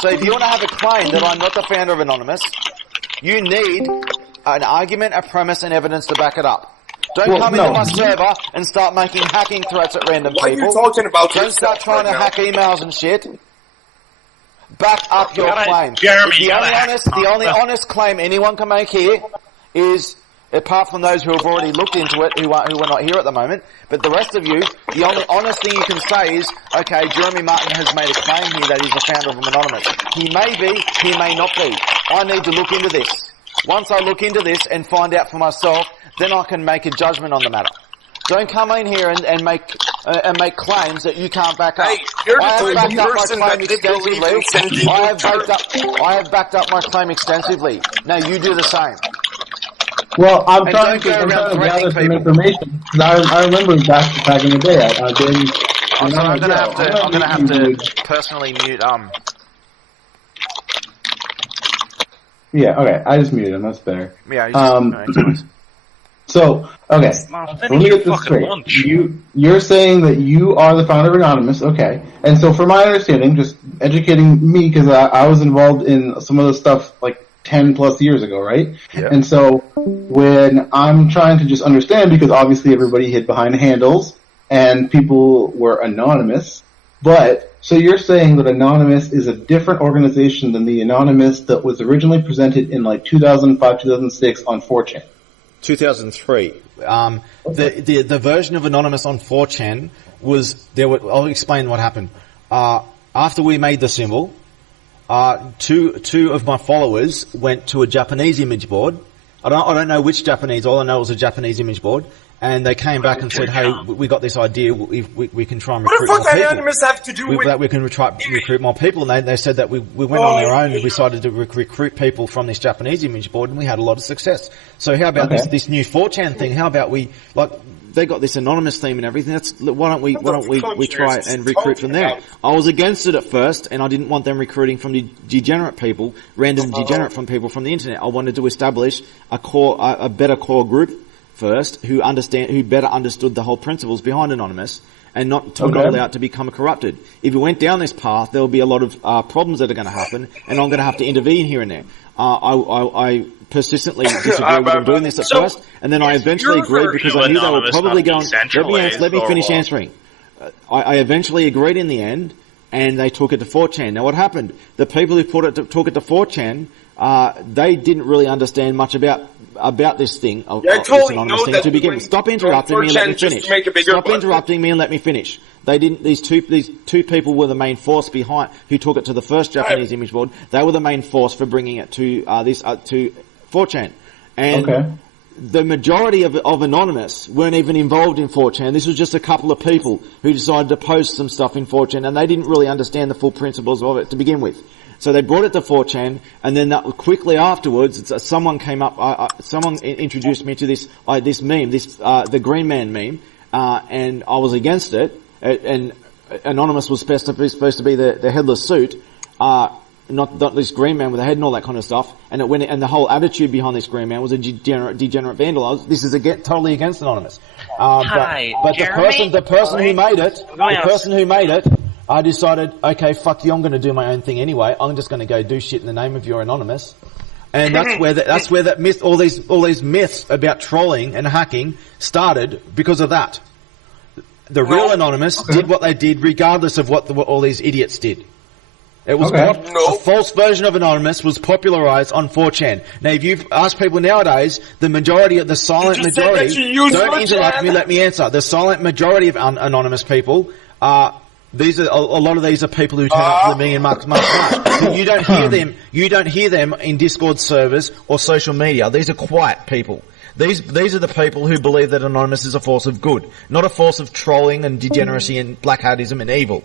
So if you want to have a claim that I'm not the founder of Anonymous, you need an argument, a premise, and evidence to back it up. Don't come into my server and start making hacking threats at random people. Why are you talking about Don't start trying to hack emails and shit. Back up your claim. Jeremy, the only honest claim anyone can make here is, apart from those who have already looked into it, who are not here at the moment, but the rest of you, the only honest thing you can say is, okay, Jeremy Martin has made a claim here that he's the founder of Anonymous. He may be, he may not be. I need to look into this. Once I look into this and find out for myself, then I can make a judgment on the matter. Don't come in here and make claims that you can't back up. Hey, you're the I have backed up my person claim that did believe in extensively. I have backed up my claim extensively. Now you do the same. Well, I'm trying to gather some information because I remember back in the day. I'm gonna have to personally mute. Yeah. Okay. I just muted him. That's better. Yeah. So, okay, let me get this straight. You're saying that you are the founder of Anonymous, okay. And so from my understanding, just educating me, because I was involved in some of the stuff like 10 plus years ago, right? Yeah. And so when I'm trying to just understand, because obviously everybody hid behind handles and people were anonymous, but so you're saying that Anonymous is a different organization than the Anonymous that was originally presented in like 2005, 2006 on 4chan. 2003. The version of Anonymous on 4chan was I'll explain what happened. After we made the symbol, two of my followers went to a Japanese image board. I don't know which Japanese. All I know it was a Japanese image board. And they came back and said, "Hey, we got this idea. We can try and recruit more people. What the fuck Anonymous have to do with that? We can recruit more people." And they said that we went on our own and decided to recruit people from this Japanese image board, and we had a lot of success. So how about this new 4chan thing? How about they got this anonymous theme and everything. Why don't we try and recruit from there? I was against it at first, and I didn't want them recruiting from the degenerate people, random degenerate from people from the internet. I wanted to establish a better core group first, who better understood the whole principles behind Anonymous, and not allow it to become corrupted. If we went down this path, there will be a lot of problems that are going to happen, and I'm going to have to intervene here and there. I persistently disagree with them doing this at first, and then I eventually agreed because I knew they were probably going. Let me finish answering. I eventually agreed in the end, and they took it to 4chan. Now, what happened? The people who took it to 4chan, they didn't really understand much about this thing, this anonymous thing to begin with. Stop interrupting me and let me finish. Stop interrupting me and let me finish. They didn't. These two people were the main force behind who took it to the first Japanese image board. They were the main force for bringing it to to 4chan, and the majority of Anonymous weren't even involved in 4chan. This was just a couple of people who decided to post some stuff in 4chan, and they didn't really understand the full principles of it to begin with. So they brought it to 4chan, and then quickly afterwards, someone came up. Someone introduced me to this meme, the Green Man meme, and I was against it. And Anonymous was supposed to be the headless suit, not this Green Man with a head and all that kind of stuff. And and the whole attitude behind this Green Man was a degenerate vandal. This is totally against Anonymous. But the person who made it. I decided, okay, fuck you, I'm going to do my own thing anyway. I'm just going to go do shit in the name of your Anonymous. And that's where that myth, all these myths about trolling and hacking started because of that. The real Anonymous did what they did regardless of what all these idiots did. It was a false version of Anonymous was popularized on 4chan. Now, if you've asked people nowadays, the majority of the silent majority, don't interrupt me, let me answer. The silent majority of anonymous people are, a lot of these are people who turn up to the Me and Mark March. You don't hear them in Discord servers or social media. These are quiet people. These are the people who believe that Anonymous is a force of good, not a force of trolling and degeneracy and black hatism and evil.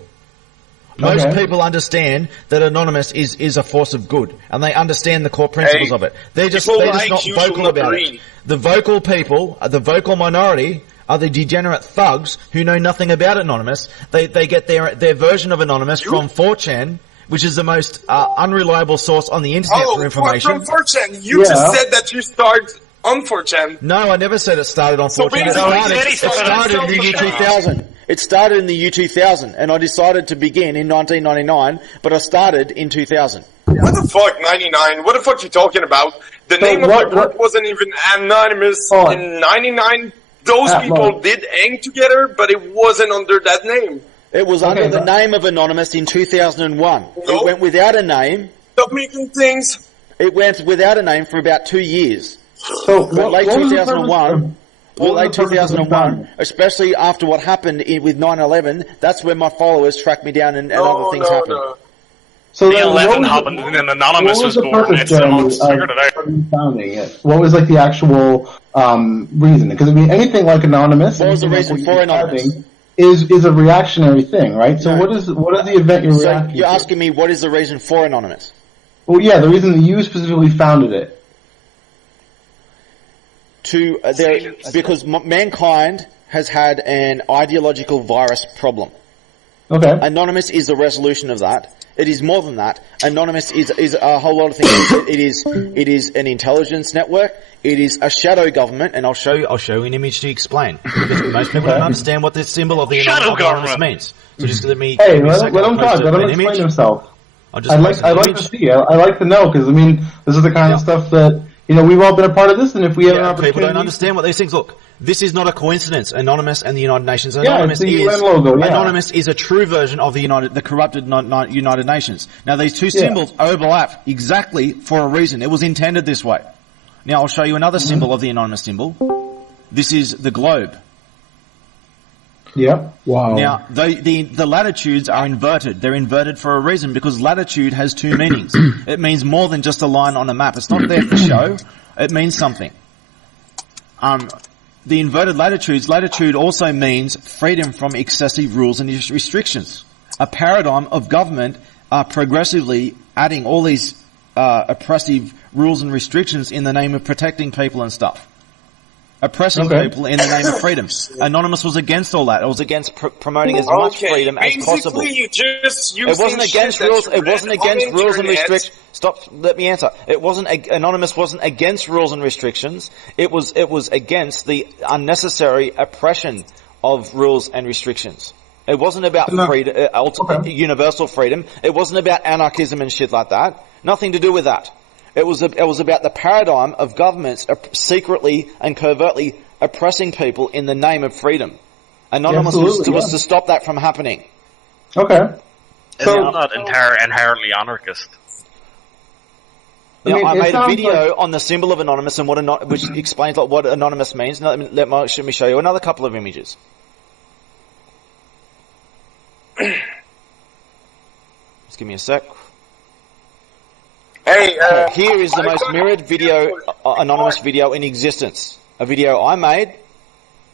Most people understand that Anonymous is a force of good, and they understand the core principles of it. They're just not vocal about it. The vocal people, the vocal minority, are the degenerate thugs who know nothing about Anonymous. They get their version of Anonymous from 4chan, which is the most unreliable source on the internet for information. From 4chan. You just said that you start on 4chan. No, I never said it started on 4chan. It started in the year 2000. It started in the year 2000, and I decided to begin in 1999, but I started in 2000. What the fuck, 99? What the fuck are you talking about? The name of my group wasn't even Anonymous in 99. Those people did hang together, but it wasn't under that name. It was under the name of Anonymous in 2001. It went without a name. Stop making things. It went without a name for about 2 years. So, late 2001... Well, late 2001, especially after what happened with 9/11, that's when my followers tracked me down and other things happened. So the 11 happened and then Anonymous was born. It's figured it out. Founding it. What was like the actual reason? Because I mean, anything like Anonymous. What was the reason for Anonymous? Is a reactionary thing, right? So what is the event you're reacting to? You're asking me what is the reason for Anonymous? Well, yeah, the reason that you specifically founded it. Because mankind has had an ideological virus problem. Okay. Anonymous is the resolution of that. It is more than that. Anonymous is a whole lot of things. It is an intelligence network. It is a shadow government, and I'll show you an image to explain. Because most people don't understand what this symbol of the Anonymous means. So just let me. Hey, let him talk. Let him explain himself. I'd like to see. I like to know because I mean, this is the kind of stuff that. You know, we've all been a part of this, and if we have an opportunity... People don't understand what these things look. This is not a coincidence. Anonymous and the United Nations. Anonymous Anonymous is a true version of the corrupted United Nations. Now, these two symbols overlap exactly for a reason. It was intended this way. Now, I'll show you another symbol of the Anonymous symbol. This is the globe. Yeah. Wow. Now, the latitudes are inverted. They're inverted for a reason because latitude has two meanings. It means more than just a line on a map. It's not there for show. It means something. The inverted latitude also means freedom from excessive rules and restrictions. A paradigm of government progressively adding all these oppressive rules and restrictions in the name of protecting people and stuff. Oppressing people in the name of freedom. Anonymous was against all that. It was against promoting as much freedom as possible. You just it wasn't against rules. It wasn't against rules and restrictions. Stop. Let me answer. It wasn't. Anonymous wasn't against rules and restrictions. It was against the unnecessary oppression of rules and restrictions. It wasn't about freedom, universal freedom. It wasn't about anarchism and shit like that. Nothing to do with that. It was about the paradigm of governments secretly and covertly oppressing people in the name of freedom. Anonymous was to stop that from happening. Okay. So I'm not inherently anarchist. I made a video on the symbol of Anonymous and which explains what Anonymous means. Now, let me show you another couple of images. Just give me a sec. Hey, here is the most mirrored video, Anonymous video in existence. A video I made,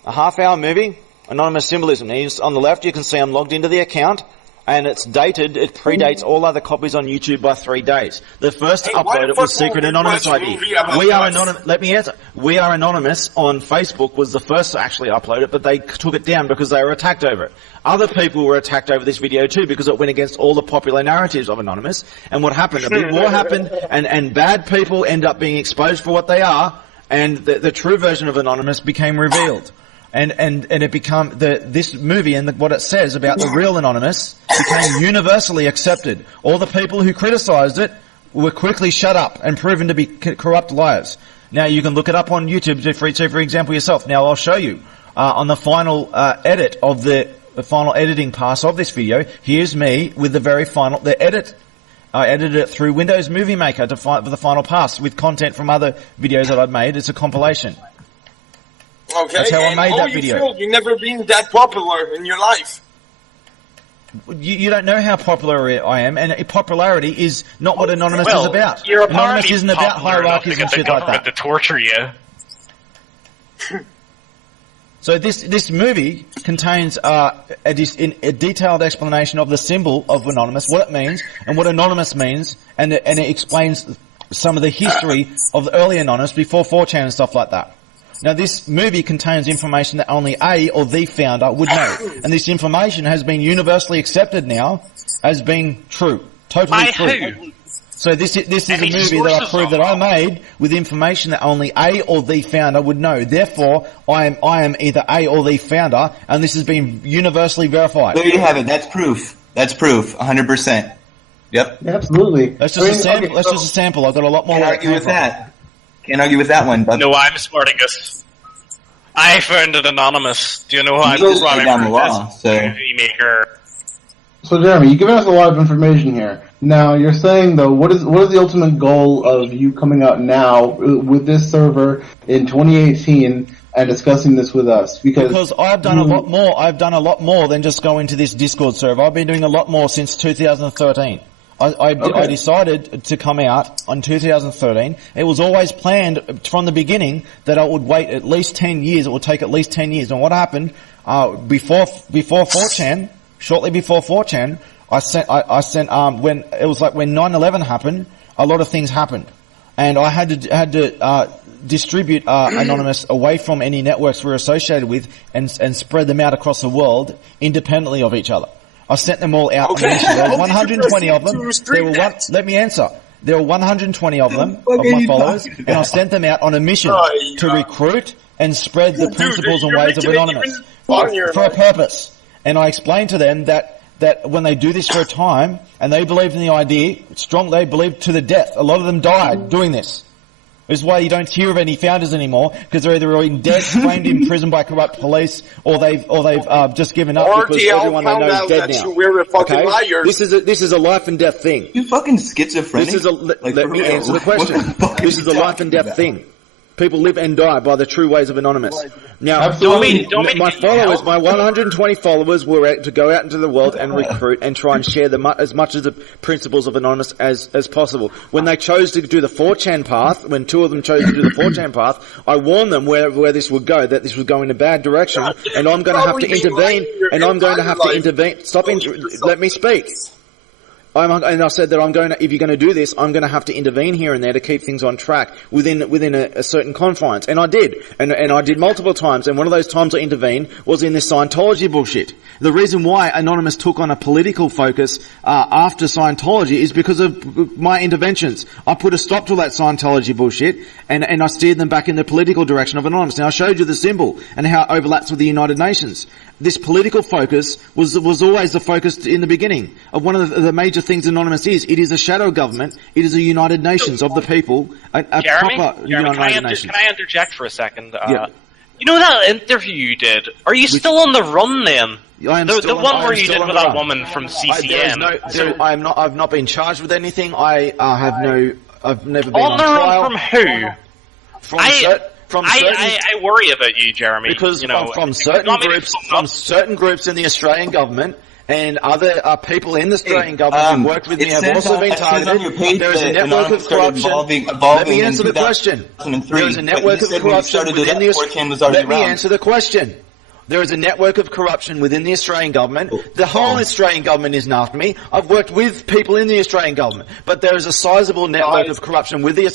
a half-hour movie, Anonymous symbolism. Now, on the left, you can see I'm logged into the account, and it's dated. It predates all other copies on YouTube by 3 days. The first upload was Secret Anonymous ID. We are anonymous. Let me answer. We Are Anonymous on Facebook was the first to actually upload it, but they took it down because they were attacked over it. Other people were attacked over this video too because it went against all the popular narratives of Anonymous. And what happened? A big war happened, and bad people end up being exposed for what they are, and the true version of Anonymous became revealed. And it became this movie and what it says about the real Anonymous became universally accepted. All the people who criticized it were quickly shut up and proven to be corrupt liars. Now you can look it up on YouTube for example yourself. Now I'll show you on the final edit of the final editing pass of this video. Here's me with the edit. I edited it through Windows Movie Maker for the final pass with content from other videos that I'd made. It's a compilation. Okay. That's how I made that video. You've never been that popular in your life. You don't know how popular I am, and popularity is not what Anonymous is about. Anonymous isn't about hierarchies and shit like that. To torture you. So this movie contains a detailed explanation of the symbol of Anonymous, what it means, and what Anonymous means, and it explains some of the history of the early Anonymous before 4chan and stuff like that. Now, this movie contains information that only a or the founder would know. And this information has been universally accepted now as being true. Totally true. Who? So this is a movie that I proved that I made with information that only a or the founder would know. Therefore, I am either a or the founder, and this has been universally verified. There you have it. That's proof. That's proof. 100%. Yep. Absolutely. That's just a sample. Okay, that's just a sample. I've got a lot more. Can't argue with that. Can't argue with that one, but no, I'm Spartacus. I found it anonymous. Do you know how I'm running down the law? Maker. So Jeremy, you've given us a lot of information here. Now you're saying though, what is the ultimate goal of you coming out now with this server in 2018 and discussing this with us? Because I've done a lot more. I've done a lot more than just go into this Discord server. I've been doing a lot more since 2013. I decided to come out on 2013. It was always planned from the beginning that I would wait at least 10 years. It would take at least 10 years. And what happened before 4chan, shortly before 4chan, I sent when it was like when 9/11 happened, a lot of things happened, and I had to distribute Anonymous away from any networks we're associated with and spread them out across the world independently of each other. I sent them all out. Okay. There were 120 of them. Let me answer. There were 120 of them, of my followers, and I sent them out on a mission to recruit and spread the principles and ways of Anonymous for a purpose. And I explained to them that when they do this for a time, and they believed in the idea, they believed to the death. A lot of them died doing this. This is why you don't hear of any founders anymore, because they're either in dead, framed in prison by corrupt police, or they've just given up because everyone they know is dead now. We're a fucking liar. This is a life and death thing. You fucking schizophrenic. Let me answer the question. This is a life and death thing. People live and die by the true ways of Anonymous. Now, my followers, my 120 followers were to go out into the world and recruit and try and share as much of the principles of Anonymous as possible. When they chose to do the 4chan path, when two of them chose to do the 4chan path, I warned them where this would go, that this would go in a bad direction, and I'm going to have to intervene, let me speak. And I said that if you're going to do this, I'm going to have to intervene here and there to keep things on track within a certain confines. And I did. And I did multiple times. And one of those times I intervened was in this Scientology bullshit. The reason why Anonymous took on a political focus, after Scientology is because of my interventions. I put a stop to that Scientology bullshit and I steered them back in the political direction of Anonymous. Now I showed you the symbol and how it overlaps with the United Nations. This political focus was always the focus in the beginning of one of the major things Anonymous is. It is a shadow government. It is a United Nations of the people. Jeremy, can I interject for a second? Yeah. You know that interview you did? Are you still on the run then? I am the one where you did with that woman from CCN. I've not been charged with anything. I've never been on the trial. Run from who? I worry about you, Jeremy. Because from certain groups in the Australian government and other people in the Australian government who worked with me have also been targeted. There is a network of corruption. Let me answer the question. There is a network of corruption within the... Let me answer the question. There is a network of corruption within the Australian government. The whole Australian government isn't after me. I've worked with people in the Australian government. But there is a sizable network of corruption within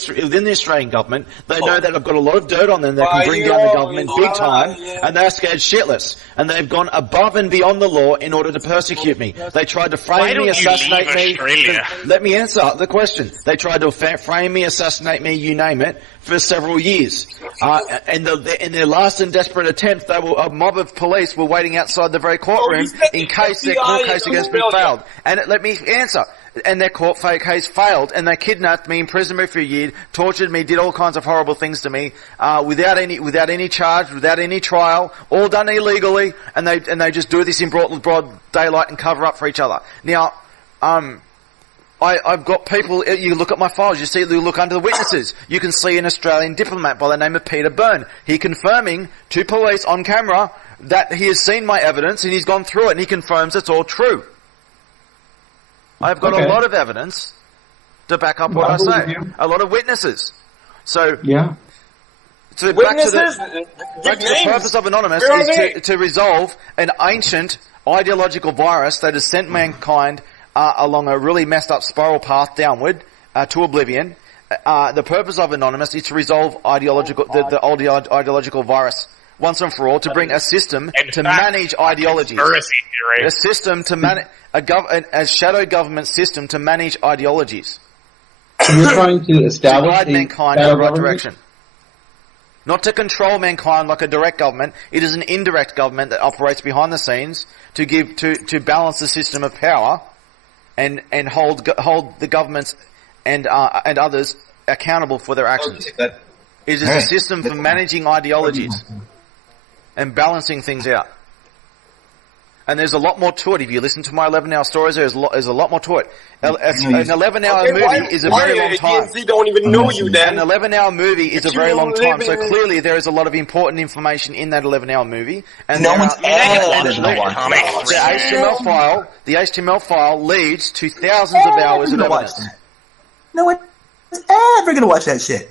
the Australian government. They know that I've got a lot of dirt on them that can bring down the government big time, and they're scared shitless. And they've gone above and beyond the law in order to persecute me. They tried to frame me, assassinate me. Let me answer the question. They tried to frame me, assassinate me, you name it, for several years. And in their last and desperate attempt, a mob of police were waiting outside the very courtroom in case their court case against me failed. And let me answer. and their court case failed, and they kidnapped me, imprisoned me for a year, tortured me, did all kinds of horrible things to me, without any charge, without any trial, all done illegally, and they just do this in broad daylight and cover up for each other. Now, I've got people, you look at my files, you look under the witnesses, you can see an Australian diplomat by the name of Peter Byrne. He confirming to police on camera that he has seen my evidence and he's gone through it and he confirms it's all true. I've got a lot of evidence to back up what I say. A lot of witnesses. So, yeah. So back to the purpose of Anonymous is to resolve an ancient ideological virus that has sent mankind along a really messed up spiral path downward to oblivion. The purpose of Anonymous is to resolve the ideological virus once and for all, to bring a system to manage ideologies. A system to manage a shadow government system to manage ideologies. So you're trying to establish to guide mankind in the right direction. Not to control mankind like a direct government. It is an indirect government that operates behind the scenes to balance the system of power and hold the governments and others accountable for their actions. It is a system for managing ideologies and balancing things out. And there's a lot more to it. If you listen to my 11-hour stories, there's a lot more to it. An 11-hour movie is a very long time. They don't even know you then. An 11-hour movie is a very long time. So clearly there is a lot of important information in that 11-hour movie. And no one's ever going to watch the HTML file leads to thousands of hours of evidence. No one's ever going to watch that shit.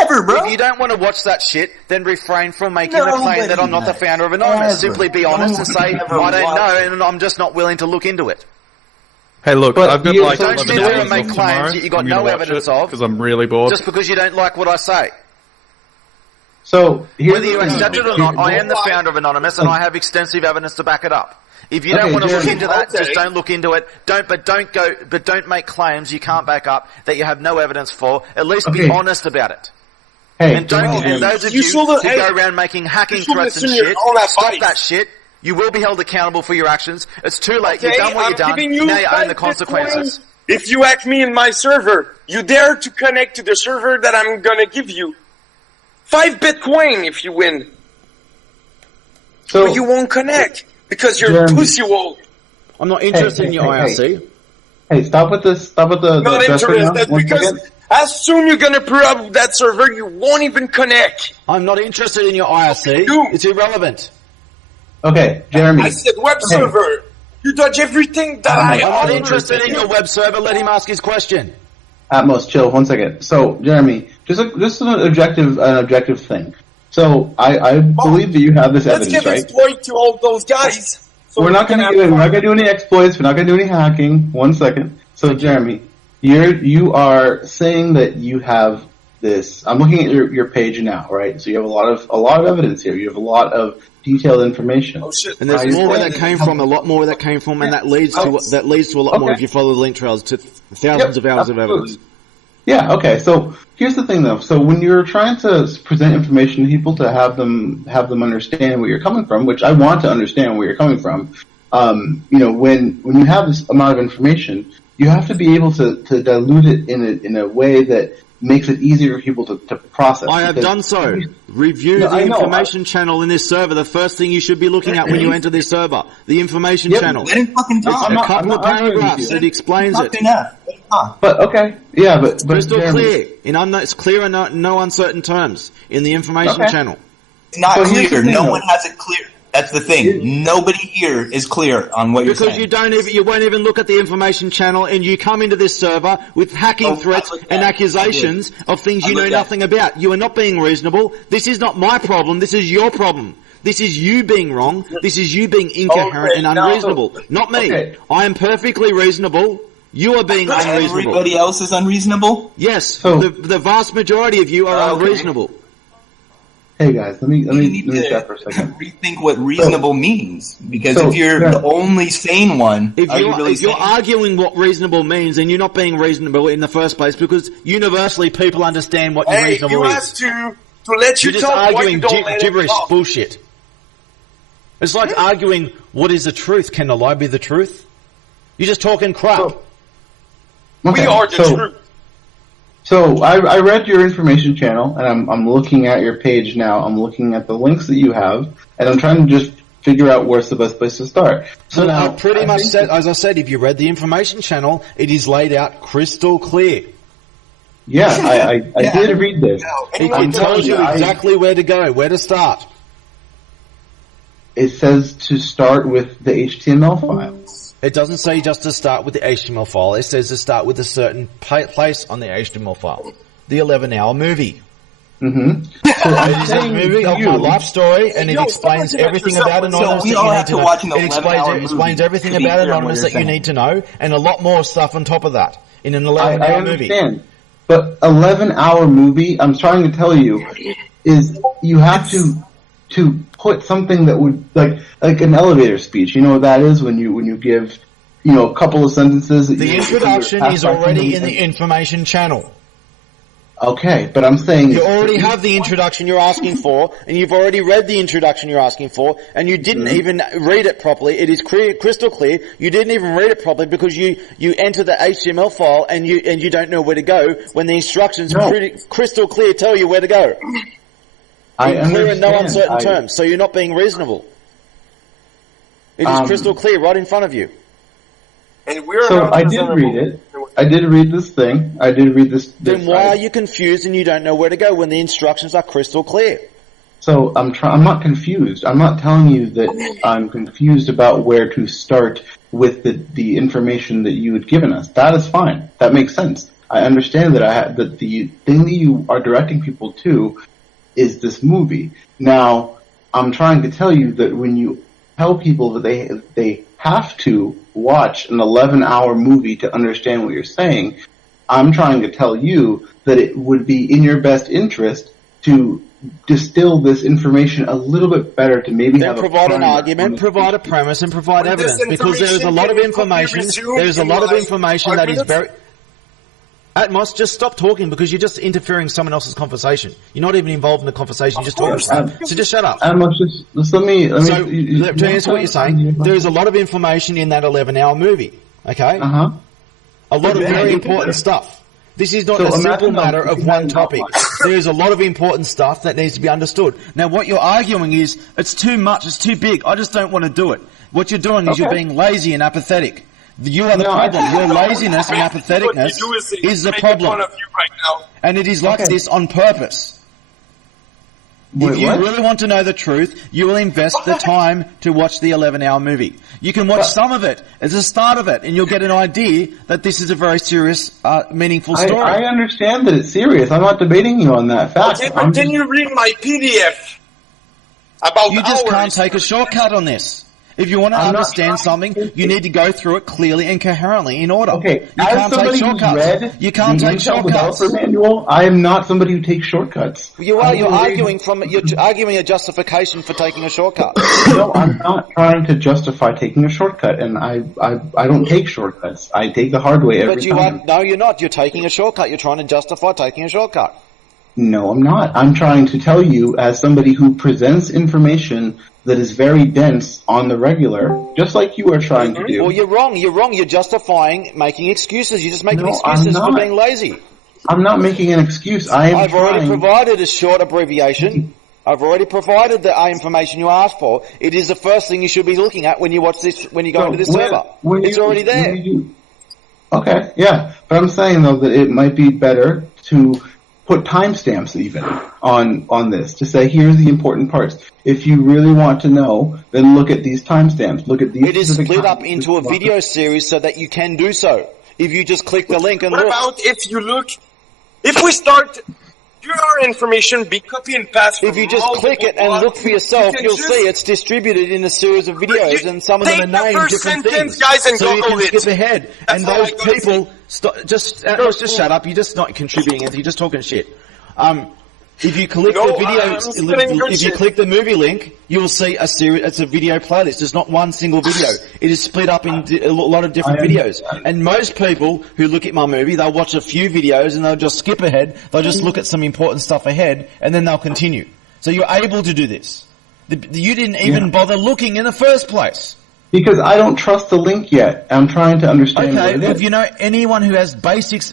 Ever, bro. If you don't want to watch that shit, then refrain from making the claim that I'm not the founder of Anonymous. Simply be honest and say, I don't know, and I'm just not willing to look into it. Hey, look, I've got like 11 hours off tomorrow. Don't make claims that you got no evidence of, because I'm really bored. Just because you don't like what I say. So, whether you accept it or not, I am the founder of Anonymous, and I have extensive evidence to back it up. If you don't want to look into that, just don't look into it. Don't make claims you can't back up that you have no evidence for. At least be honest about it. Hey, and those of you who go around making hacking threats and shit, stop that shit. You will be held accountable for your actions. It's too late. You've done what you've done. Now you own the consequences. If you hack me in my server, you dare to connect to the server that I'm gonna give you 5 Bitcoin if you win. So but you won't connect. Because you're pussy wall. I'm not interested in your IRC. Hey, stop with this. Stop with the. Not interested because as soon you're gonna put up that server, you won't even connect. I'm not interested in your IRC. It's irrelevant. Okay, Jeremy. I said web server. You touch everything that I'm not interested in your web server. Let him ask his question. Atmos, chill 1 second. So, Jeremy, just an objective thing. So I believe that you have this evidence, right? Let's give exploit to all those guys. So we're not going to do any exploits. We're not going to do any hacking. 1 second. So Jeremy, you are saying that you have this. I'm looking at your page now, right? So you have a lot of evidence here. You have a lot of detailed information. Oh shit! And there's more where that came from. A lot more where that came from, and that leads to a lot more if you follow the link trails to thousands of hours of evidence. Yeah, okay. So here's the thing though. So when you're trying to present information to people to have them understand where you're coming from, which I want to understand where you're coming from, when you have this amount of information, you have to be able to dilute it in a way that makes it easier for people to process. I have done so. Review the information channel in this server. The first thing you should be looking at when you enter this server. The information channel. Let him fucking talk. A couple of paragraphs that explains it. But okay, yeah, but crystal clear. It's clear in no uncertain terms in the information channel. It's not clear. No one has it clear. That's the thing. Nobody here is clear on what you're saying. Because you won't even look at the information channel, and you come into this server with hacking threats and accusations of things you know nothing about. You are not being reasonable. This is not my problem. This is your problem. This is you being wrong. This is you being incoherent and unreasonable. Not me. Okay. I am perfectly reasonable. You are being unreasonable. Everybody else is unreasonable? Yes. The vast majority of you are unreasonable. Hey guys, let me stop for a second. Rethink what reasonable means, because if you're the only sane one, if you're arguing what reasonable means, then you're not being reasonable in the first place, because universally people understand what reasonable is. To let you you're just talk, arguing gibberish bullshit. It's like arguing what is the truth. Can a lie be the truth? You're just talking crap. We are the truth. So I read your information channel, and I'm looking at your page now. I'm looking at the links that you have, and I'm trying to just figure out where's the best place to start. So now, I pretty much said, as I said, if you read the information channel, it is laid out crystal clear. Yeah, I did read this. It tells you exactly where to go, where to start. It says to start with the HTML file. It doesn't say just to start with the HTML file. It says to start with a certain place on the HTML file. The 11-hour movie. Mm-hmm. So it is a movie of my life story, and it explains everything about Anonymous that you need to know. It explains everything about Anonymous that you need to know, and a lot more stuff on top of that in an 11-hour movie. I understand. But 11-hour movie, I'm trying to tell you, is you have to put something that would like an elevator speech. You know what that is when you give a couple of sentences. The introduction is already in the information channel. Okay, but I'm saying you already have the introduction you're asking for, and you've already read the introduction you're asking for, and you didn't even read it properly. It is crystal clear. You didn't even read it properly because you enter the HTML file and you don't know where to go when the instructions crystal clear tell you where to go. Clear in no uncertain terms, so you're not being reasonable. It is crystal clear right in front of you. And we're so I did read it. I did read this thing. I did read this. Then why are you confused and you don't know where to go when the instructions are crystal clear? So I'm not confused. I'm not telling you that I'm confused about where to start with the information that you had given us. That is fine. That makes sense. I understand that that the thing that you are directing people to is this movie. Now, I'm trying to tell you that when you tell people that they have to watch an 11-hour movie to understand what you're saying, I'm trying to tell you that it would be in your best interest to distill this information a little bit better to maybe have provide an argument, provide a premise, and provide evidence, because there is a lot of information. There's a lot of information that is very. Atmos, just stop talking because you're just interfering in someone else's conversation. You're not even involved in the conversation. You're just talking stuff. So just shut up. Atmos, just let me. To answer what you're saying, there is a lot of information in that 11-hour movie. Okay. Uh-huh. A lot of very important stuff. This is not a simple matter of one topic. There is a lot of important stuff that needs to be understood. Now, what you're arguing is it's too much, it's too big. I just don't want to do it. What you're doing is you're being lazy and apathetic. You are the problem. Your laziness and apatheticness is the problem. And it is like this on purpose. If you really want to know the truth, you will invest the time to watch the 11-hour movie. You can watch some of it as the start of it, and you'll get an idea that this is a very serious, meaningful story. I understand that it's serious. I'm not debating you on that fact. Okay, but then you read my PDF about You just can't take a shortcut on this. If you want to understand something, you need to go through it clearly and coherently in order. Okay, you can't take shortcuts. You can't take shortcuts. Manual, I am not somebody who takes shortcuts. You're arguing a justification for taking a shortcut. No, I'm not trying to justify taking a shortcut, and I don't take shortcuts. I take the hard way every time. No, you're not. You're taking a shortcut. You're trying to justify taking a shortcut. No, I'm not. I'm trying to tell you, as somebody who presents information that is very dense on the regular, just like you are trying to do. Well, you're wrong. You're wrong. You're justifying making excuses. You're just making excuses for being lazy. I'm not making an excuse. I've already provided a short abbreviation. I've already provided the information you asked for. It is the first thing you should be looking at when you watch this, when you go into this server. It's already there. Okay, yeah. But I'm saying, though, that it might be better to put timestamps even on this to say here's the important parts. If you really want to know, then look at these timestamps. Look at these. It is split up into a video series so that you can do so. If you just click the link and look. What about if you look? If we start your information, be copy and paste. If you just click it and look for yourself, you'll see it's distributed in a series of videos, and some of them are named different things. Guys, and so you can skip it. ahead. That's and those people, just shut up. You're just not contributing anything. You're just talking shit. If you click the video, if you click the movie link, you will see a series. It's a video playlist. There's not one single video. It is split up in a lot of different videos. And most people who look at my movie, they'll watch a few videos and they'll just skip ahead. They'll just look at some important stuff ahead, and then they'll continue. So you're able to do this. You didn't even bother looking in the first place. Because I don't trust the link yet. I'm trying to understand what it is. If you know anyone who has basic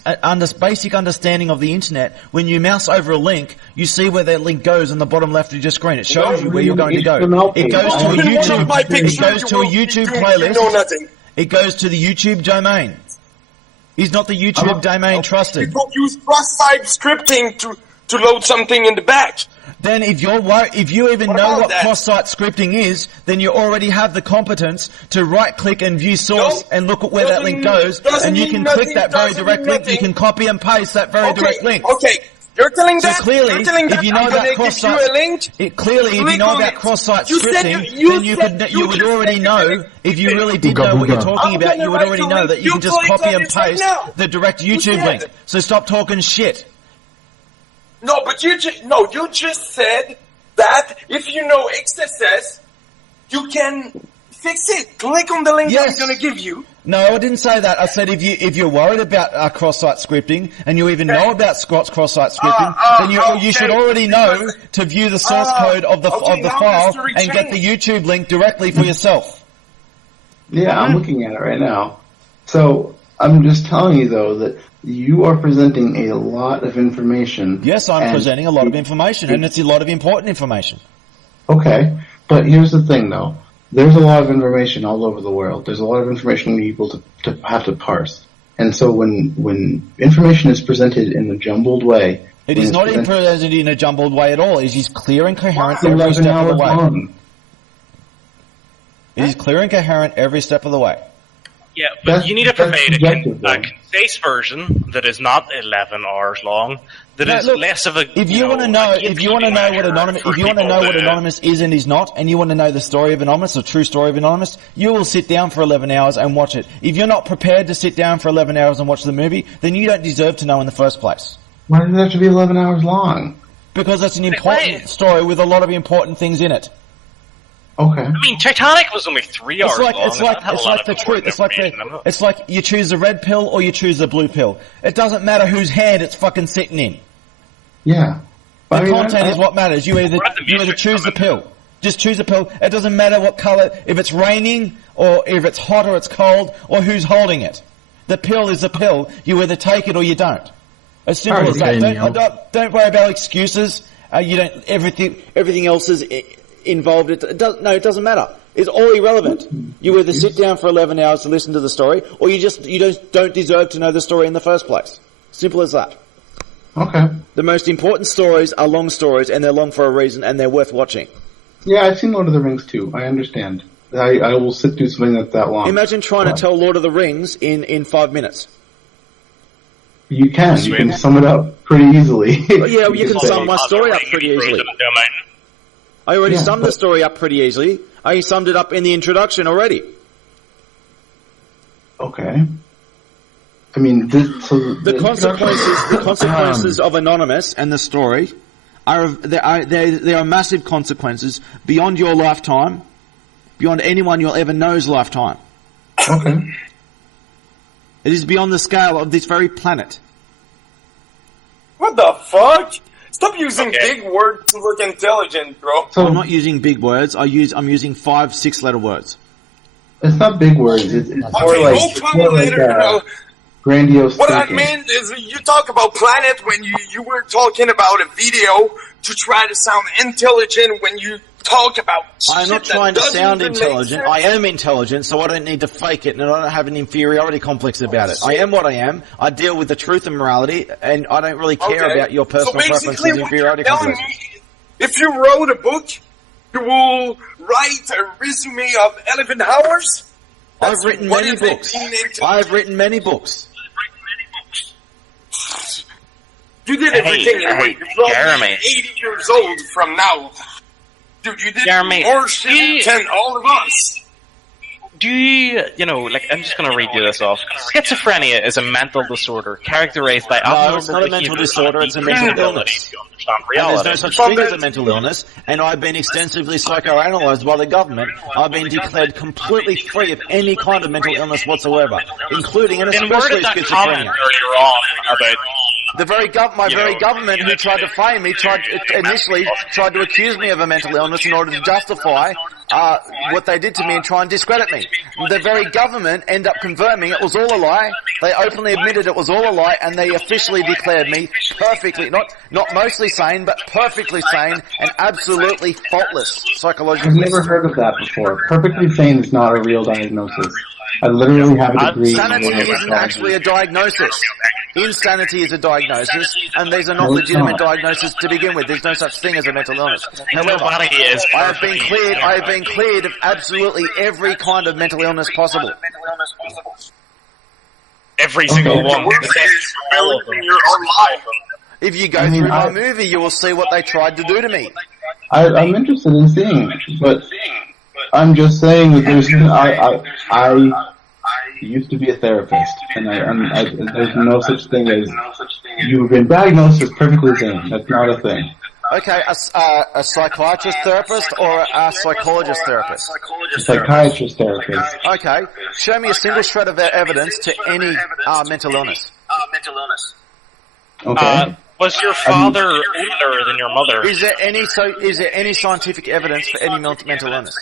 understanding of the internet, when you mouse over a link, you see where that link goes on the bottom left of your screen. It shows you where you're going to go. It goes to a YouTube. It goes to a YouTube playlist. It goes to the YouTube domain. Is not the YouTube domain trusted? People use cross-site scripting to load something in the back. Then if you even know what cross-site scripting is, then you already have the competence to right-click and view source and look at where that link goes, and you can click that very direct link. You can copy and paste that very direct link. Okay. You're telling so that? clearly, if you know that cross-site, if you know about cross-site scripting, then you would already know. If you really did know what you're talking about, you would already know that you can just copy and paste the direct YouTube link. So stop talking shit. No, but you just said that if you know XSS, you can fix it. Click on the link I'm going to give you. No, I didn't say that. I said if you're worried about cross-site scripting and you even know about cross-site scripting, then you should already know to view the source code of the file and get the YouTube link directly for yourself. Yeah, I'm looking at it right now. So I'm just telling you though that you are presenting a lot of information. Yes, I'm presenting a lot of information, and it's a lot of important information. Okay, but here's the thing though. There's a lot of information all over the world. There's a lot of information people to have to parse. And so when information is presented in a jumbled way... It is not presented in a jumbled way at all. It is clear and coherent every step of the way. It is clear and coherent every step of the way. Yeah, but you need to provide a concise version that is not 11 hours long. That is less of a. If you want to know, what Anonymous is and is not, and you want to know the story of Anonymous, the true story of Anonymous, you will sit down for 11 hours and watch it. If you're not prepared to sit down for 11 hours and watch the movie, then you don't deserve to know in the first place. Why does it have to be 11 hours long? Because it's an important story with a lot of important things in it. Okay. I mean, Titanic was only 3 hours long. It's like the truth. It's like you choose the red pill or you choose the blue pill. It doesn't matter whose hand it's fucking sitting in. Yeah. The content is what matters. You either choose the pill. Just choose the pill. It doesn't matter what color, if it's raining or if it's hot or it's cold or who's holding it. The pill is the pill. You either take it or you don't. As simple as that. Don't worry about excuses. Everything else is involved. It doesn't matter. It's all irrelevant. You either sit down for 11 hours to listen to the story, or you don't deserve to know the story in the first place. Simple as that. Okay. The most important stories are long stories, and they're long for a reason, and they're worth watching. Yeah, I've seen Lord of the Rings too. I understand. I will sit through something that's that long. Imagine trying to tell Lord of the Rings in 5 minutes. You can. You can sum it up pretty easily. Yeah, you can sum my story up pretty easily. I already summed the story up pretty easily. I summed it up in the introduction already. Okay. I mean, the consequences of Anonymous and the story there are massive consequences beyond your lifetime, beyond anyone you'll ever know's lifetime. Okay. It is beyond the scale of this very planet. What the fuck? Stop using big words to look intelligent, bro. I'm not using big words. I'm using 5-6 letter words. It's not big words. It's more like grandiose. What I meant is you talk about planet when you were talking about a video to try to sound intelligent when you talk about I'm not trying to sound intelligent. I am intelligent, so I don't need to fake it, and I don't have an inferiority complex about it. I am what I am. I deal with the truth and morality, and I don't really care about your personal preferences and inferiority complex. If you wrote a book, you will write a resume of 11 hours? I've written many books. I've written many books. You did everything right. You're 80 years old from now. Dude, you did more shit than all of us. Do you, I'm just going to read you this off. Schizophrenia is a mental disorder characterized by No, it's not a mental disorder, it's a mental illness. And there's no such thing as a mental illness, and I've been extensively psychoanalyzed by the government. I've been declared completely free of any kind of mental illness whatsoever, including and especially schizophrenia. Earlier on about The very government who tried to frame me initially tried to accuse me of a mental illness in order to justify what they did to me and try and discredit me. The very government ended up confirming it was all a lie. They openly admitted it was all a lie, and they officially declared me perfectly, not mostly sane, but perfectly sane and absolutely faultless psychologically. I've never heard of that before. Perfectly sane is not a real diagnosis. I literally have a degree. Insanity isn't actually a diagnosis. Insanity is a diagnosis, and these are not legitimate diagnoses to begin with. There's no such thing as a mental illness. However, I have been cleared of absolutely every kind of mental illness possible. Every single one. In your own life. If you go through my movie, you will see what they tried to do to me. I'm interested in seeing it, but I'm just saying that I used to be a therapist, and there's no such thing as you've been diagnosed as perfectly sane. That's not a thing. Okay, a psychiatrist therapist or a psychologist therapist? A psychiatrist therapist. Okay, show me a single shred of evidence to any mental illness. Okay. Was your father older than your mother? Is there any scientific evidence for any mental illness?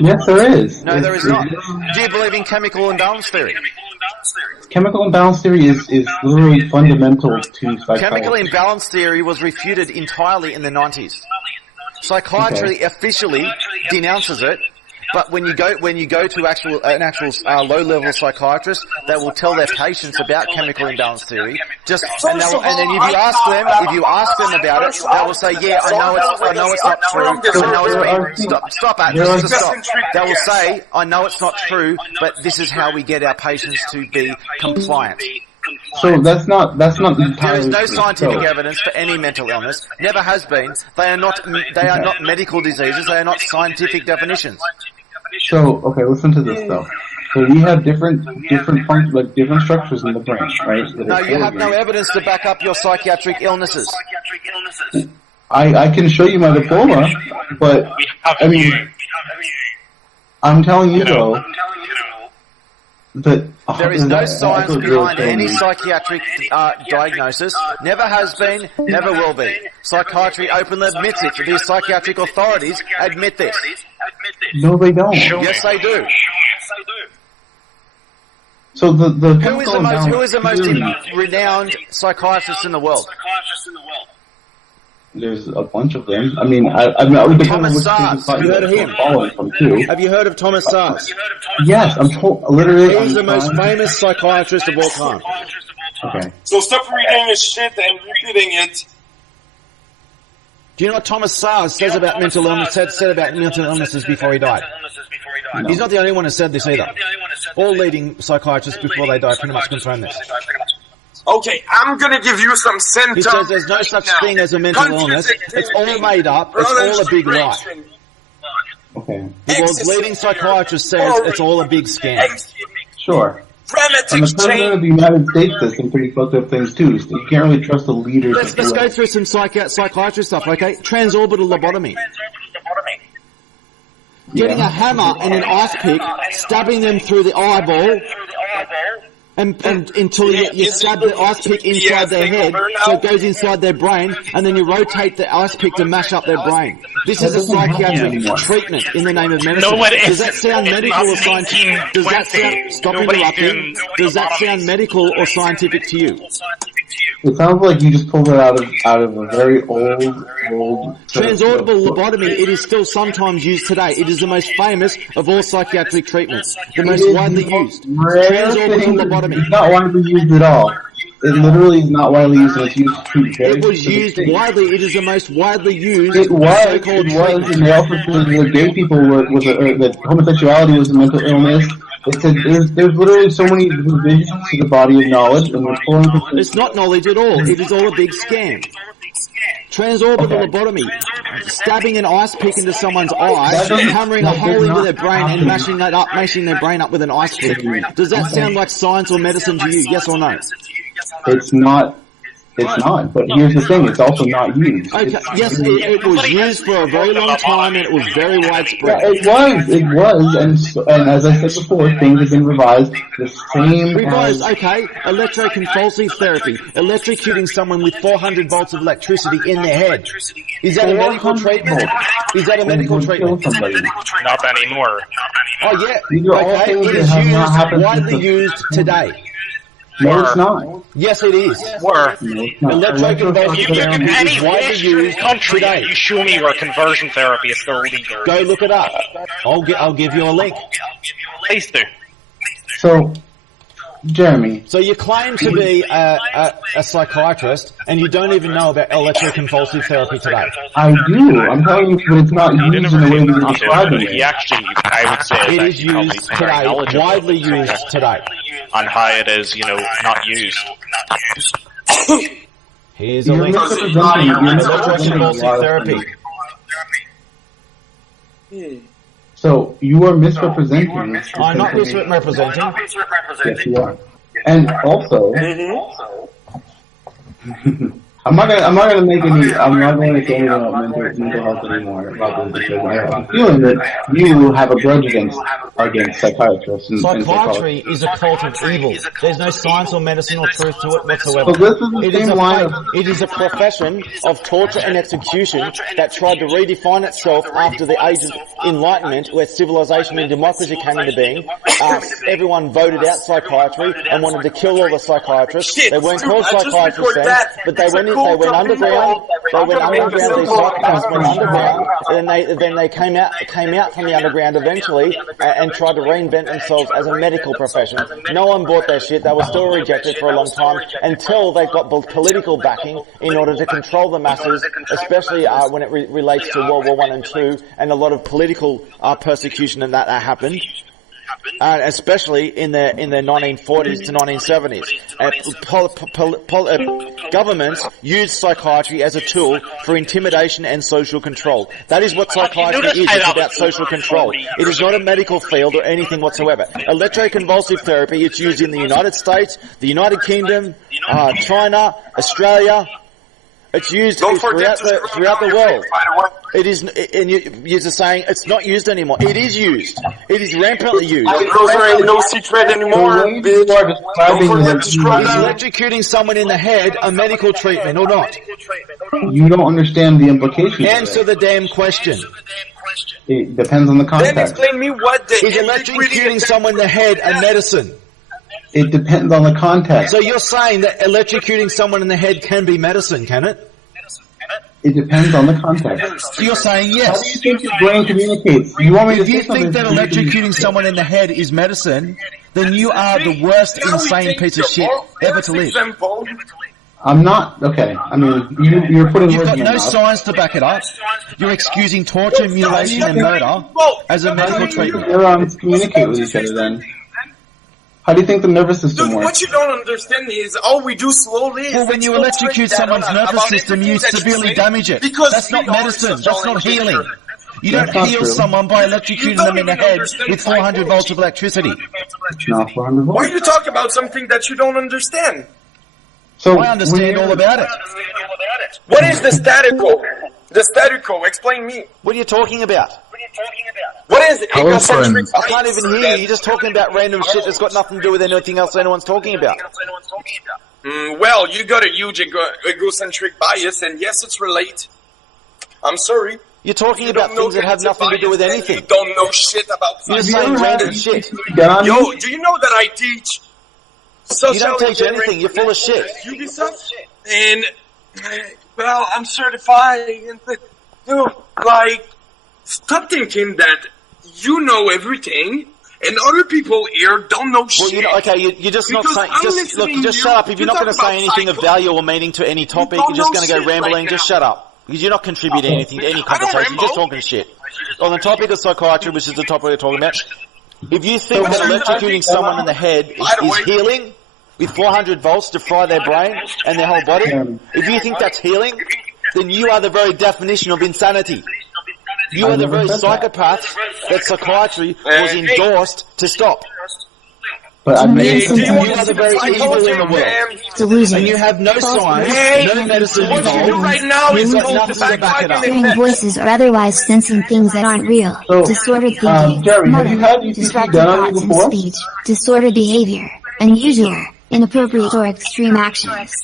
Yes, there is. No, there is not. Do you believe in chemical imbalance theory? Chemical imbalance theory is literally fundamental to psychology. Chemical imbalance theory was refuted entirely in the 90s. Psychiatry officially denounces it, but when you go to an actual low-level psychiatrist, they will tell their patients about chemical imbalance theory. And then if you ask them about it, they will say, "Yeah, I know it's not true. Stop. They will say, "I know it's not true, but this is how we get our patients to be compliant." So that's not entirely There is no true. scientific evidence for any mental illness. Never has been. They are not medical diseases. They are not scientific definitions. So, okay, listen to this though. So we have different functions, like different structures in the brain, right? No, you have no evidence to back up your psychiatric illnesses. I can show you my diploma, but I mean, I'm telling you though that there is no science behind any psychiatric diagnosis. Never has been, never will be. Psychiatry openly admits it. The psychiatric authorities admit this. No, they don't. Yes, they do. So the who is the most renowned psychiatrist in the world? There's a bunch of them. I mean, I would Thomas Szasz. Have you heard of him? Have you heard of Thomas Szasz? Yes, literally. He's the most famous psychiatrist of all time. Okay. So stop reading his shit and repeating it. Do you know what Thomas Szasz says about mental illness? Said about mental illnesses before he died. No. He's not the only one who said this either. All leading psychiatrists before they die pretty much confirm this. Okay, I'm gonna give you some symptoms. He says there's no such thing as a mental illness. It's all made up. It's all a big lie. Okay. The world's leading psychiatrist says it's all a big scam. Sure. And the president of the United States does some pretty fucked up things too, so you can't really trust the leaders. Let's go through some psychiatry stuff, okay? Transorbital lobotomy. Getting a hammer and an ice pick, stabbing them through the eyeball, and until you stab the ice pick inside their head, so it goes inside their brain, and then you rotate the ice pick to mash up their brain. This is a psychiatric treatment in the name of medicine. Does that sound medical or scientific? Does that sound, stop interrupting, does that sound medical or scientific to you? It sounds like you just pulled it out of a very old. Transorbital lobotomy, it is still sometimes used today. It is the most famous of all psychiatric treatments. The most widely used. Transorbital lobotomy. It's not widely used at all. It literally is not widely used. It's used to treat very It was used widely. It is the most widely used. It was, and they also said that gay people that homosexuality was a mental illness. It said there's literally so many divisions to the body of knowledge, and it's not knowledge at all. It is all a big scam. Transorbital lobotomy, stabbing an ice pick into someone's eye, hammering a hole into their brain and mashing their brain up with an ice pick. Does that sound like science or medicine to you? Yes or no? It's not. It's not, but here's the thing, it's also not used. Okay, yes, it was used for a very long time and it was very widespread. Yeah, it was, and as I said before, things have been revised the same Revised, okay, electroconvulsive therapy, electrocuting someone with 400 volts of electricity in their head. Is that a medical treatment? Is that a medical treatment? Not anymore. Oh yeah, okay, it is widely used today. No, it's not. Yes, it is. Where? Electroconvulsive therapy is widely used country today. You show me where conversion therapy is still legal. Go look it up. I'll give you a link. Please do. So, Jeremy. So you claim to be a psychiatrist, and you don't even know about electroconvulsive therapy today. I do. I'm telling you, but it's not used in the way that you're describing it. Actually, I would say it is used today, widely used today. On how it is, not used. Here's a link. Electroconvulsive therapy. So, you are misrepresenting this. I'm not misrepresenting. Yes, you are. And also, I'm not gonna make any anything about mental health anymore about this because I have a feeling that you have a grudge against psychiatrists. Psychiatry is a cult of evil. There's no science or medicine or truth to it whatsoever. So this is the same line it is a profession of torture and execution that tried to redefine itself after the age of enlightenment, where civilization and democracy came into being. Everyone voted out psychiatry and wanted to kill all the psychiatrists. They weren't called psychiatrists then, but they went underground. These psychopaths went underground, and then they came out from the underground eventually and tried to reinvent themselves as a medical profession. No one bought their shit. They were still rejected for a long time until they got political backing in order to control the masses, especially when it relates to World War I and II, and a lot of political persecution and that happened. Especially in the 1940s to 1970s. Governments used psychiatry as a tool for intimidation and social control. That is what psychiatry is. It's about social control. It is not a medical field or anything whatsoever. Electroconvulsive therapy, it's used in the United States, the United Kingdom, China, Australia. It's used throughout the world. It is, and you're just saying it's not used anymore. It is used. It is rampantly used. Those are no secret anymore. Is electrocuting someone in the head a medical treatment or not? You don't understand the implications. Answer the damn question. It depends on the context. Then explain me what the is electrocuting someone in the head a medicine? It depends on the context. So you're saying that electrocuting someone in the head can be medicine, can it? It depends on the context. So you're saying yes. How do you think your brain communicates? You want me to if you think that electrocuting someone in the head is medicine, then you are the worst insane piece of shit ever to live. I'm not, okay, I mean, you're putting You've words got in no my mouth. science to back it up. You're excusing torture, mutilation and murder as a medical treatment. Neurons communicate with each other then. How do you think the nervous system Dude, works? what you don't understand is all we do slowly is... Well, when you electrocute someone's nervous system, you severely damage it. That's not medicine. That's not healing. You don't heal someone by electrocuting them in the head with 400 volts of electricity. Not 400 volts. Why do you talk about something that you don't understand? So I understand all about it. What is the statico? The statico, explain me. What are you talking about? What is it? I can't even hear you. You're just talking about random shit that's got nothing to do with anything else anyone's talking about. Well, you got a huge egocentric bias, and yes, it's related. I'm sorry. You're talking about things that have nothing to do with anything. You don't know shit about You're saying random shit. Yo, do you know that I teach social You don't teach anything. You're full of shit. And, well, I'm certified. Dude, like, stop thinking that you know everything and other people here don't know shit. Well, okay, you're just not saying. Just shut up. If you're not going to say anything of value or meaning to any topic, you're just going to go rambling. Just shut up. Because you're not contributing anything to any conversation. You're just talking shit. On the topic of psychiatry, which is the topic we're talking about, if you think that electrocuting someone in the head is healing with 400 volts to fry their brain and their whole body, if you think that's healing, then you are the very definition of insanity. You are the very psychopaths that psychiatry was endorsed to stop. But I made you are the very evil in the world. Delusion. And you have no science, no medicine What you do right now is got nothing to back it up. Hearing voices or otherwise sensing things that aren't real. So, Disordered thinking. Jerry, have you had ECT distracted done on you thoughts and before? speech. Disordered behavior. Unusual, inappropriate or extreme actions.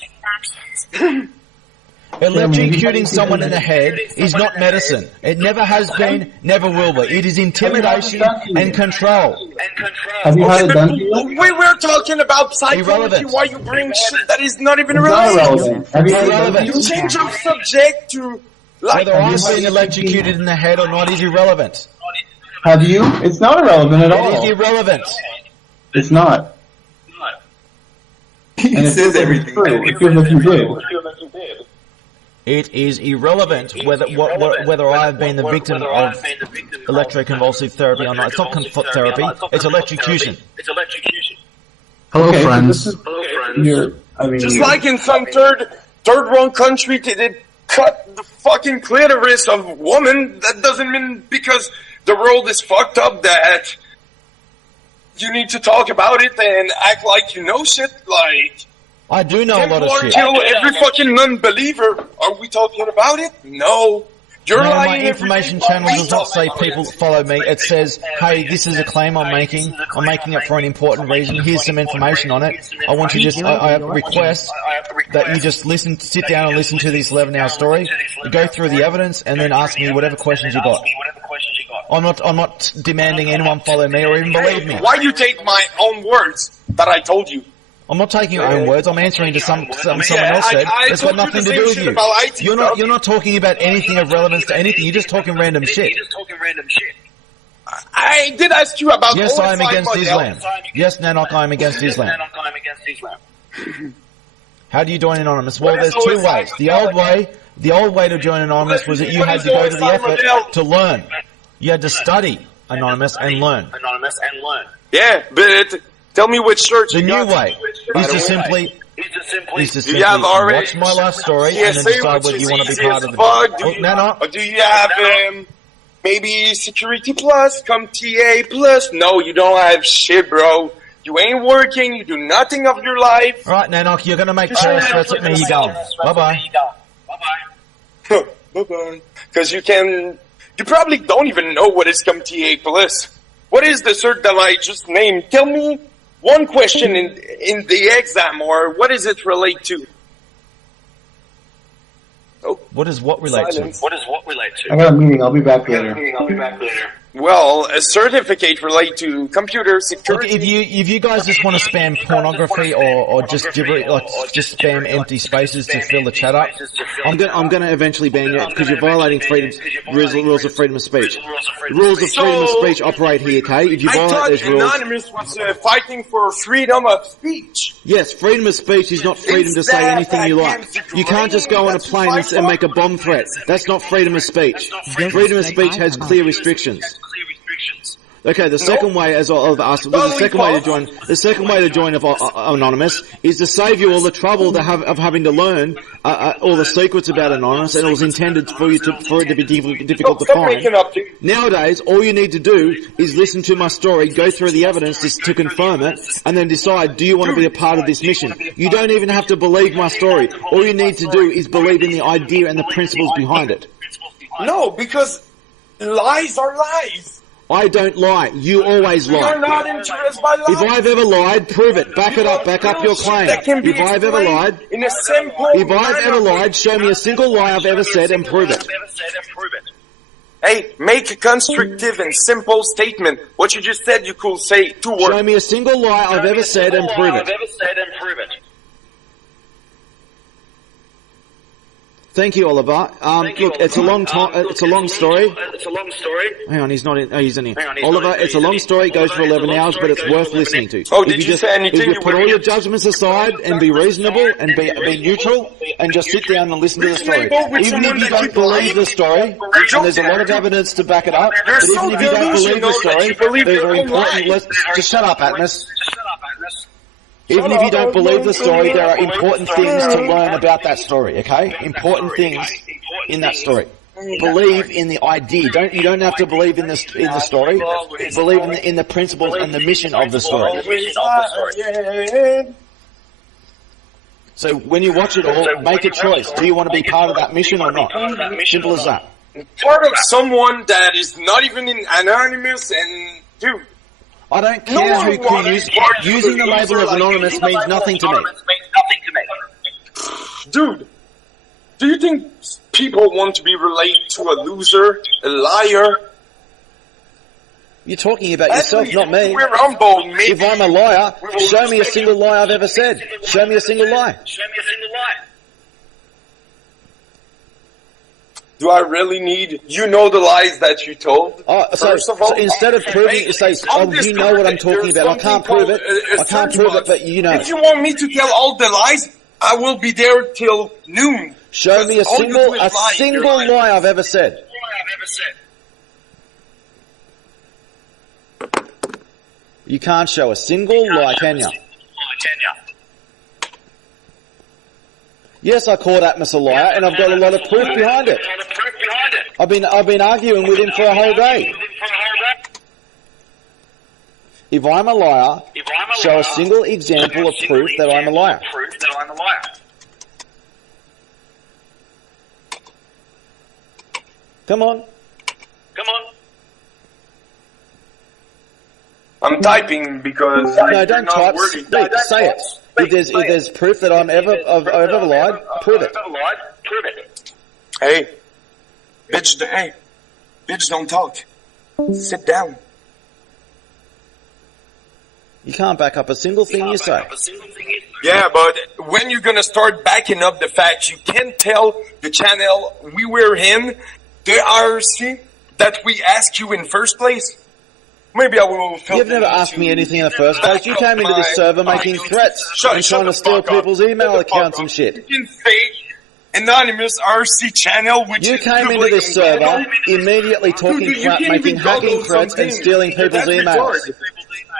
Electrocuting someone in the head is not medicine. It never has been, never will be. It is intimidation and control. Have you had it done to you? We were talking about psychology. Irrelevant. Why you bring shit that is not even It's not relevant? relevant. Have you had it done to Irrelevant. You change your subject to like. Whether I'm being electrocuted in the head or not is irrelevant. Have you? It's not irrelevant at It all. is irrelevant. It's not. He And it says feels like everything. it's true. It feels like you did. It is irrelevant whether I have been the victim of electroconvulsive therapy or not. It's not therapy, it's electrocution. Hello, friends. Just like in some third world country, they cut the fucking clitoris of a woman. That doesn't mean because the world is fucked up that you need to talk about it and act like you know shit. Like I do know a lot of shit. Kill every fucking non-believer. Are we talking about it? No. You're No, lying. my information channel does not say people follow me. It says, hey, this is a claim I'm making. I'm making it for an important reason. Here's some information on it. I want you just, I request that you just sit down and listen to this 11-hour story, go through the evidence, and then ask me whatever questions you got. I'm not demanding anyone follow me or even believe me. Why you take my own words that I told you? I'm not taking your own words. I'm answering to someone else said. It's got nothing to do with you. You're not talking about anything of relevance to anything. You're just talking random shit. I did ask you about. Yes, I am against Islam. Yes, Nanok, I am against Islam. How do you join Anonymous? Well, there's two ways. The old way to join Anonymous was that you had to go to the effort to learn. You had to study Anonymous and learn. Yeah, but tell me which church. The new way is to simply watch my life story and then decide whether you want to be part of it. Do you have maybe Security Plus, TA Plus? No, you don't have shit, bro. You ain't working. You do nothing of your life. All right, Nanok, you're going to make terrorist threats at me. You're going. Bye-bye. Bye-bye. Because you probably don't even know what is TA Plus. What is the cert that I just named? Tell me one question in the exam, or what does it relate to? Oh, what does what relate to? I got a meeting. I'll be back later. Well, a certificate relate to computer security. Look, if you guys just want to spam pornography or just just spam empty spaces to fill the chat up, I'm gonna eventually ban you because you're violating rules of freedom of speech. Rules of freedom of speech operate here, okay? If you violate those rules, Anonymous was fighting for freedom of speech. Yes, freedom of speech is not freedom to say anything you like. You can't just go on a plane and make a bomb threat. That's not freedom of speech. Freedom of speech has clear restrictions. Okay, the second way, as I've asked, the second way to join Anonymous is to save you all the trouble of having to learn all the secrets about Anonymous, and it was intended for it to be difficult to find. Nowadays, all you need to do is listen to my story, go through the evidence to confirm it, and then decide, do you want to be a part of this mission? You don't even have to believe my story. All you need to do is believe in the idea and the principles behind it. No, because lies are lies. I don't lie. You always lie. You're not interested by lies. If I've ever lied, prove it. Back it up. Back up your claim. If I've ever lied, show me a single lie I've ever said and prove it. Hey, make a constructive and simple statement. What you just said, you could say 2 words. Show me a single lie I've ever said and prove it. Thank you, Oliver. Look, it's a long time. It's a long story. Hang on, he's not in. Oh, he's in here. Oliver, it's a long story. It goes for 11 hours, but it's worth listening to. Oh, did you say anything? If you put all your judgments aside and be reasonable and be neutral and just sit down and listen to the story. Even if you don't believe the story, and there's a lot of evidence to back it up, but even if you don't believe the story, there's an important. Just shut up, Atmos. Even if you don't believe the story, there are important things to learn about that story, okay? Important things in that story. believe in the idea. You don't have to believe in the story. Believe in the principles and the mission of the story. So when you watch it all, make a choice. Do you want to be part of that mission or not? Simple as that. Part of someone that is not even anonymous and dude. I don't care who using the label of anonymous means nothing to me. Dude, do you think people want to be related to a loser, a liar? You're talking about yourself, not me. We're humble, maybe. If I'm a liar, show me a single lie I've ever said. Show me a single lie. Do I really need... You know the lies that you told? So instead of proving it, say, you know what I'm talking about. I can't prove it. But you know. If you want me to tell all the lies, I will be there till noon. Show me a single lie I've ever said. You can't show a single lie, can you? Yes, I called Atmos a liar, and I've got a lot of proof behind it. I've been arguing with him for a whole day. If I'm a liar, show a single example of proof that I'm a liar. Come on. I'm typing because no, don't type. Speak. Say it. If there's proof that I've ever lied, prove it. Hey, bitch! Don't talk. Sit down. You can't back up a single thing you say. Yeah, but when you're gonna start backing up the facts, you can't tell the channel we were in, the IRC, that we asked you in first place. Maybe I will. You've never asked me anything in the first place. You came into this server making threats and trying to steal people's email accounts and shit. You can fake anonymous RC channel, which you came into this server immediately talking crap, making hacking threats and stealing people's emails.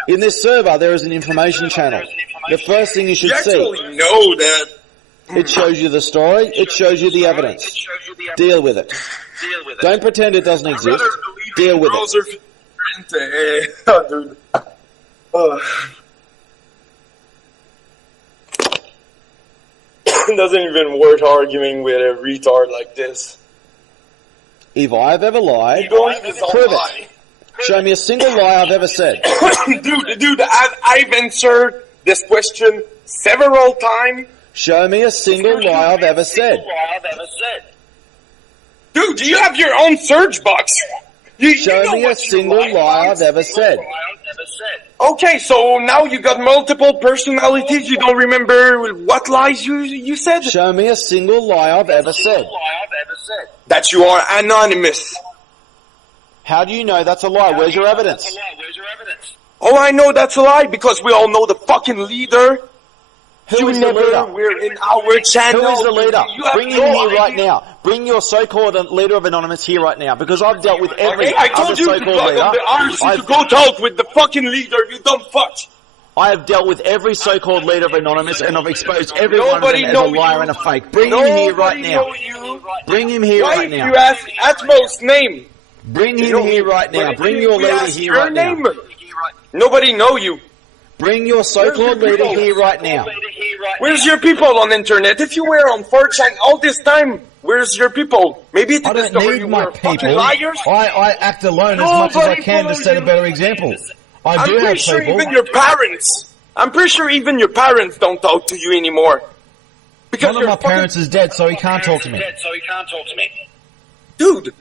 In this server, there is an information channel. The first thing you should see. Know that. It shows you the story. It shows you the evidence. Deal with it. Don't pretend it doesn't exist. Deal with it. Oh, dude. It doesn't even worth arguing with a retard like this. If I've ever lied, prove it. Show me a single lie I've ever said. Dude, I've answered this question several times. Show me a single lie I've ever said. Dude, you have your own search box. Show me a single lie I've ever said. Okay, so now you got multiple personalities. You don't remember what lies you said? Show me a single lie I've ever said. That you are anonymous. How do you know that's a lie? Where's your evidence? Oh, I know that's a lie because we all know the fucking leader. Who is the leader? We're in our channel. Who is the leader? Bring him here right now. Bring your so-called leader of Anonymous here right now, because I've dealt with every other so-called leader. I go talk with the fucking leader, you dumb fuck. I have dealt with every so-called leader of Anonymous, and I've exposed every one of them as a liar and a fake. Bring him here right now. Bring him here right now. Why you ask Atmos' name? Bring him here right now. Bring your leader here right now. Nobody know you. Bring your so-called leader here right now. Where's your people on the internet? If you were on 4chan all this time, where's your people? Maybe I don't need my people. I act alone as much as I can to set a better example. I do have people. Even your parents. I'm pretty sure even your parents don't talk to you anymore. Because one of my parents is dead, so he can't talk to me. Dude.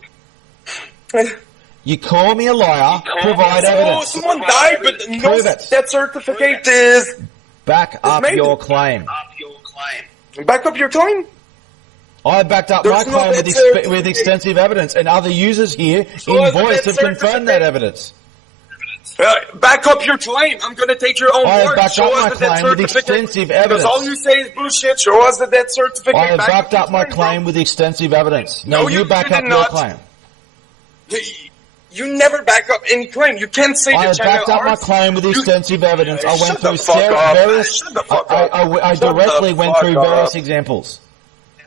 You call me a liar, provide evidence. Someone died, but no death certificate is... Back up your claim. Back up your claim? I backed up my claim with extensive evidence, and other users here in voice have confirmed that evidence. Back up your claim. I'm going to take your own word. I have backed up my claim with extensive evidence. Because all you say is bullshit. Show us the death certificate. I have backed up my claim with extensive evidence. No, you back up your claim. You never back up any claim. You can't say I the channel. I backed up my claim with extensive evidence. I went through various. I directly went through various examples.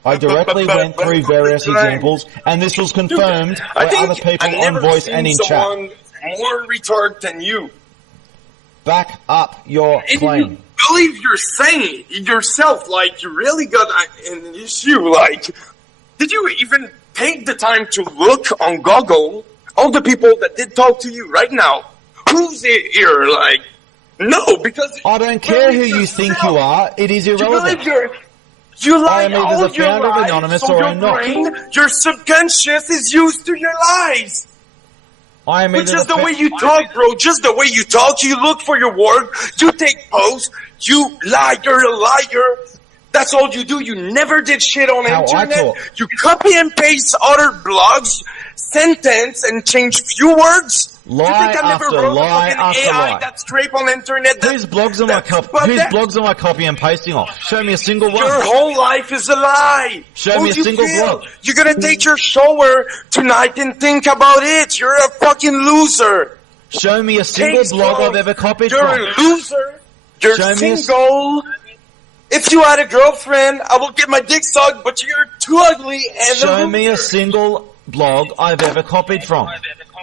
I directly went through various examples, and this was confirmed by other people on voice and in chat. More retarded than you. Back up your claim. You believe you're saying it yourself, like you really got an issue. Like, did you even take the time to look on Google all the people that did talk to you right now? Who's here? Like, no, because I don't care who you think you are. It is irrelevant. You lie I am either the founder of Anonymous or I'm not. Your subconscious is used to your lies. I am Which is the way you talk, bro. Just the way you talk. You look for your word. You take posts. You lie. You're a liar. That's all you do. You never did shit on the internet. You copy and paste other blogs, sentence, and change few words. Lie after lie after AI lie. That's scrape on the internet. Whose blogs am I copy and pasting off? Show me a single one. Your whole life is a lie. Show me a single blog. You're gonna take your shower tonight and think about it. You're a fucking loser. Show me a single blog I've ever copied from. You're a loser. You're single. If you had a girlfriend, I will get my dick sucked, but you're too ugly and Show me a single blog I've ever copied from.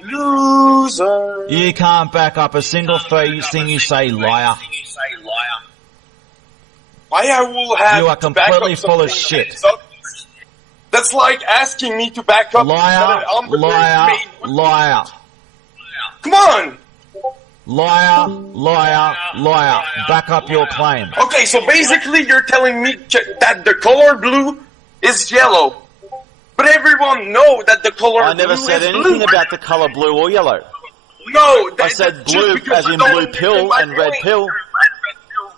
Loser. You can't back up a single thing you say, liar. Why I will have You are completely full of shit. That's like asking me to back up. Liar, liar. Come on. Liar, liar, liar. Back up your claim. Okay, so basically you're telling me that the color blue is yellow. But everyone know that the color blue is blue. I never said anything about the color blue or yellow. No, I said blue as in blue pill and red pill.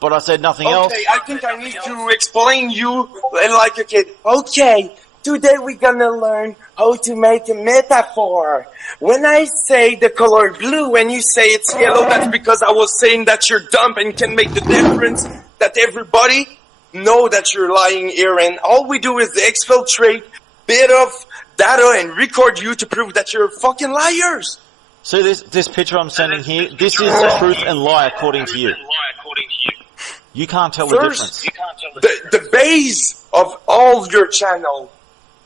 But I said nothing else. Okay, I think I need to explain you like a kid. Okay, today we're gonna learn how to make a metaphor. When I say the color blue and you say it's yellow, that's because I was saying that you're dumb and can make the difference that everybody know that you're lying here, and all we do is exfiltrate bit of data and record you to prove that you're fucking liars. See this picture I'm sending here? This is the truth and lie according to you. You can't tell the difference. The base of all your channel,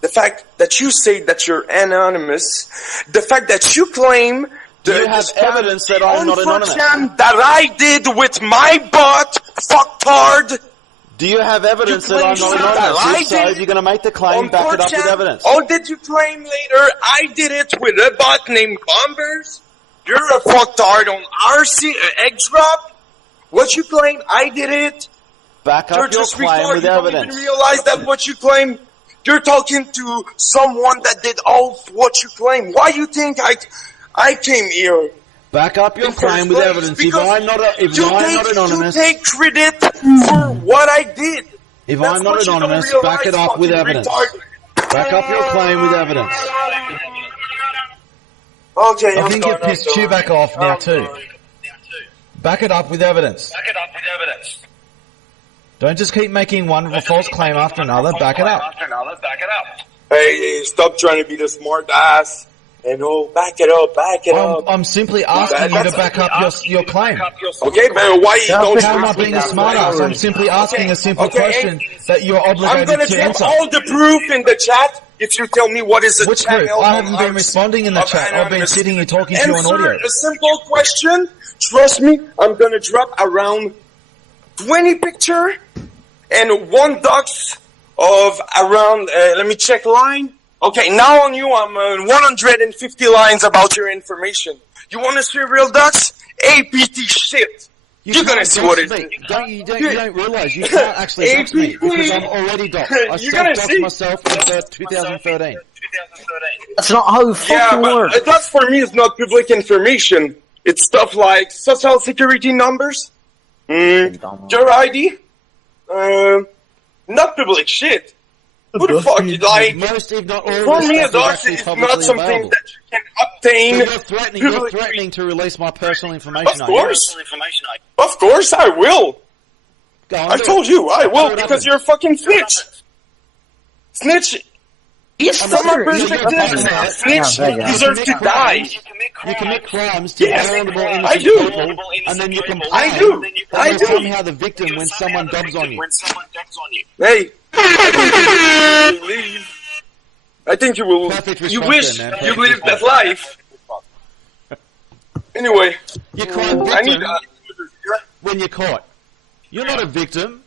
the fact that you say that you're anonymous, the fact that you claim you have evidence that I'm not anonymous. That I did with my bot, fucktard. Do you have evidence that I'm not anonymous? If so, if you're going to make the claim, back it up with evidence. Or did you claim later, I did it with a bot named Bombers? You're a fucktard on RC, egg drop? What you claim, I did it? Back up your claim with evidence. You don't even realize that what you claim, you're talking to someone that did all what you claim. Why you think I came here? Back up your claim with evidence. If I'm not anonymous, you take credit for what I did. If I'm not anonymous, back it up with evidence. Back up your claim with evidence. Okay, I think you've pissed Chewbacca off now too. Back it up with evidence. Don't just keep making one false claim after another. Back it up. Hey, stop trying to be the smart ass. And back it up. I'm simply asking you to back up your claim. Okay, but why you don't? How am I being a smart ass? I'm simply asking a simple question that you're obligated to answer. I'm gonna drop all the proof in the chat if you tell me what is the Which proof? I haven't been responding in the chat. I've been sitting here talking to you on audio. A simple question. Trust me, I'm gonna drop around 20 picture and 1 docs of around, let me check line. Okay, now on you, I'm 150 lines about your information. You want to see real docs? APT shit. You're gonna see what it is. You don't realize you can't actually dox me because I'm already doxed. I self-doxed myself in 2013. That's not how it fucking works. But that's for me is not public information. It's stuff like social security numbers, your ID, not public shit. Who the fuck you like? Most, if not all, for me, a dox is not something that you can obtain. You're threatening to release my personal information. Of course, I will. I told you I will because you're a fucking snitch. Snitch. From my perspective, snitch deserves to die. You commit crimes to vulnerable innocent people, and then you complain. I do. You're somehow the victim when someone dubs on you. Hey, I think you will. You wish you lived that life. Anyway, you cry victim when you're caught. You're not a victim.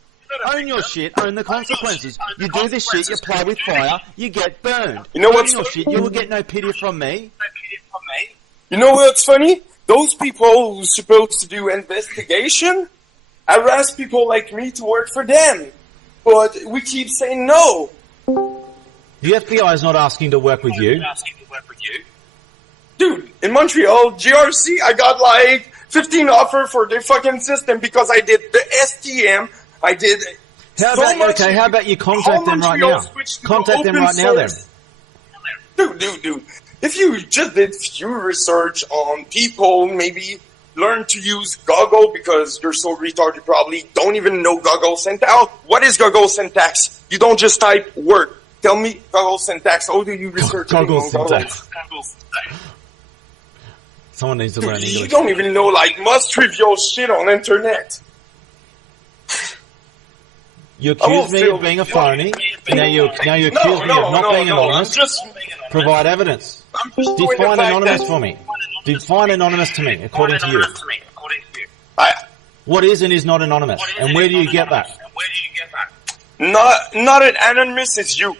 Own your shit. Own the consequences. You do this shit. You play with fire. You get burned. You know what's Own your shit. You will get no pity from me. You know what's funny? Those people who's supposed to do investigation harass people like me to work for them, but we keep saying no. The FBI is not asking to work with you. Dude, in Montreal, GRC, I got like 15 offers for their fucking system because I did the STM. I did how about you contact them right now? Contact them right now then. Dude. If you just did few research on people, maybe learn to use Google because you're so retarded you probably don't even know Google syntax. What is Google syntax? You don't just type word. Tell me Google syntax. How do you research Google syntax? Someone needs to learn English. You don't even know like most trivial shit on internet. You accuse me of being a phony. Now you accuse me of not being anonymous. Provide evidence. Define anonymous for me. Define anonymous to me, according to you. What is and is not anonymous? And where do you get that? Not an anonymous is you.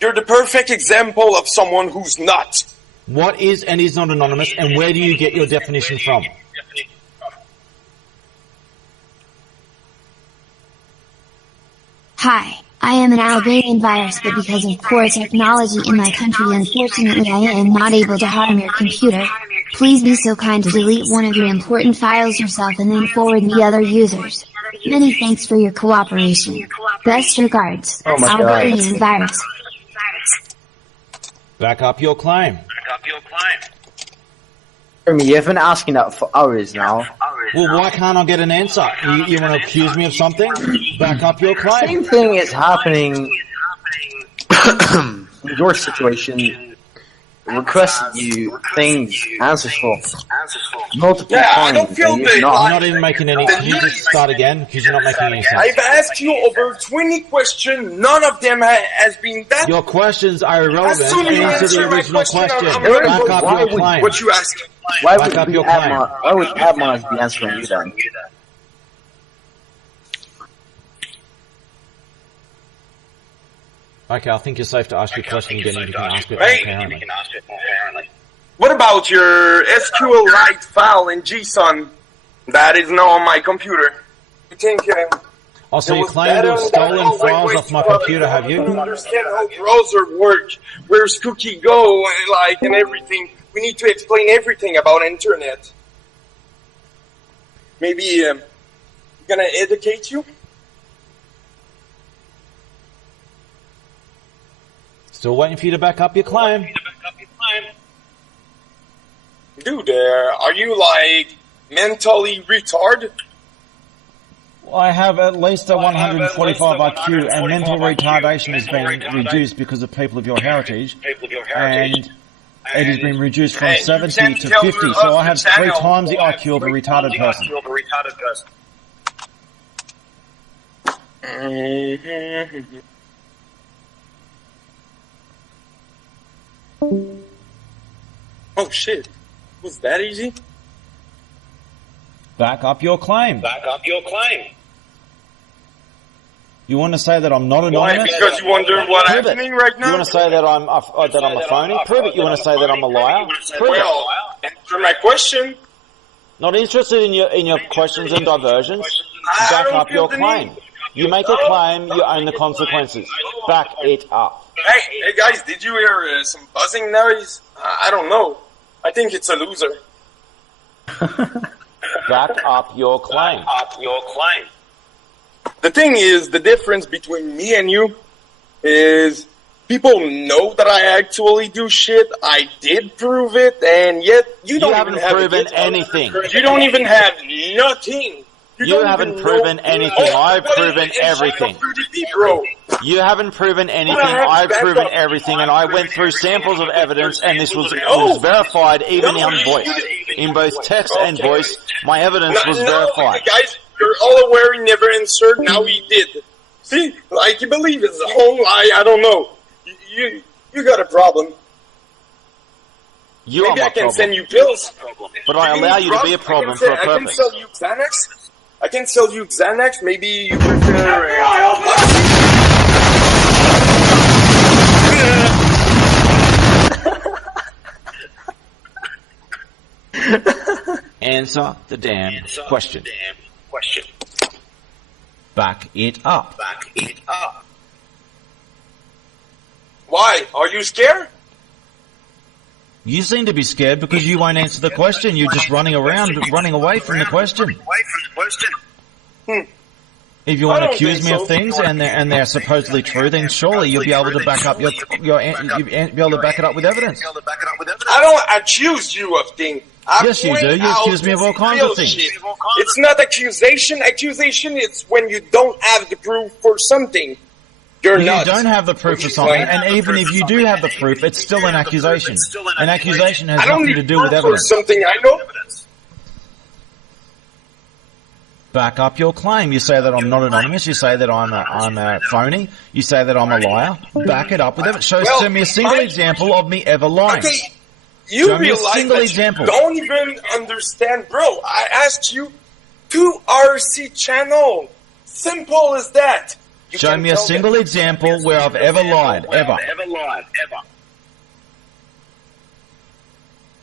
You're the perfect example of someone who's not. What is and is not anonymous, and where do you get your definition from? Hi, I am an Albanian virus, but because of poor technology in my country, unfortunately I am not able to harm your computer. Please be so kind to delete one of your important files yourself and then forward me other users. Many thanks for your cooperation. Best regards, Albanian virus. Back up your claim. You've been asking that for hours now. Well, why can't I get an answer? You want to accuse me of something? Back up your claim. Same thing is happening in your situation. Requested you things, answers for multiple times. I don't feel You're not even making any. Can you just start again? Because you're not making any sense. I've asked you over 20 questions. None of them has been that. Your questions are irrelevant. Answer the original question. Back up your claim. What you asked? Why would Admon be answering you then? Okay, I think you're safe to ask your question again and you can ask it more apparently. What about your SQLite file in JSON that is now on my computer? You think so you claim to have stolen files off my computer, have you? I don't understand how browser works, where's cookie go, and everything. We need to explain everything about internet. Maybe gonna educate you? Still waiting for you to back up your claim. Dude, are you mentally retarded? Well, I have at least a 145 IQ, and mental retardation has been reduced because of people of your heritage, and it has been reduced from 70 to 50, so I have 3 times the IQ of a retarded person. Oh shit. Was that easy? Back up your claim. You want to say that I'm not anonymous? Why? Because you wonder what's happening right now? You want to say that I'm a phony? Prove it. You want to say that I'm a liar? Prove it. Answer my question. Not interested in your questions and diversions. Back up your claim. You make a claim, you own the consequences. Back it up. Hey guys, did you hear some buzzing noise? I don't know. I think it's a loser. Back up your claim. The thing is, the difference between me and you is people know that I actually do shit. I did prove it, and yet you don't haven't proven anything. You don't even have nothing. You haven't proven anything. I've proven everything. You haven't proven anything. I've proven everything, and I went through samples of evidence, and this was verified even on voice. In both text and voice, my evidence was verified. Guys, you're all aware he never answered. Now he did. See, like you believe it's a whole lie. I don't know. You got a problem. You Maybe are my I can problem. send you pills. But I allow you to be a problem for a I can purpose. sell you Xanax. I can sell you Xanax. Maybe you prefer. Answer the damn question. Back it up. Why? Are you scared? You seem to be scared because you won't answer the question. You're just running around, running away from the question. If you want to accuse me of things and they're supposedly true, then surely you'll be able to back up you'll be able to back it up with evidence. I don't accuse you of things. Yes, you do. You accuse me of all kinds of things. It's not accusation. Accusation is when you don't have the proof for something. You don't have the proof for something, and even if you do have the proof, it's still an accusation. An accusation has nothing to do with evidence. Something I know. Back up your claim. You say that I'm not anonymous. You say that I'm a phony. You say that I'm a liar. Back it up with evidence. Show me a single example of me ever lying. Okay, you Show me a realize single that example. you don't even understand, bro. I asked you to RC channel. Simple as that. You Show can me a tell single them. example where I've ever lied. Ever.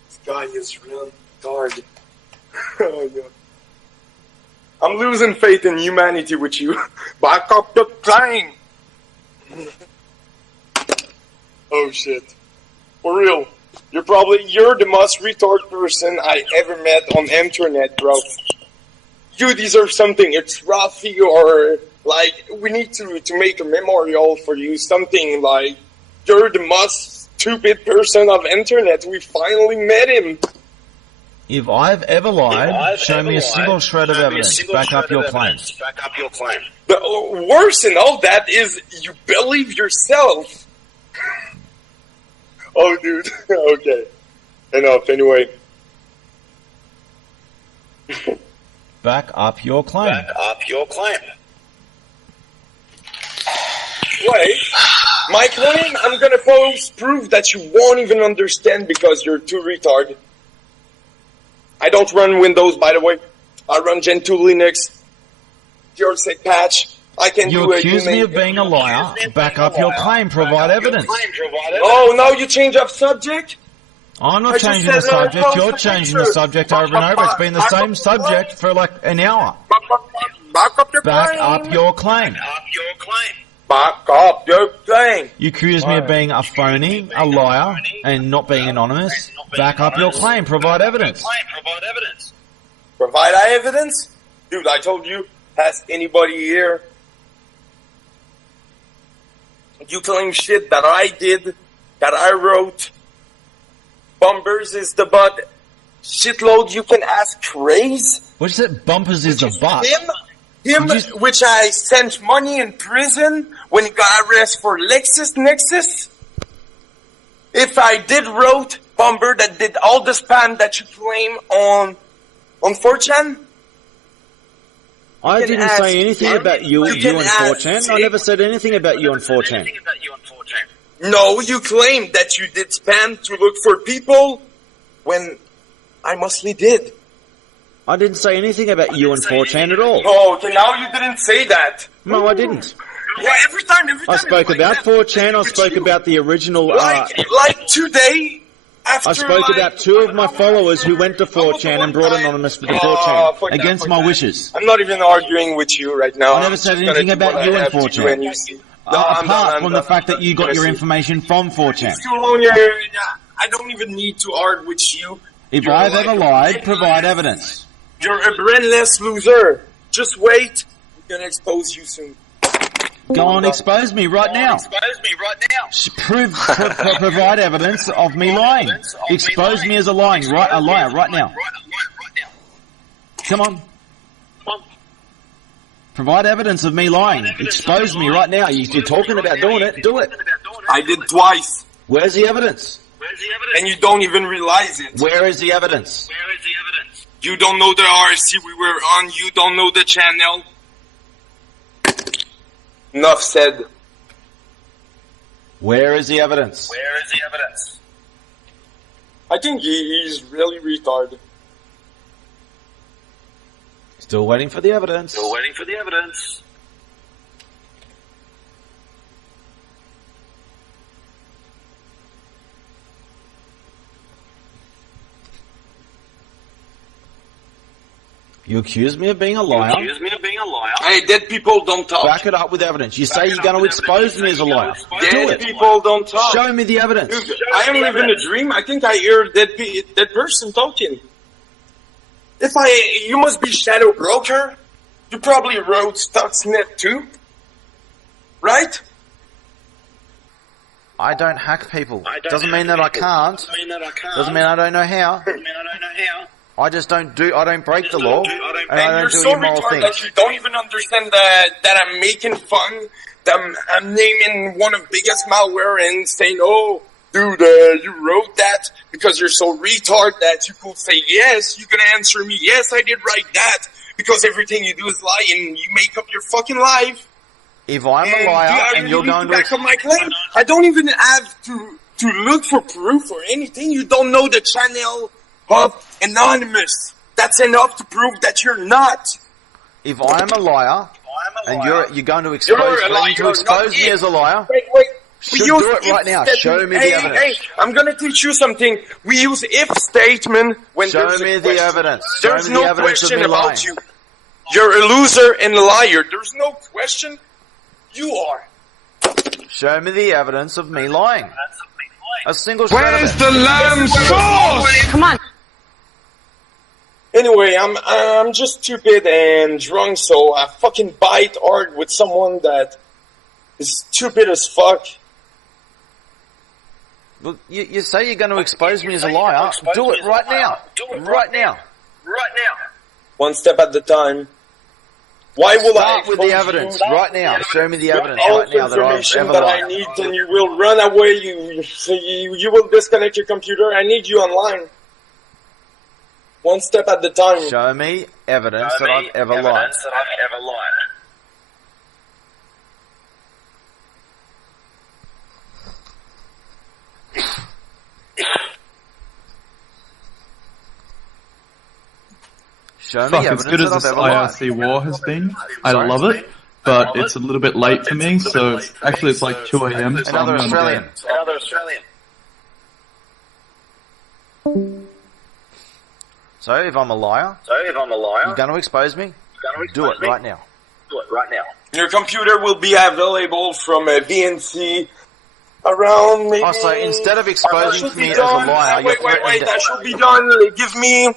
This guy is real retarded. Oh, yeah. I'm losing faith in humanity with you. Back up the claim. Oh shit. For real. You're the most retarded person I ever met on the internet, bro. You deserve something. It's Rafi or like we need to make a memorial for you. Something like you're the most stupid person of internet. We finally met him. If I've ever lied, show me a single shred of evidence. Back up your claim. The worse than all that is you believe yourself. Oh, dude. Okay. Enough, anyway. Back up your claim. Wait. My claim, I'm gonna post proof that you won't even understand because you're too retarded. I don't run Windows, by the way. I run Gentoo Linux. PureSec patch. I can You do accuse me of being a liar. Back up your claim. Provide evidence. Oh, now you change up subject? I'm I not just changing the said that I subject. posted You're a changing the picture. subject over and over. It's been the same subject for like an hour. Back up your Back claim. up your claim. Back up your claim. You accuse me of being a phony, a liar, and not being anonymous. Back up your claim. Provide evidence. Provide evidence? Dude, I told you, ask anybody here. You claim shit that I did, that I wrote. Bumpers is the butt. Shitload you can ask Craze. What is it? Bumpers is the butt. Him, which I sent money in prison when he got arrested for LexisNexis. If I did wrote Bumper that did all the spam that you claim on 4chan. I can didn't ask say anything him. about you You can and ask 4chan. I never said anything about you and 4chan. No, you claim that you did spam to look for people when I mostly did. I didn't say anything about you and 4chan at all. Oh, okay, now you didn't say that. No, I didn't. Yeah, every time. I spoke about 4chan. I spoke about the original. Like today, after I spoke about two of my followers who went to 4chan and brought anonymous to 4chan against my wishes. I'm not even arguing with you right now. I never said anything about you and 4chan. Apart from the fact that you got your information from 4chan. I don't even need to argue with you. If I've ever lied, provide evidence. You're a brainless loser. Just wait. We're gonna expose you soon. Go on, expose me right now. Provide evidence of me lying. Expose me as a liar right now. Come on. Provide evidence of me lying. Expose me right now. You're talking about doing it. Do it. I did twice. Where's the evidence? And you don't even realize it. Where is the evidence? You don't know the RC we were on. You don't know the channel. Enough said. Where is the evidence? I think he's really retarded. Still waiting for the evidence. You accuse me of being a liar. Hey, dead people don't talk. Back it up with evidence. You say you're going to expose me as a liar. Dead people don't talk. Show me the evidence. Dude, I am living a dream. I think I hear dead person talking. You must be Shadow Broker. You probably wrote Stuxnet too, right? I don't hack people. Doesn't mean that I can't. Doesn't mean I don't know how. I just I don't break the law, and I don't do so immoral retarded things. that you don't even understand that I'm making fun, that I'm naming one of biggest malware and saying, oh, dude, you wrote that because you're so retarded that you could say, yes, you can answer me, yes, I did write that, because everything you do is lie and you make up your fucking life. If I'm a liar and you're going to back up my claim, I don't even have to look for proof or anything. You don't know the channel of Anonymous. That's enough to prove that you're not. If I'm a liar and you're going to expose me as a liar, wait. do it right now. Show me the evidence. Hey, I'm gonna teach you something. We use if statement when there's a me the question. evidence. There's Show me no the evidence question of me about lying. you. You're a loser and a liar. There's no question. You are. Show me the evidence of me lying. A single shred of it. Where's the lamb sauce? Come on. Anyway, I'm just stupid and drunk, so I fucking bite hard with someone that is stupid as fuck. Well, you say you're going to expose me as a liar. Do it right now. Right now. One step at a time. Why will I Start with the evidence right now. Show me the evidence all right now that I've information ever that I lied. need, then you will run away. You will disconnect your computer. I need you online. One step at a time. Show me evidence that I've ever lied. Show me Fuck, as evidence good as that I've this ever lied. IRC war has been, I love it, but it's a little bit late for me, so actually it's like 2 a.m. so Another I'm going to Australian. So if I'm a liar, you're going to expose me? Do it right now. Your computer will be available from a VNC around maybe... Oh, so instead of exposing me as a liar, you're Wait, that should be done. Give me...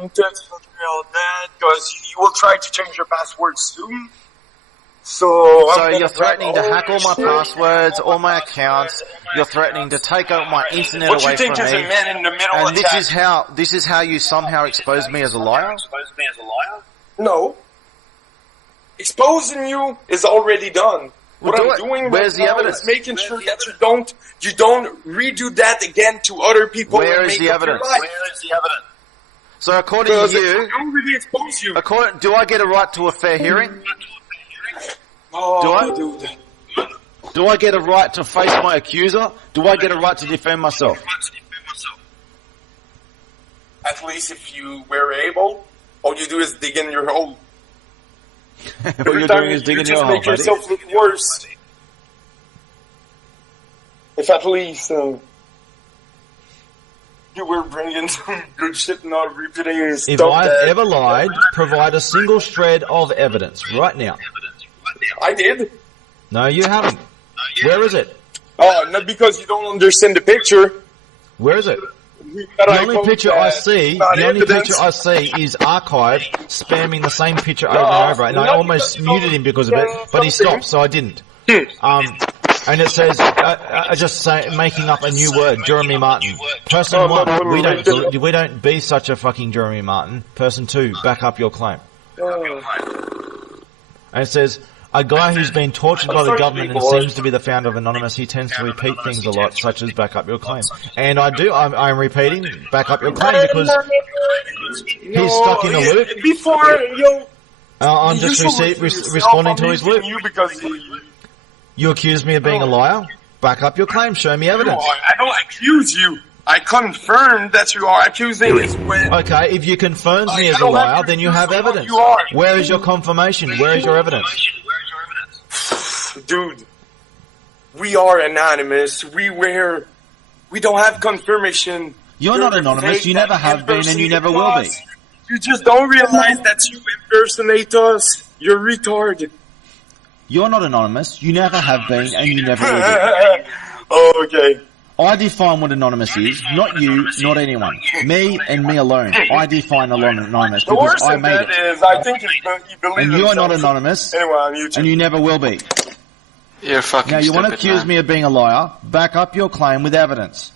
because you will try to change your password soon. So you're threatening to hack all my passwords, all my accounts. You're threatening to take out my internet what away you think from is me. a man in the middle And this is how you somehow expose me as a liar? No. Exposing you is already done. Well, What do I'm it. doing Where's right the now evidence? is making sure that you don't redo that again to other people. Where and is make the up your evidence? life. So according to you, I already exposed you. do I get a right to a fair hearing? Do I get a right to face my accuser? Do I get a right to defend myself? At least if you were able, all you do is dig in your hole. What you're doing is digging your just hole, make buddy. yourself look worse. If at least you were bringing some good shit and not repeating stuff If I've that ever lied, provide a single shred of evidence right now. I did. No, you haven't. Where is it? Oh, not because you don't understand the picture. Where is it? That The I only post picture that I it's see, not the only evidence. picture I see is Archive spamming the same picture over and over, and I almost muted him because of it, but he stopped, so I didn't. And it says, I just say, making up a new word, Jeremy Martin. Person 1, we don't be such a fucking Jeremy Martin. Person 2, back up your claim. And it says, a guy who's been tortured by the government and seems to be the founder of Anonymous, he tends to repeat things a lot, such as back up your claim. And I'm repeating, back up your claim, because he's stuck in a loop. Before you I'm just responding to his loop. You accuse me of being a liar? Back up your claim. Show me evidence. No, I don't accuse you. I confirm that you are accusing us. Okay, if you confirm me as a liar, then you have evidence. Where is your confirmation? Where is your evidence? Dude, we are anonymous. We don't have confirmation. You're not anonymous. You never have been and you never will be. You just don't realize that you impersonate us. You're retarded. You're not anonymous. You never have been and you never will be. Oh, okay. I define what anonymous is, not you, not anyone. Me and me alone. I define anonymous because I made it. I think you believe and you are not anonymous, and you never will be. You're fucking Now, you want to accuse man. me of being a liar? Back up your claim with evidence.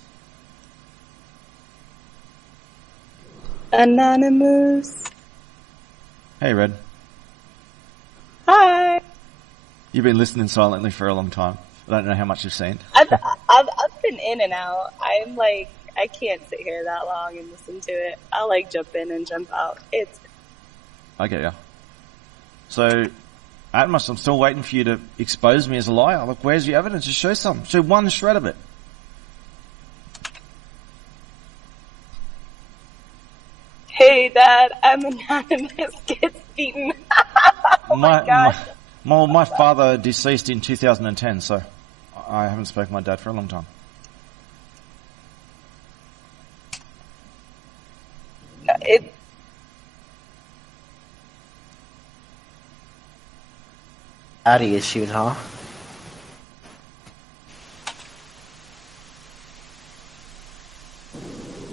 Anonymous. Hey, Red. Hi. You've been listening silently for a long time. I don't know how much you've seen. I've been in and out. I'm like, I can't sit here that long and listen to it. I'll like jump in and jump out. I get ya. So, Atmos, I'm still waiting for you to expose me as a liar. Look, where's your evidence? Just show some. Show one shred of it. Hey, Dad, I'm anonymous. Gets beaten. Oh my God. My father deceased in 2010, so I haven't spoken to my dad for a long time. Daddy issues, huh?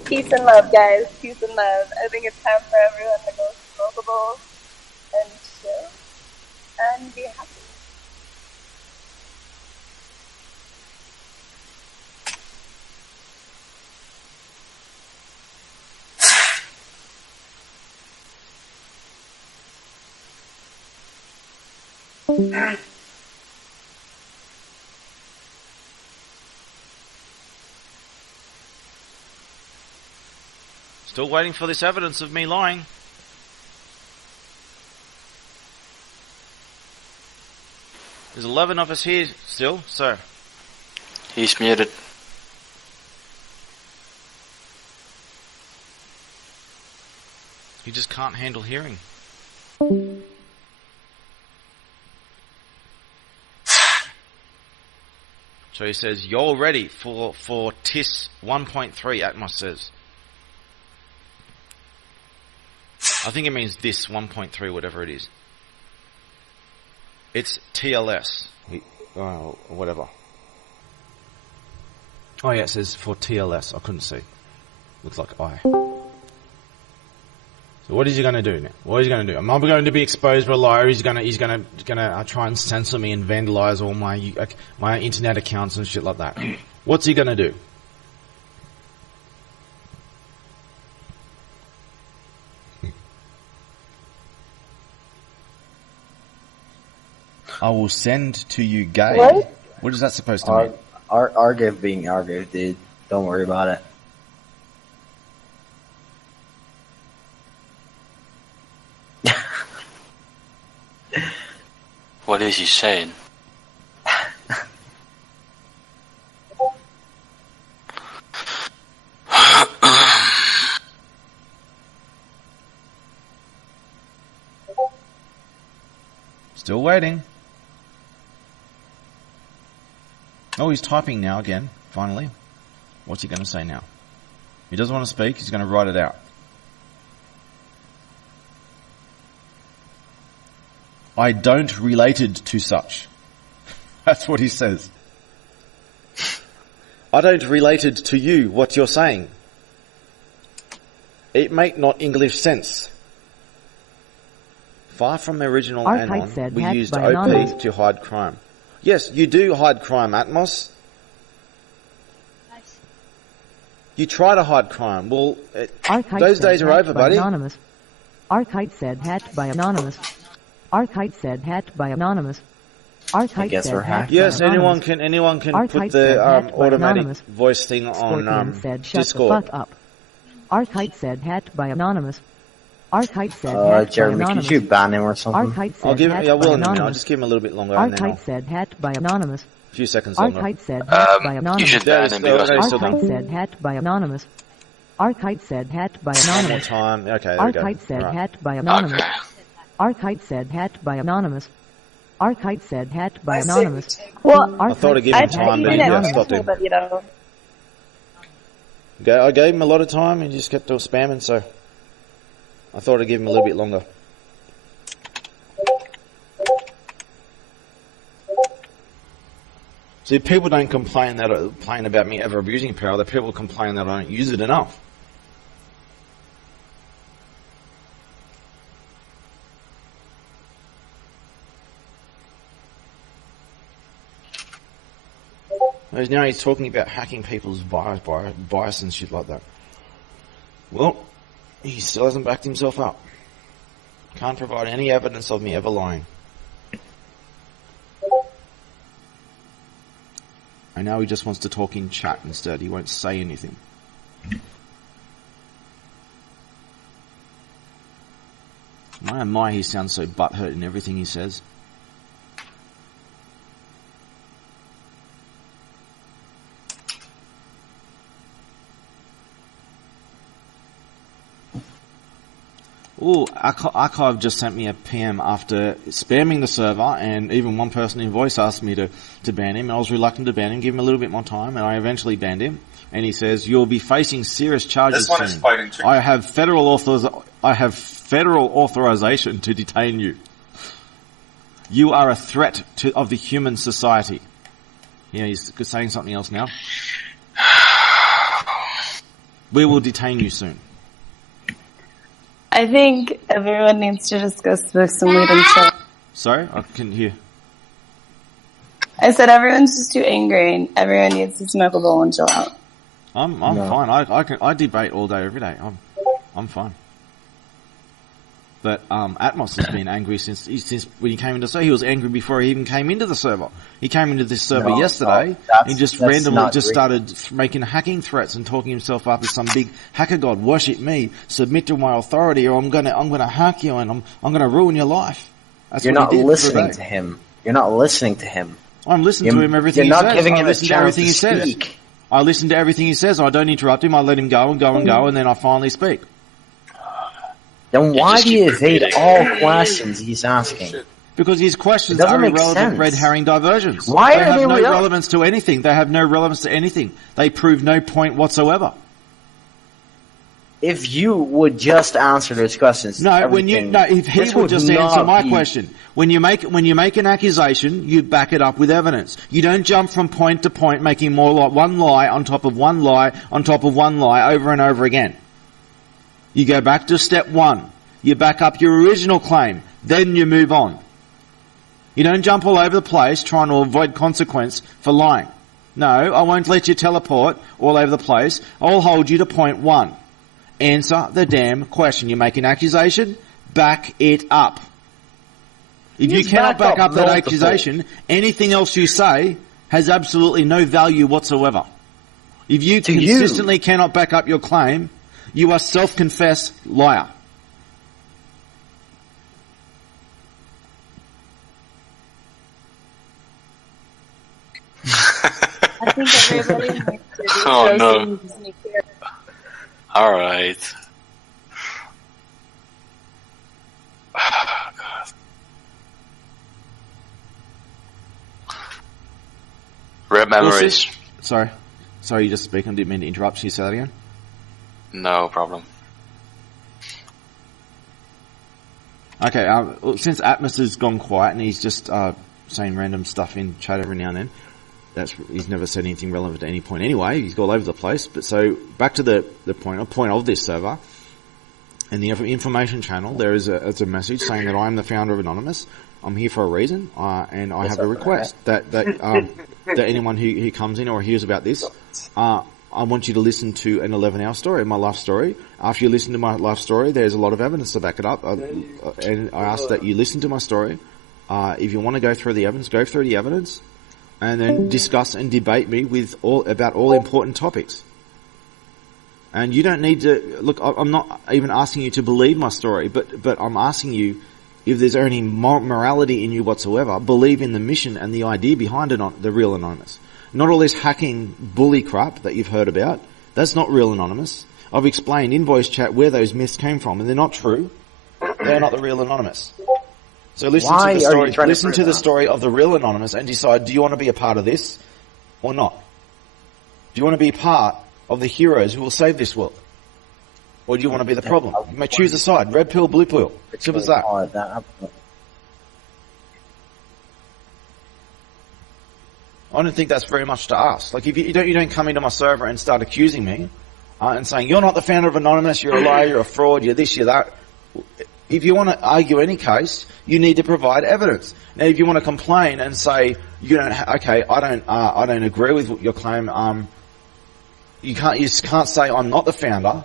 Peace and love, guys. Peace and love. I think it's time for everyone to go smokable and chill and be happy. Still waiting for this evidence of me lying. There's 11 of us here still, sir. He's muted. You just can't handle hearing. So he says, you're ready for TIS 1.3, Atmos says. I think it means this 1.3, whatever it is. It's TLS. Whatever. Oh yeah, it says for TLS. I couldn't see. Looks like I. So what is he going to do now? What is he going to do? Am I going to be exposed for a liar? He's going to try and censor me and vandalize all my internet accounts and shit like that. What's he going to do? I will send to you gay. What is that supposed to mean? Argive being Argive, dude. Don't worry about it. What is he saying? Still waiting. Oh, he's typing now again, finally. What's he going to say now? He doesn't want to speak, he's going to write it out. I don't related to such. That's what he says. I don't related to you what you're saying. It make not English sense. Far from the original Anon, we used OP to hide crime. Yes, you do hide crime, Atmos. You try to hide crime. Well, those days are over, buddy. Anonymous. Archite said hacked by Anonymous. Archite said hacked by Anonymous. Archite said hacked yes, by anyone can put the automatic voice thing on said, shut Discord. the fuck up. Archite said hacked by Anonymous. Archite said Jeremy, could you ban him or something? Archite said I'll give him. I will in a minute. I'll anonymous. just give him a little bit longer. And then Archite said hacked by anonymous. a few seconds longer. Archite said hacked by anonymous. You should ban him because Archite said hacked by anonymous. Archite said hacked by One more anonymous. time. Okay, there we go. Archite said Right. hacked by anonymous. Okay. Archite said hacked by anonymous. Archite said hacked by anonymous. Well, I thought I'd give him time, but even he stopped him. but you know, I gave him a lot of time and he just kept spamming, so I thought I'd give him a little bit longer. See, people don't complain about me ever abusing power. The people complain that I don't use it enough. Whereas now he's talking about hacking people's bias and shit like that. Well, he still hasn't backed himself up. Can't provide any evidence of me ever lying. And now he just wants to talk in chat instead. He won't say anything. My, he sounds so butthurt in everything he says. Oh, Archive just sent me a PM after spamming the server, and even one person in voice asked me to ban him. I was reluctant to ban him, give him a little bit more time, and I eventually banned him. And he says, "You'll be facing serious charges soon. I have federal authorization to detain you. You are a threat of the human society." Yeah, he's saying something else now. We will detain you soon. I think everyone needs to just go smoke some weed and chill. Sorry, I couldn't hear. I said everyone's just too angry and everyone needs to smoke a bowl and chill out. I'm fine. I debate all day, every day. I'm fine. But Atmos has been angry since when he came into the server. He was angry before he even came into the server. He came into this server yesterday and just randomly just started making hacking threats and talking himself up as some big hacker god. Worship me, submit to my authority, or I'm gonna hack you and I'm gonna ruin your life. That's You're what not he did listening to him. You're not listening to him. I'm listening to him everything he says. You're not giving him a listen to everything he chance to says. speak. I listen to everything he says. I don't interrupt him. I let him go and go and go, and then I finally speak. Then why do you evade all questions he's asking? Because his questions are irrelevant red herring diversions. Why they are have they no relevance to anything. They have no relevance to anything. They prove no point whatsoever. If you would just answer those questions, if he would just answer my question. When you make an accusation, you back it up with evidence. You don't jump from point to point, making more like one lie on top of one lie on top of one lie over and over again. You go back to step one. You back up your original claim. Then you move on. You don't jump all over the place trying to avoid consequence for lying. No, I won't let you teleport all over the place. I'll hold you to point one. Answer the damn question. You make an accusation, back it up. If you cannot back up that accusation, anything else you say has absolutely no value whatsoever. If you consistently cannot back up your claim, you are self-confessed liar. I think everybody needs to do Oh, no. some sneaker. Alright. Red memories. Sorry, you just speak. I didn't mean to interrupt. Can you say that again? No problem. Okay, since Atmos has gone quiet and he's just saying random stuff in chat every now and then, he's never said anything relevant at any point anyway. He's all over the place. But so back to the point of this server and the information channel. There is a message saying that I am the founder of Anonymous. I'm here for a reason, and I have a request that anyone who comes in or hears about this, I want you to listen to an 11-hour story, my life story. After you listen to my life story, there's a lot of evidence to back it up, and I ask that you listen to my story. If you want to go through the evidence, go through the evidence, and then discuss and debate me about all important topics. And you don't need to look. I'm not even asking you to believe my story, but I'm asking you if there's any morality in you whatsoever. Believe in the mission and the idea behind it, the real Anonymous. Not all this hacking bully crap that you've heard about. That's not real Anonymous. I've explained in voice chat where those myths came from, and they're not true. They're not the real Anonymous. So listen to the story of the real Anonymous and decide: do you want to be a part of this or not? Do you want to be part of the heroes who will save this world? Or do you want to be the problem? You may choose a side. Red pill, blue pill. Simple as that. I don't think that's very much to ask. Like, if you don't come into my server and start accusing me and saying, you're not the founder of Anonymous, you're a liar, you're a fraud, you're this, you're that. If you want to argue any case, you need to provide evidence. Now, if you want to complain and say, I don't agree with your claim, you just can't say I'm not the founder.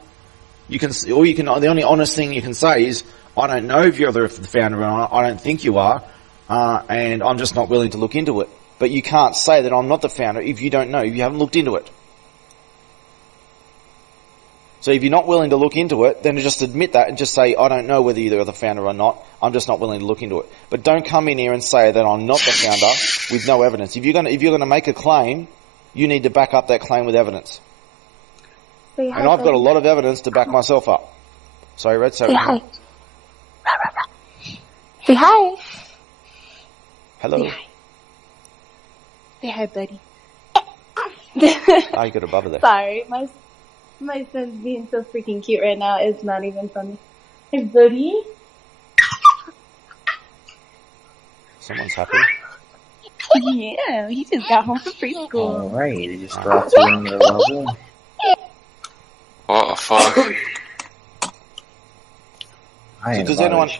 The only honest thing you can say is, I don't know if you're the founder or not, I don't think you are, and I'm just not willing to look into it. But you can't say that I'm not the founder if you don't know, if you haven't looked into it. So if you're not willing to look into it, then just admit that and just say, I don't know whether you're the founder or not, I'm just not willing to look into it. But don't come in here and say that I'm not the founder with no evidence. If you're gonna make a claim, you need to back up that claim with evidence. And I've got a lot of evidence to back myself up. Sorry, Red, say hi. Say hi. Hello. Say hi, buddy. Oh, you got a bubble there. Sorry, my son's being so freaking cute right now. It's not even funny. Hey, buddy. Someone's happy. Yeah, he just got home from preschool. Alright, he just brought you another level. What the fuck? So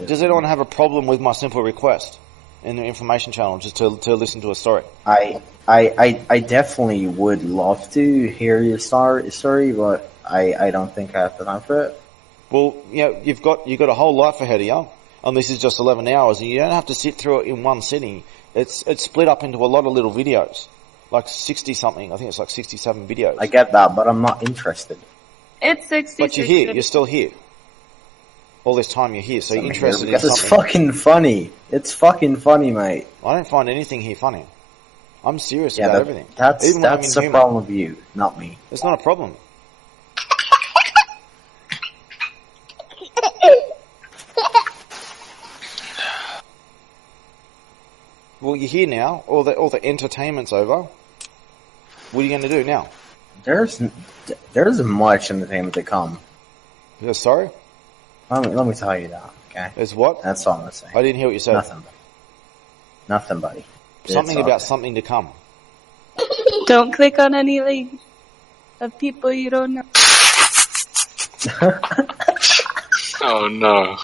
does anyone have a problem with my simple request in the information channel just to listen to a story? I definitely would love to hear your story, but I don't think I have the time for it. Well, you've got a whole life ahead of you, and this is just 11 hours, and you don't have to sit through it in one sitting. It's split up into a lot of little videos, like 60 something. I think it's like 67 videos. I get that, but I'm not interested. It's 66. But you're here. You're still here. All this time you're here, so you're interested in something. It's fucking funny. It's fucking funny, mate. I don't find anything here funny. I'm serious about everything. That's the problem with you, not me. It's not a problem. Well, you're here now. All the entertainment's over. What are you going to do now? There's much entertainment to come. Yeah, sorry? Let me tell you that, okay? There's what? That's all I'm gonna say. I didn't hear what you said. Nothing, buddy. Something about something to come. Don't click on any links of people you don't know. Oh no.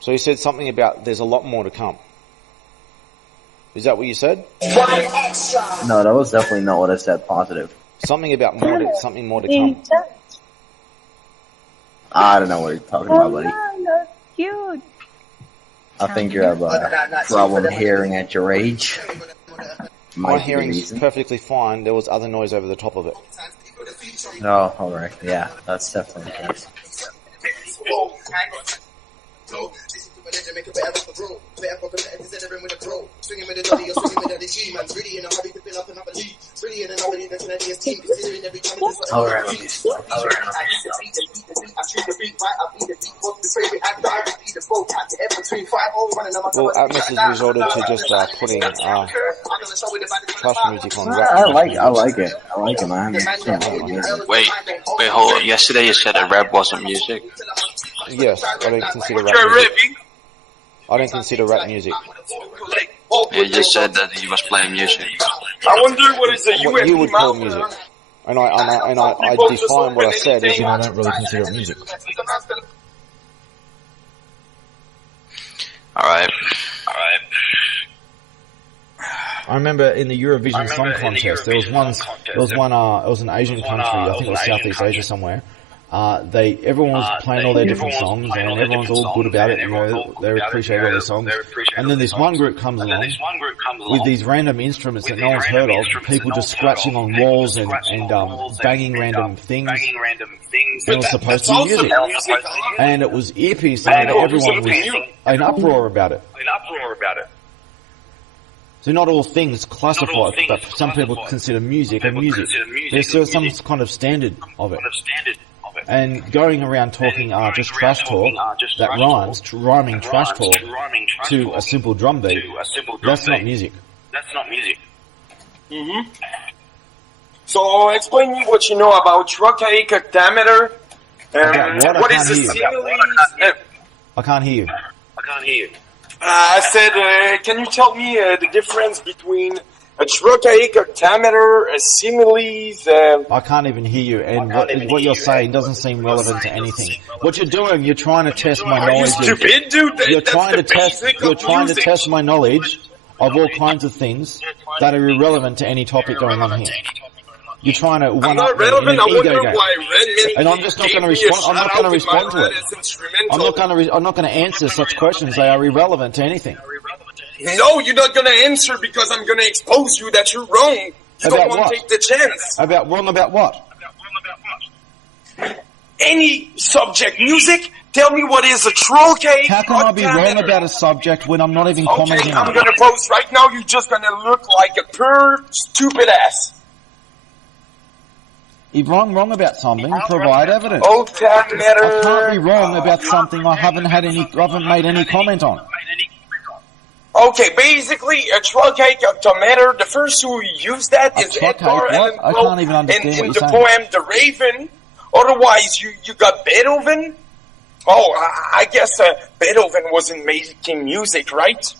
So you said something about there's a lot more to come. Is that what you said? No, that was definitely not what I said. Positive. Something about something more to come. I don't know what you're talking about, buddy. That's cute. I think you have a problem hearing at your age. My hearing's perfectly fine. There was other noise over the top of it. Oh, alright. Yeah, that's definitely the case. Well, Atmos has resorted to just putting trash music on. I like it. I like it, man. Wait, hold on. Yesterday you said that rap wasn't music. Yes, I don't consider rap music. I don't consider rap music. You just said that he was playing music. I wonder what is a what you would call music. And I define what I said as I don't really consider it music. Alright. I remember in the Eurovision Song Contest, it was an Asian country, I think it was Southeast Asia somewhere, Everyone was playing all their different songs, and everyone's all good about it. You know, they appreciate all their songs. And then this one group comes along with these random instruments that no one's heard of. People just scratching on walls and banging random things. It was supposed to be music, and it was earpiece, and everyone was in uproar about it. So not all things classified, but some people consider music a music. There's still some kind of standard of it. And going around talking just trash talk that rhymes, rhyming trash talk to a simple drum beat, that's not music. Mm-hmm. So explain me what you know about trochaic octameter. What is the simile? I can't hear you. I said, can you tell me the difference between a trochaic octameter, a similes? I can't even hear you, and what you're saying doesn't seem relevant to anything. What you're doing, you're trying to test my knowledge. Are you stupid, dude? You're trying to test my knowledge of all kinds of things that are irrelevant to any topic going on here. You're trying to one up me in an ego game, and I'm just not going to respond. I'm not going to respond to it. I'm not going to answer such questions. They are irrelevant to anything. No, you're not going to answer because I'm going to expose you that you're wrong. You don't want to take the chance. Wrong about what? Any subject, music. Tell me what is a trochaic. How can I be wrong about a subject when I'm not even commenting on it? I'm going to post right now. You're just going to look like a pure stupid ass. If I'm wrong about something, provide evidence. Octameter. I can't be wrong about something I haven't made any comment on. Okay, basically, a trochaic octameter, the first who used that is Edgar Allan I can't even understand in what the you're poem The Raven. Otherwise, you got Beethoven. Oh, I guess Beethoven wasn't making music, right?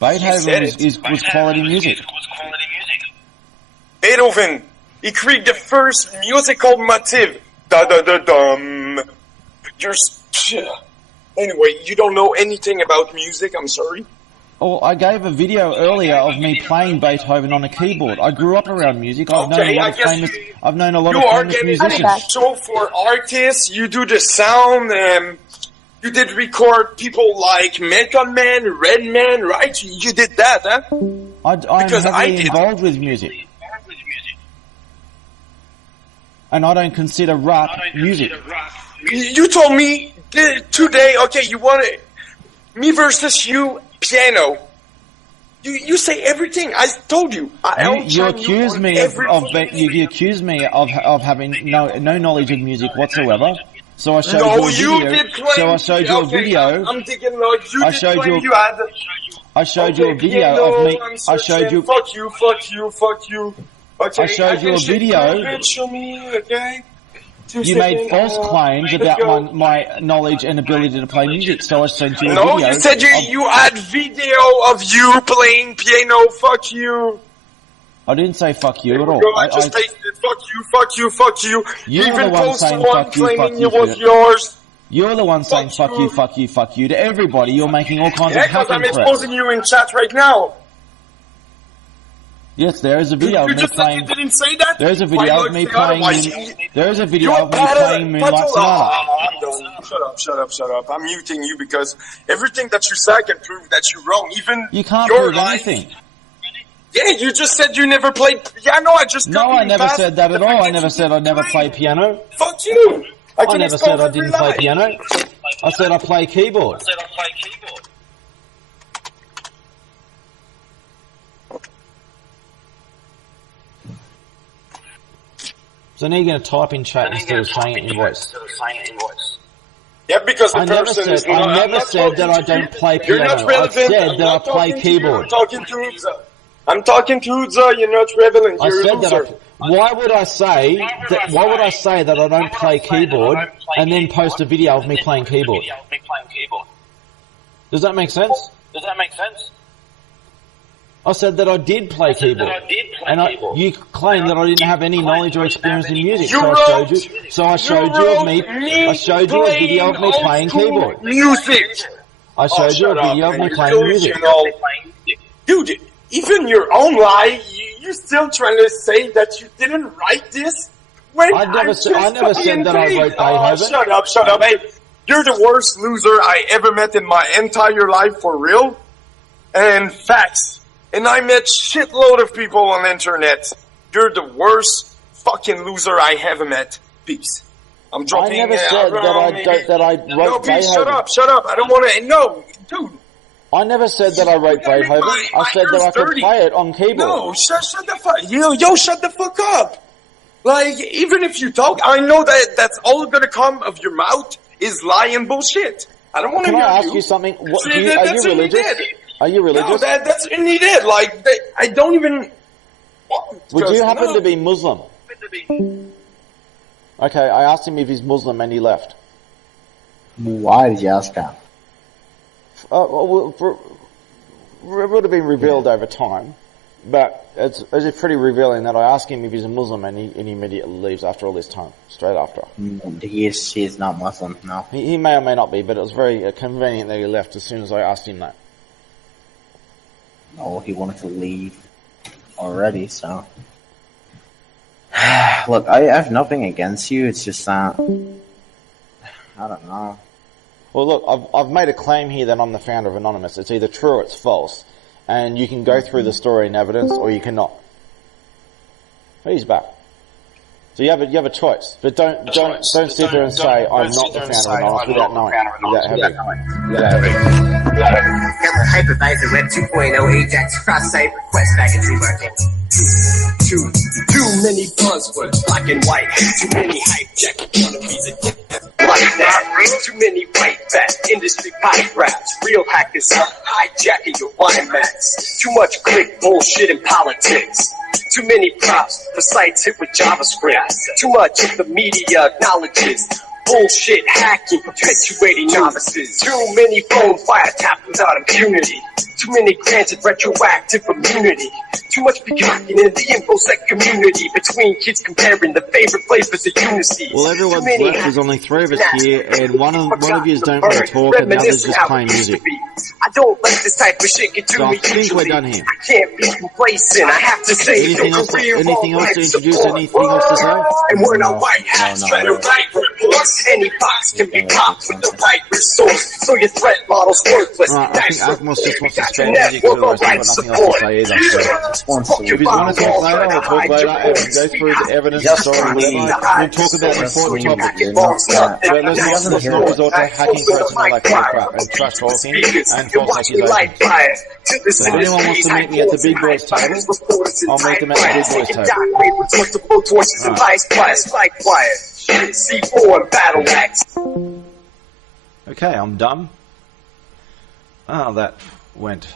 Beethoven was quality music. Beethoven, he created the first musical motif. Da-da-da-dum. Anyway, you don't know anything about music, I'm sorry. Oh, I gave a video earlier of me playing Beethoven on a keyboard. I grew up around music. I've known a lot of famous musicians. So for artists, you do the sound. You did record people like Method Man, Redman, right? You did that, huh? I'm heavily involved with music. And I don't consider rap music. You told me today, okay, you want it. Me versus you, piano. You say everything. I told you. You accuse me of having no knowledge of music whatsoever. So I showed you a video. So I showed you a video. I'm thinking like you I showed you a video of me. I showed you. Fuck you. Okay, I showed you a video. Show me, okay? You made false claims about my knowledge and ability to play music, so I sent you a video. No, you said you had video of you playing piano. Fuck you. I didn't say fuck you at all. I just pasted fuck you. You're the one saying fuck you. Yours. You're the one saying fuck you to everybody. You're making all kinds of hacking threats. I'm exposing you in chat right now. Yes, there is a video of me playing. You didn't say that? There is a video of me playing. There is a video of me playing Moonlight Sonata. Shut up. I'm muting you because everything that you say I can prove that you're wrong. Even you can't prove anything. Yeah, you just said you never played piano. No, I never said that at all. I never said I never played piano. Fuck you. I never said I didn't play piano. I said I play keyboard. So now you're going to type in chat instead of saying it in voice. Yeah, because the person is not... I never said that I don't play piano. I said that I play keyboard. I'm talking to Udza. I'm talking to Udza. You're not relevant. You're a loser. Why would I say that I don't play keyboard and then post a video of me playing keyboard? Does that make sense? I said that I did play keyboard. You claim that I didn't have any knowledge or experience in music. So I showed you a video of me playing keyboard. Music. I showed you a video of me playing music. Dude, even your own lie, you're still trying to say that you didn't write this? I never said that I wrote Beethoven. Shut up. Hey, you're the worst loser I ever met in my entire life, for real. And facts. And I met shitload of people on the internet. You're the worst fucking loser I ever met. Peace. I'm dropping. I never said that I wrote no, Beethoven. Shut up. I don't want to. No, dude. I never said that I wrote Beethoven. I said that I could play it on keyboard. No, shut the fuck. Yo, shut the fuck up. Like, even if you talk, I know that that's all gonna come of your mouth is lie and bullshit. I don't want to hear you. Can I ask you something? Are you religious? Are you religious? No, that's needed. Like, I don't even. Would you happen to be Muslim? Okay, I asked him if he's Muslim and he left. Why did you ask that? It would have been revealed over time, but it's pretty revealing that I asked him if he's a Muslim and he immediately leaves after all this time, straight after. He is not Muslim, no. He may or may not be, but it was very convenient that he left as soon as I asked him that. Oh, he wanted to leave already, so... Look, I have nothing against you, it's just that... I don't know. Well, look, I've made a claim here that I'm the founder of Anonymous. It's either true or it's false. And you can go through the story and evidence, or you cannot. He's back. So you have a choice. But don't sit there and say, I'm not the founder of Anonymous without knowing. Hypervisor Web 2.0 Ajax cross-site request package remarking. Too many buzzwords, black and white. Too many hype jack wannabes like that. Too many white fat industry pipe raps. Real hackers up hijacking your WiMAX. Too much click bullshit in politics. Too many props for sites hit with JavaScript. Too much of the media acknowledges bullshit hacking, perpetuating novices. Too many phone wiretaps without impunity. Too many granted retroactive immunity. Too much peacocking in the InfoSec community. Between kids comparing the favorite flavors of Unity. Well, everyone's left. There's only three of us here, and one of you don't want to talk, and the other's just playing music. I don't let this type of shit get to me. I think we're done here. I can't be complacent. I have to say anything else to introduce? Anything else to say? And we're not white hats trying to write reports. Any box can be popped with the right resource. So your threat model's worthless. Right, I think Atmos just wants to spend music for the rest of nothing else to say either. So if he's going to talk later, we'll talk later and go through the evidence and so on. We'll talk about the important topics. But let's not resort to hacking threats and all that kind of crap and trash talking and false accusations. So if anyone wants to meet me at the big boys table, I'll meet them at the big boys table. Okay, I'm done. Oh, that went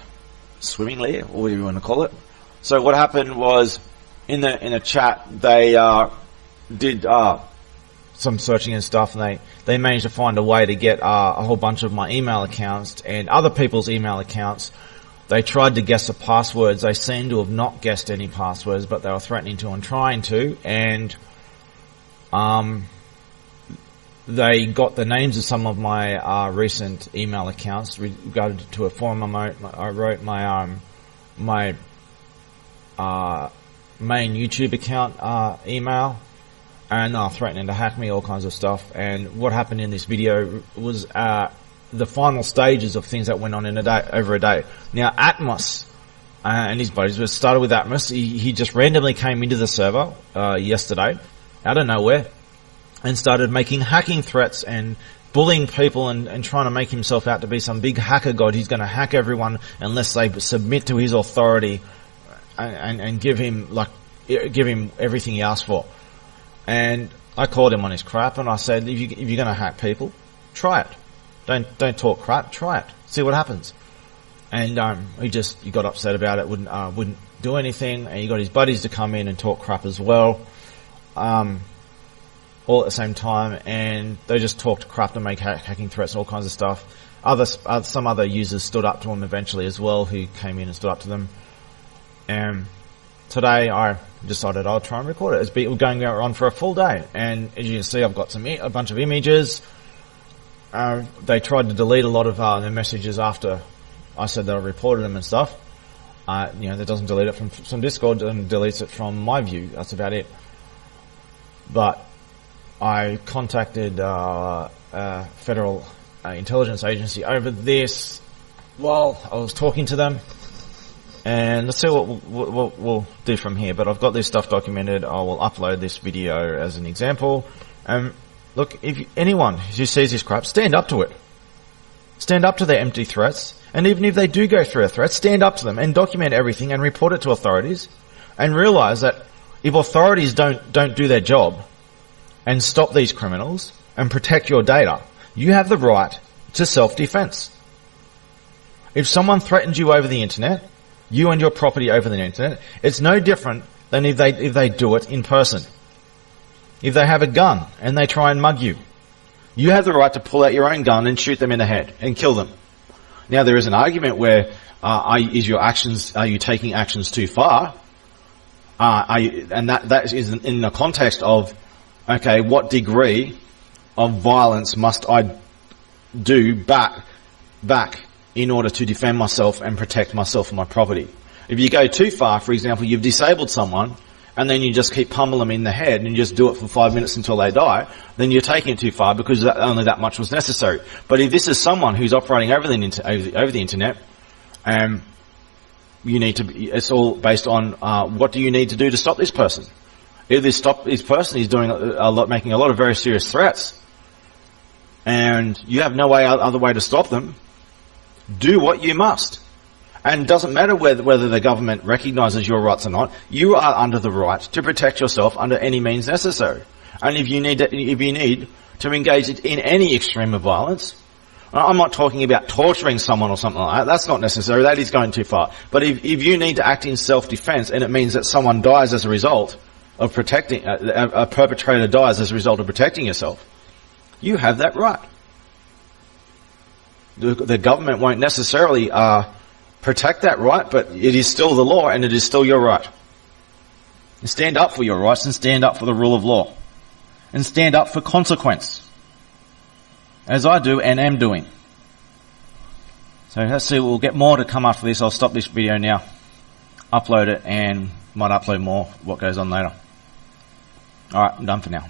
swimmingly, or whatever you want to call it. So what happened was, in the chat, they did some searching and stuff, and they managed to find a way to get a whole bunch of my email accounts and other people's email accounts. They tried to guess the passwords. They seem to have not guessed any passwords, but they were threatening to and trying to, and they got the names of some of my recent email accounts regarding to a forum I wrote my main YouTube account email, and they're threatening to hack me, all kinds of stuff. And what happened in this video was the final stages of things that went on in over a day. Now Atmos and his buddies, we started with Atmos. He just randomly came into the server yesterday out of nowhere and started making hacking threats and bullying people and trying to make himself out to be some big hacker god. He's going to hack everyone unless they submit to his authority and give him everything he asked for. And I called him on his crap, and I said, if you're going to hack people, try it. Don't talk crap. Try it. See what happens. And he got upset about it. Wouldn't do anything. And he got his buddies to come in and talk crap as well. All at the same time, and they just talked crap to make hacking threats and all kinds of stuff. Some other users stood up to him eventually as well, who came in and stood up to them. And today I decided I'll try and record it. It's been going on for a full day, and as you can see, I've got a bunch of images. They tried to delete a lot of their messages after I said that I reported them and stuff. That doesn't delete it from Discord and deletes it from my view. That's about it. but I contacted Federal Intelligence Agency over this while I was talking to them, and let's see what we'll do from here. But I've got this stuff documented. I will upload this video as an example. Look, if anyone who sees this crap, stand up to it. Stand up to their empty threats, and even if they do go through a threat, stand up to them and document everything and report it to authorities, and realise that if authorities don't do their job and stop these criminals and protect your data, you have the right to self-defense. If someone threatens you over the internet, you and your property over the internet, it's no different than if they do it in person. If they have a gun and they try and mug you, you have the right to pull out your own gun and shoot them in the head and kill them. Now, there is an argument where are you taking actions too far? And that is in the context of, okay, what degree of violence must I do back in order to defend myself and protect myself and my property? If you go too far, for example, you've disabled someone and then you just keep pummeling them in the head and you just do it for 5 minutes until they die, then you're taking it too far because only that much was necessary. But if this is someone who's operating over the internet, you need to. It's all based on what do you need to do to stop this person. If this person is doing making a lot of very serious threats, and you have no other way to stop them, do what you must. And it doesn't matter whether the government recognises your rights or not. You are under the right to protect yourself under any means necessary. And if you need to engage in any extreme of violence, I'm not talking about torturing someone or something like that. That's not necessary. That is going too far. But if you need to act in self-defense and it means that someone dies as a result of protecting, a perpetrator dies as a result of protecting yourself, you have that right. The government won't necessarily protect that right, but it is still the law and it is still your right. And stand up for your rights and stand up for the rule of law. And stand up for consequence. As I do and am doing. So let's see, we'll get more to come after this. I'll stop this video now, upload it, and might upload more what goes on later. Alright, I'm done for now.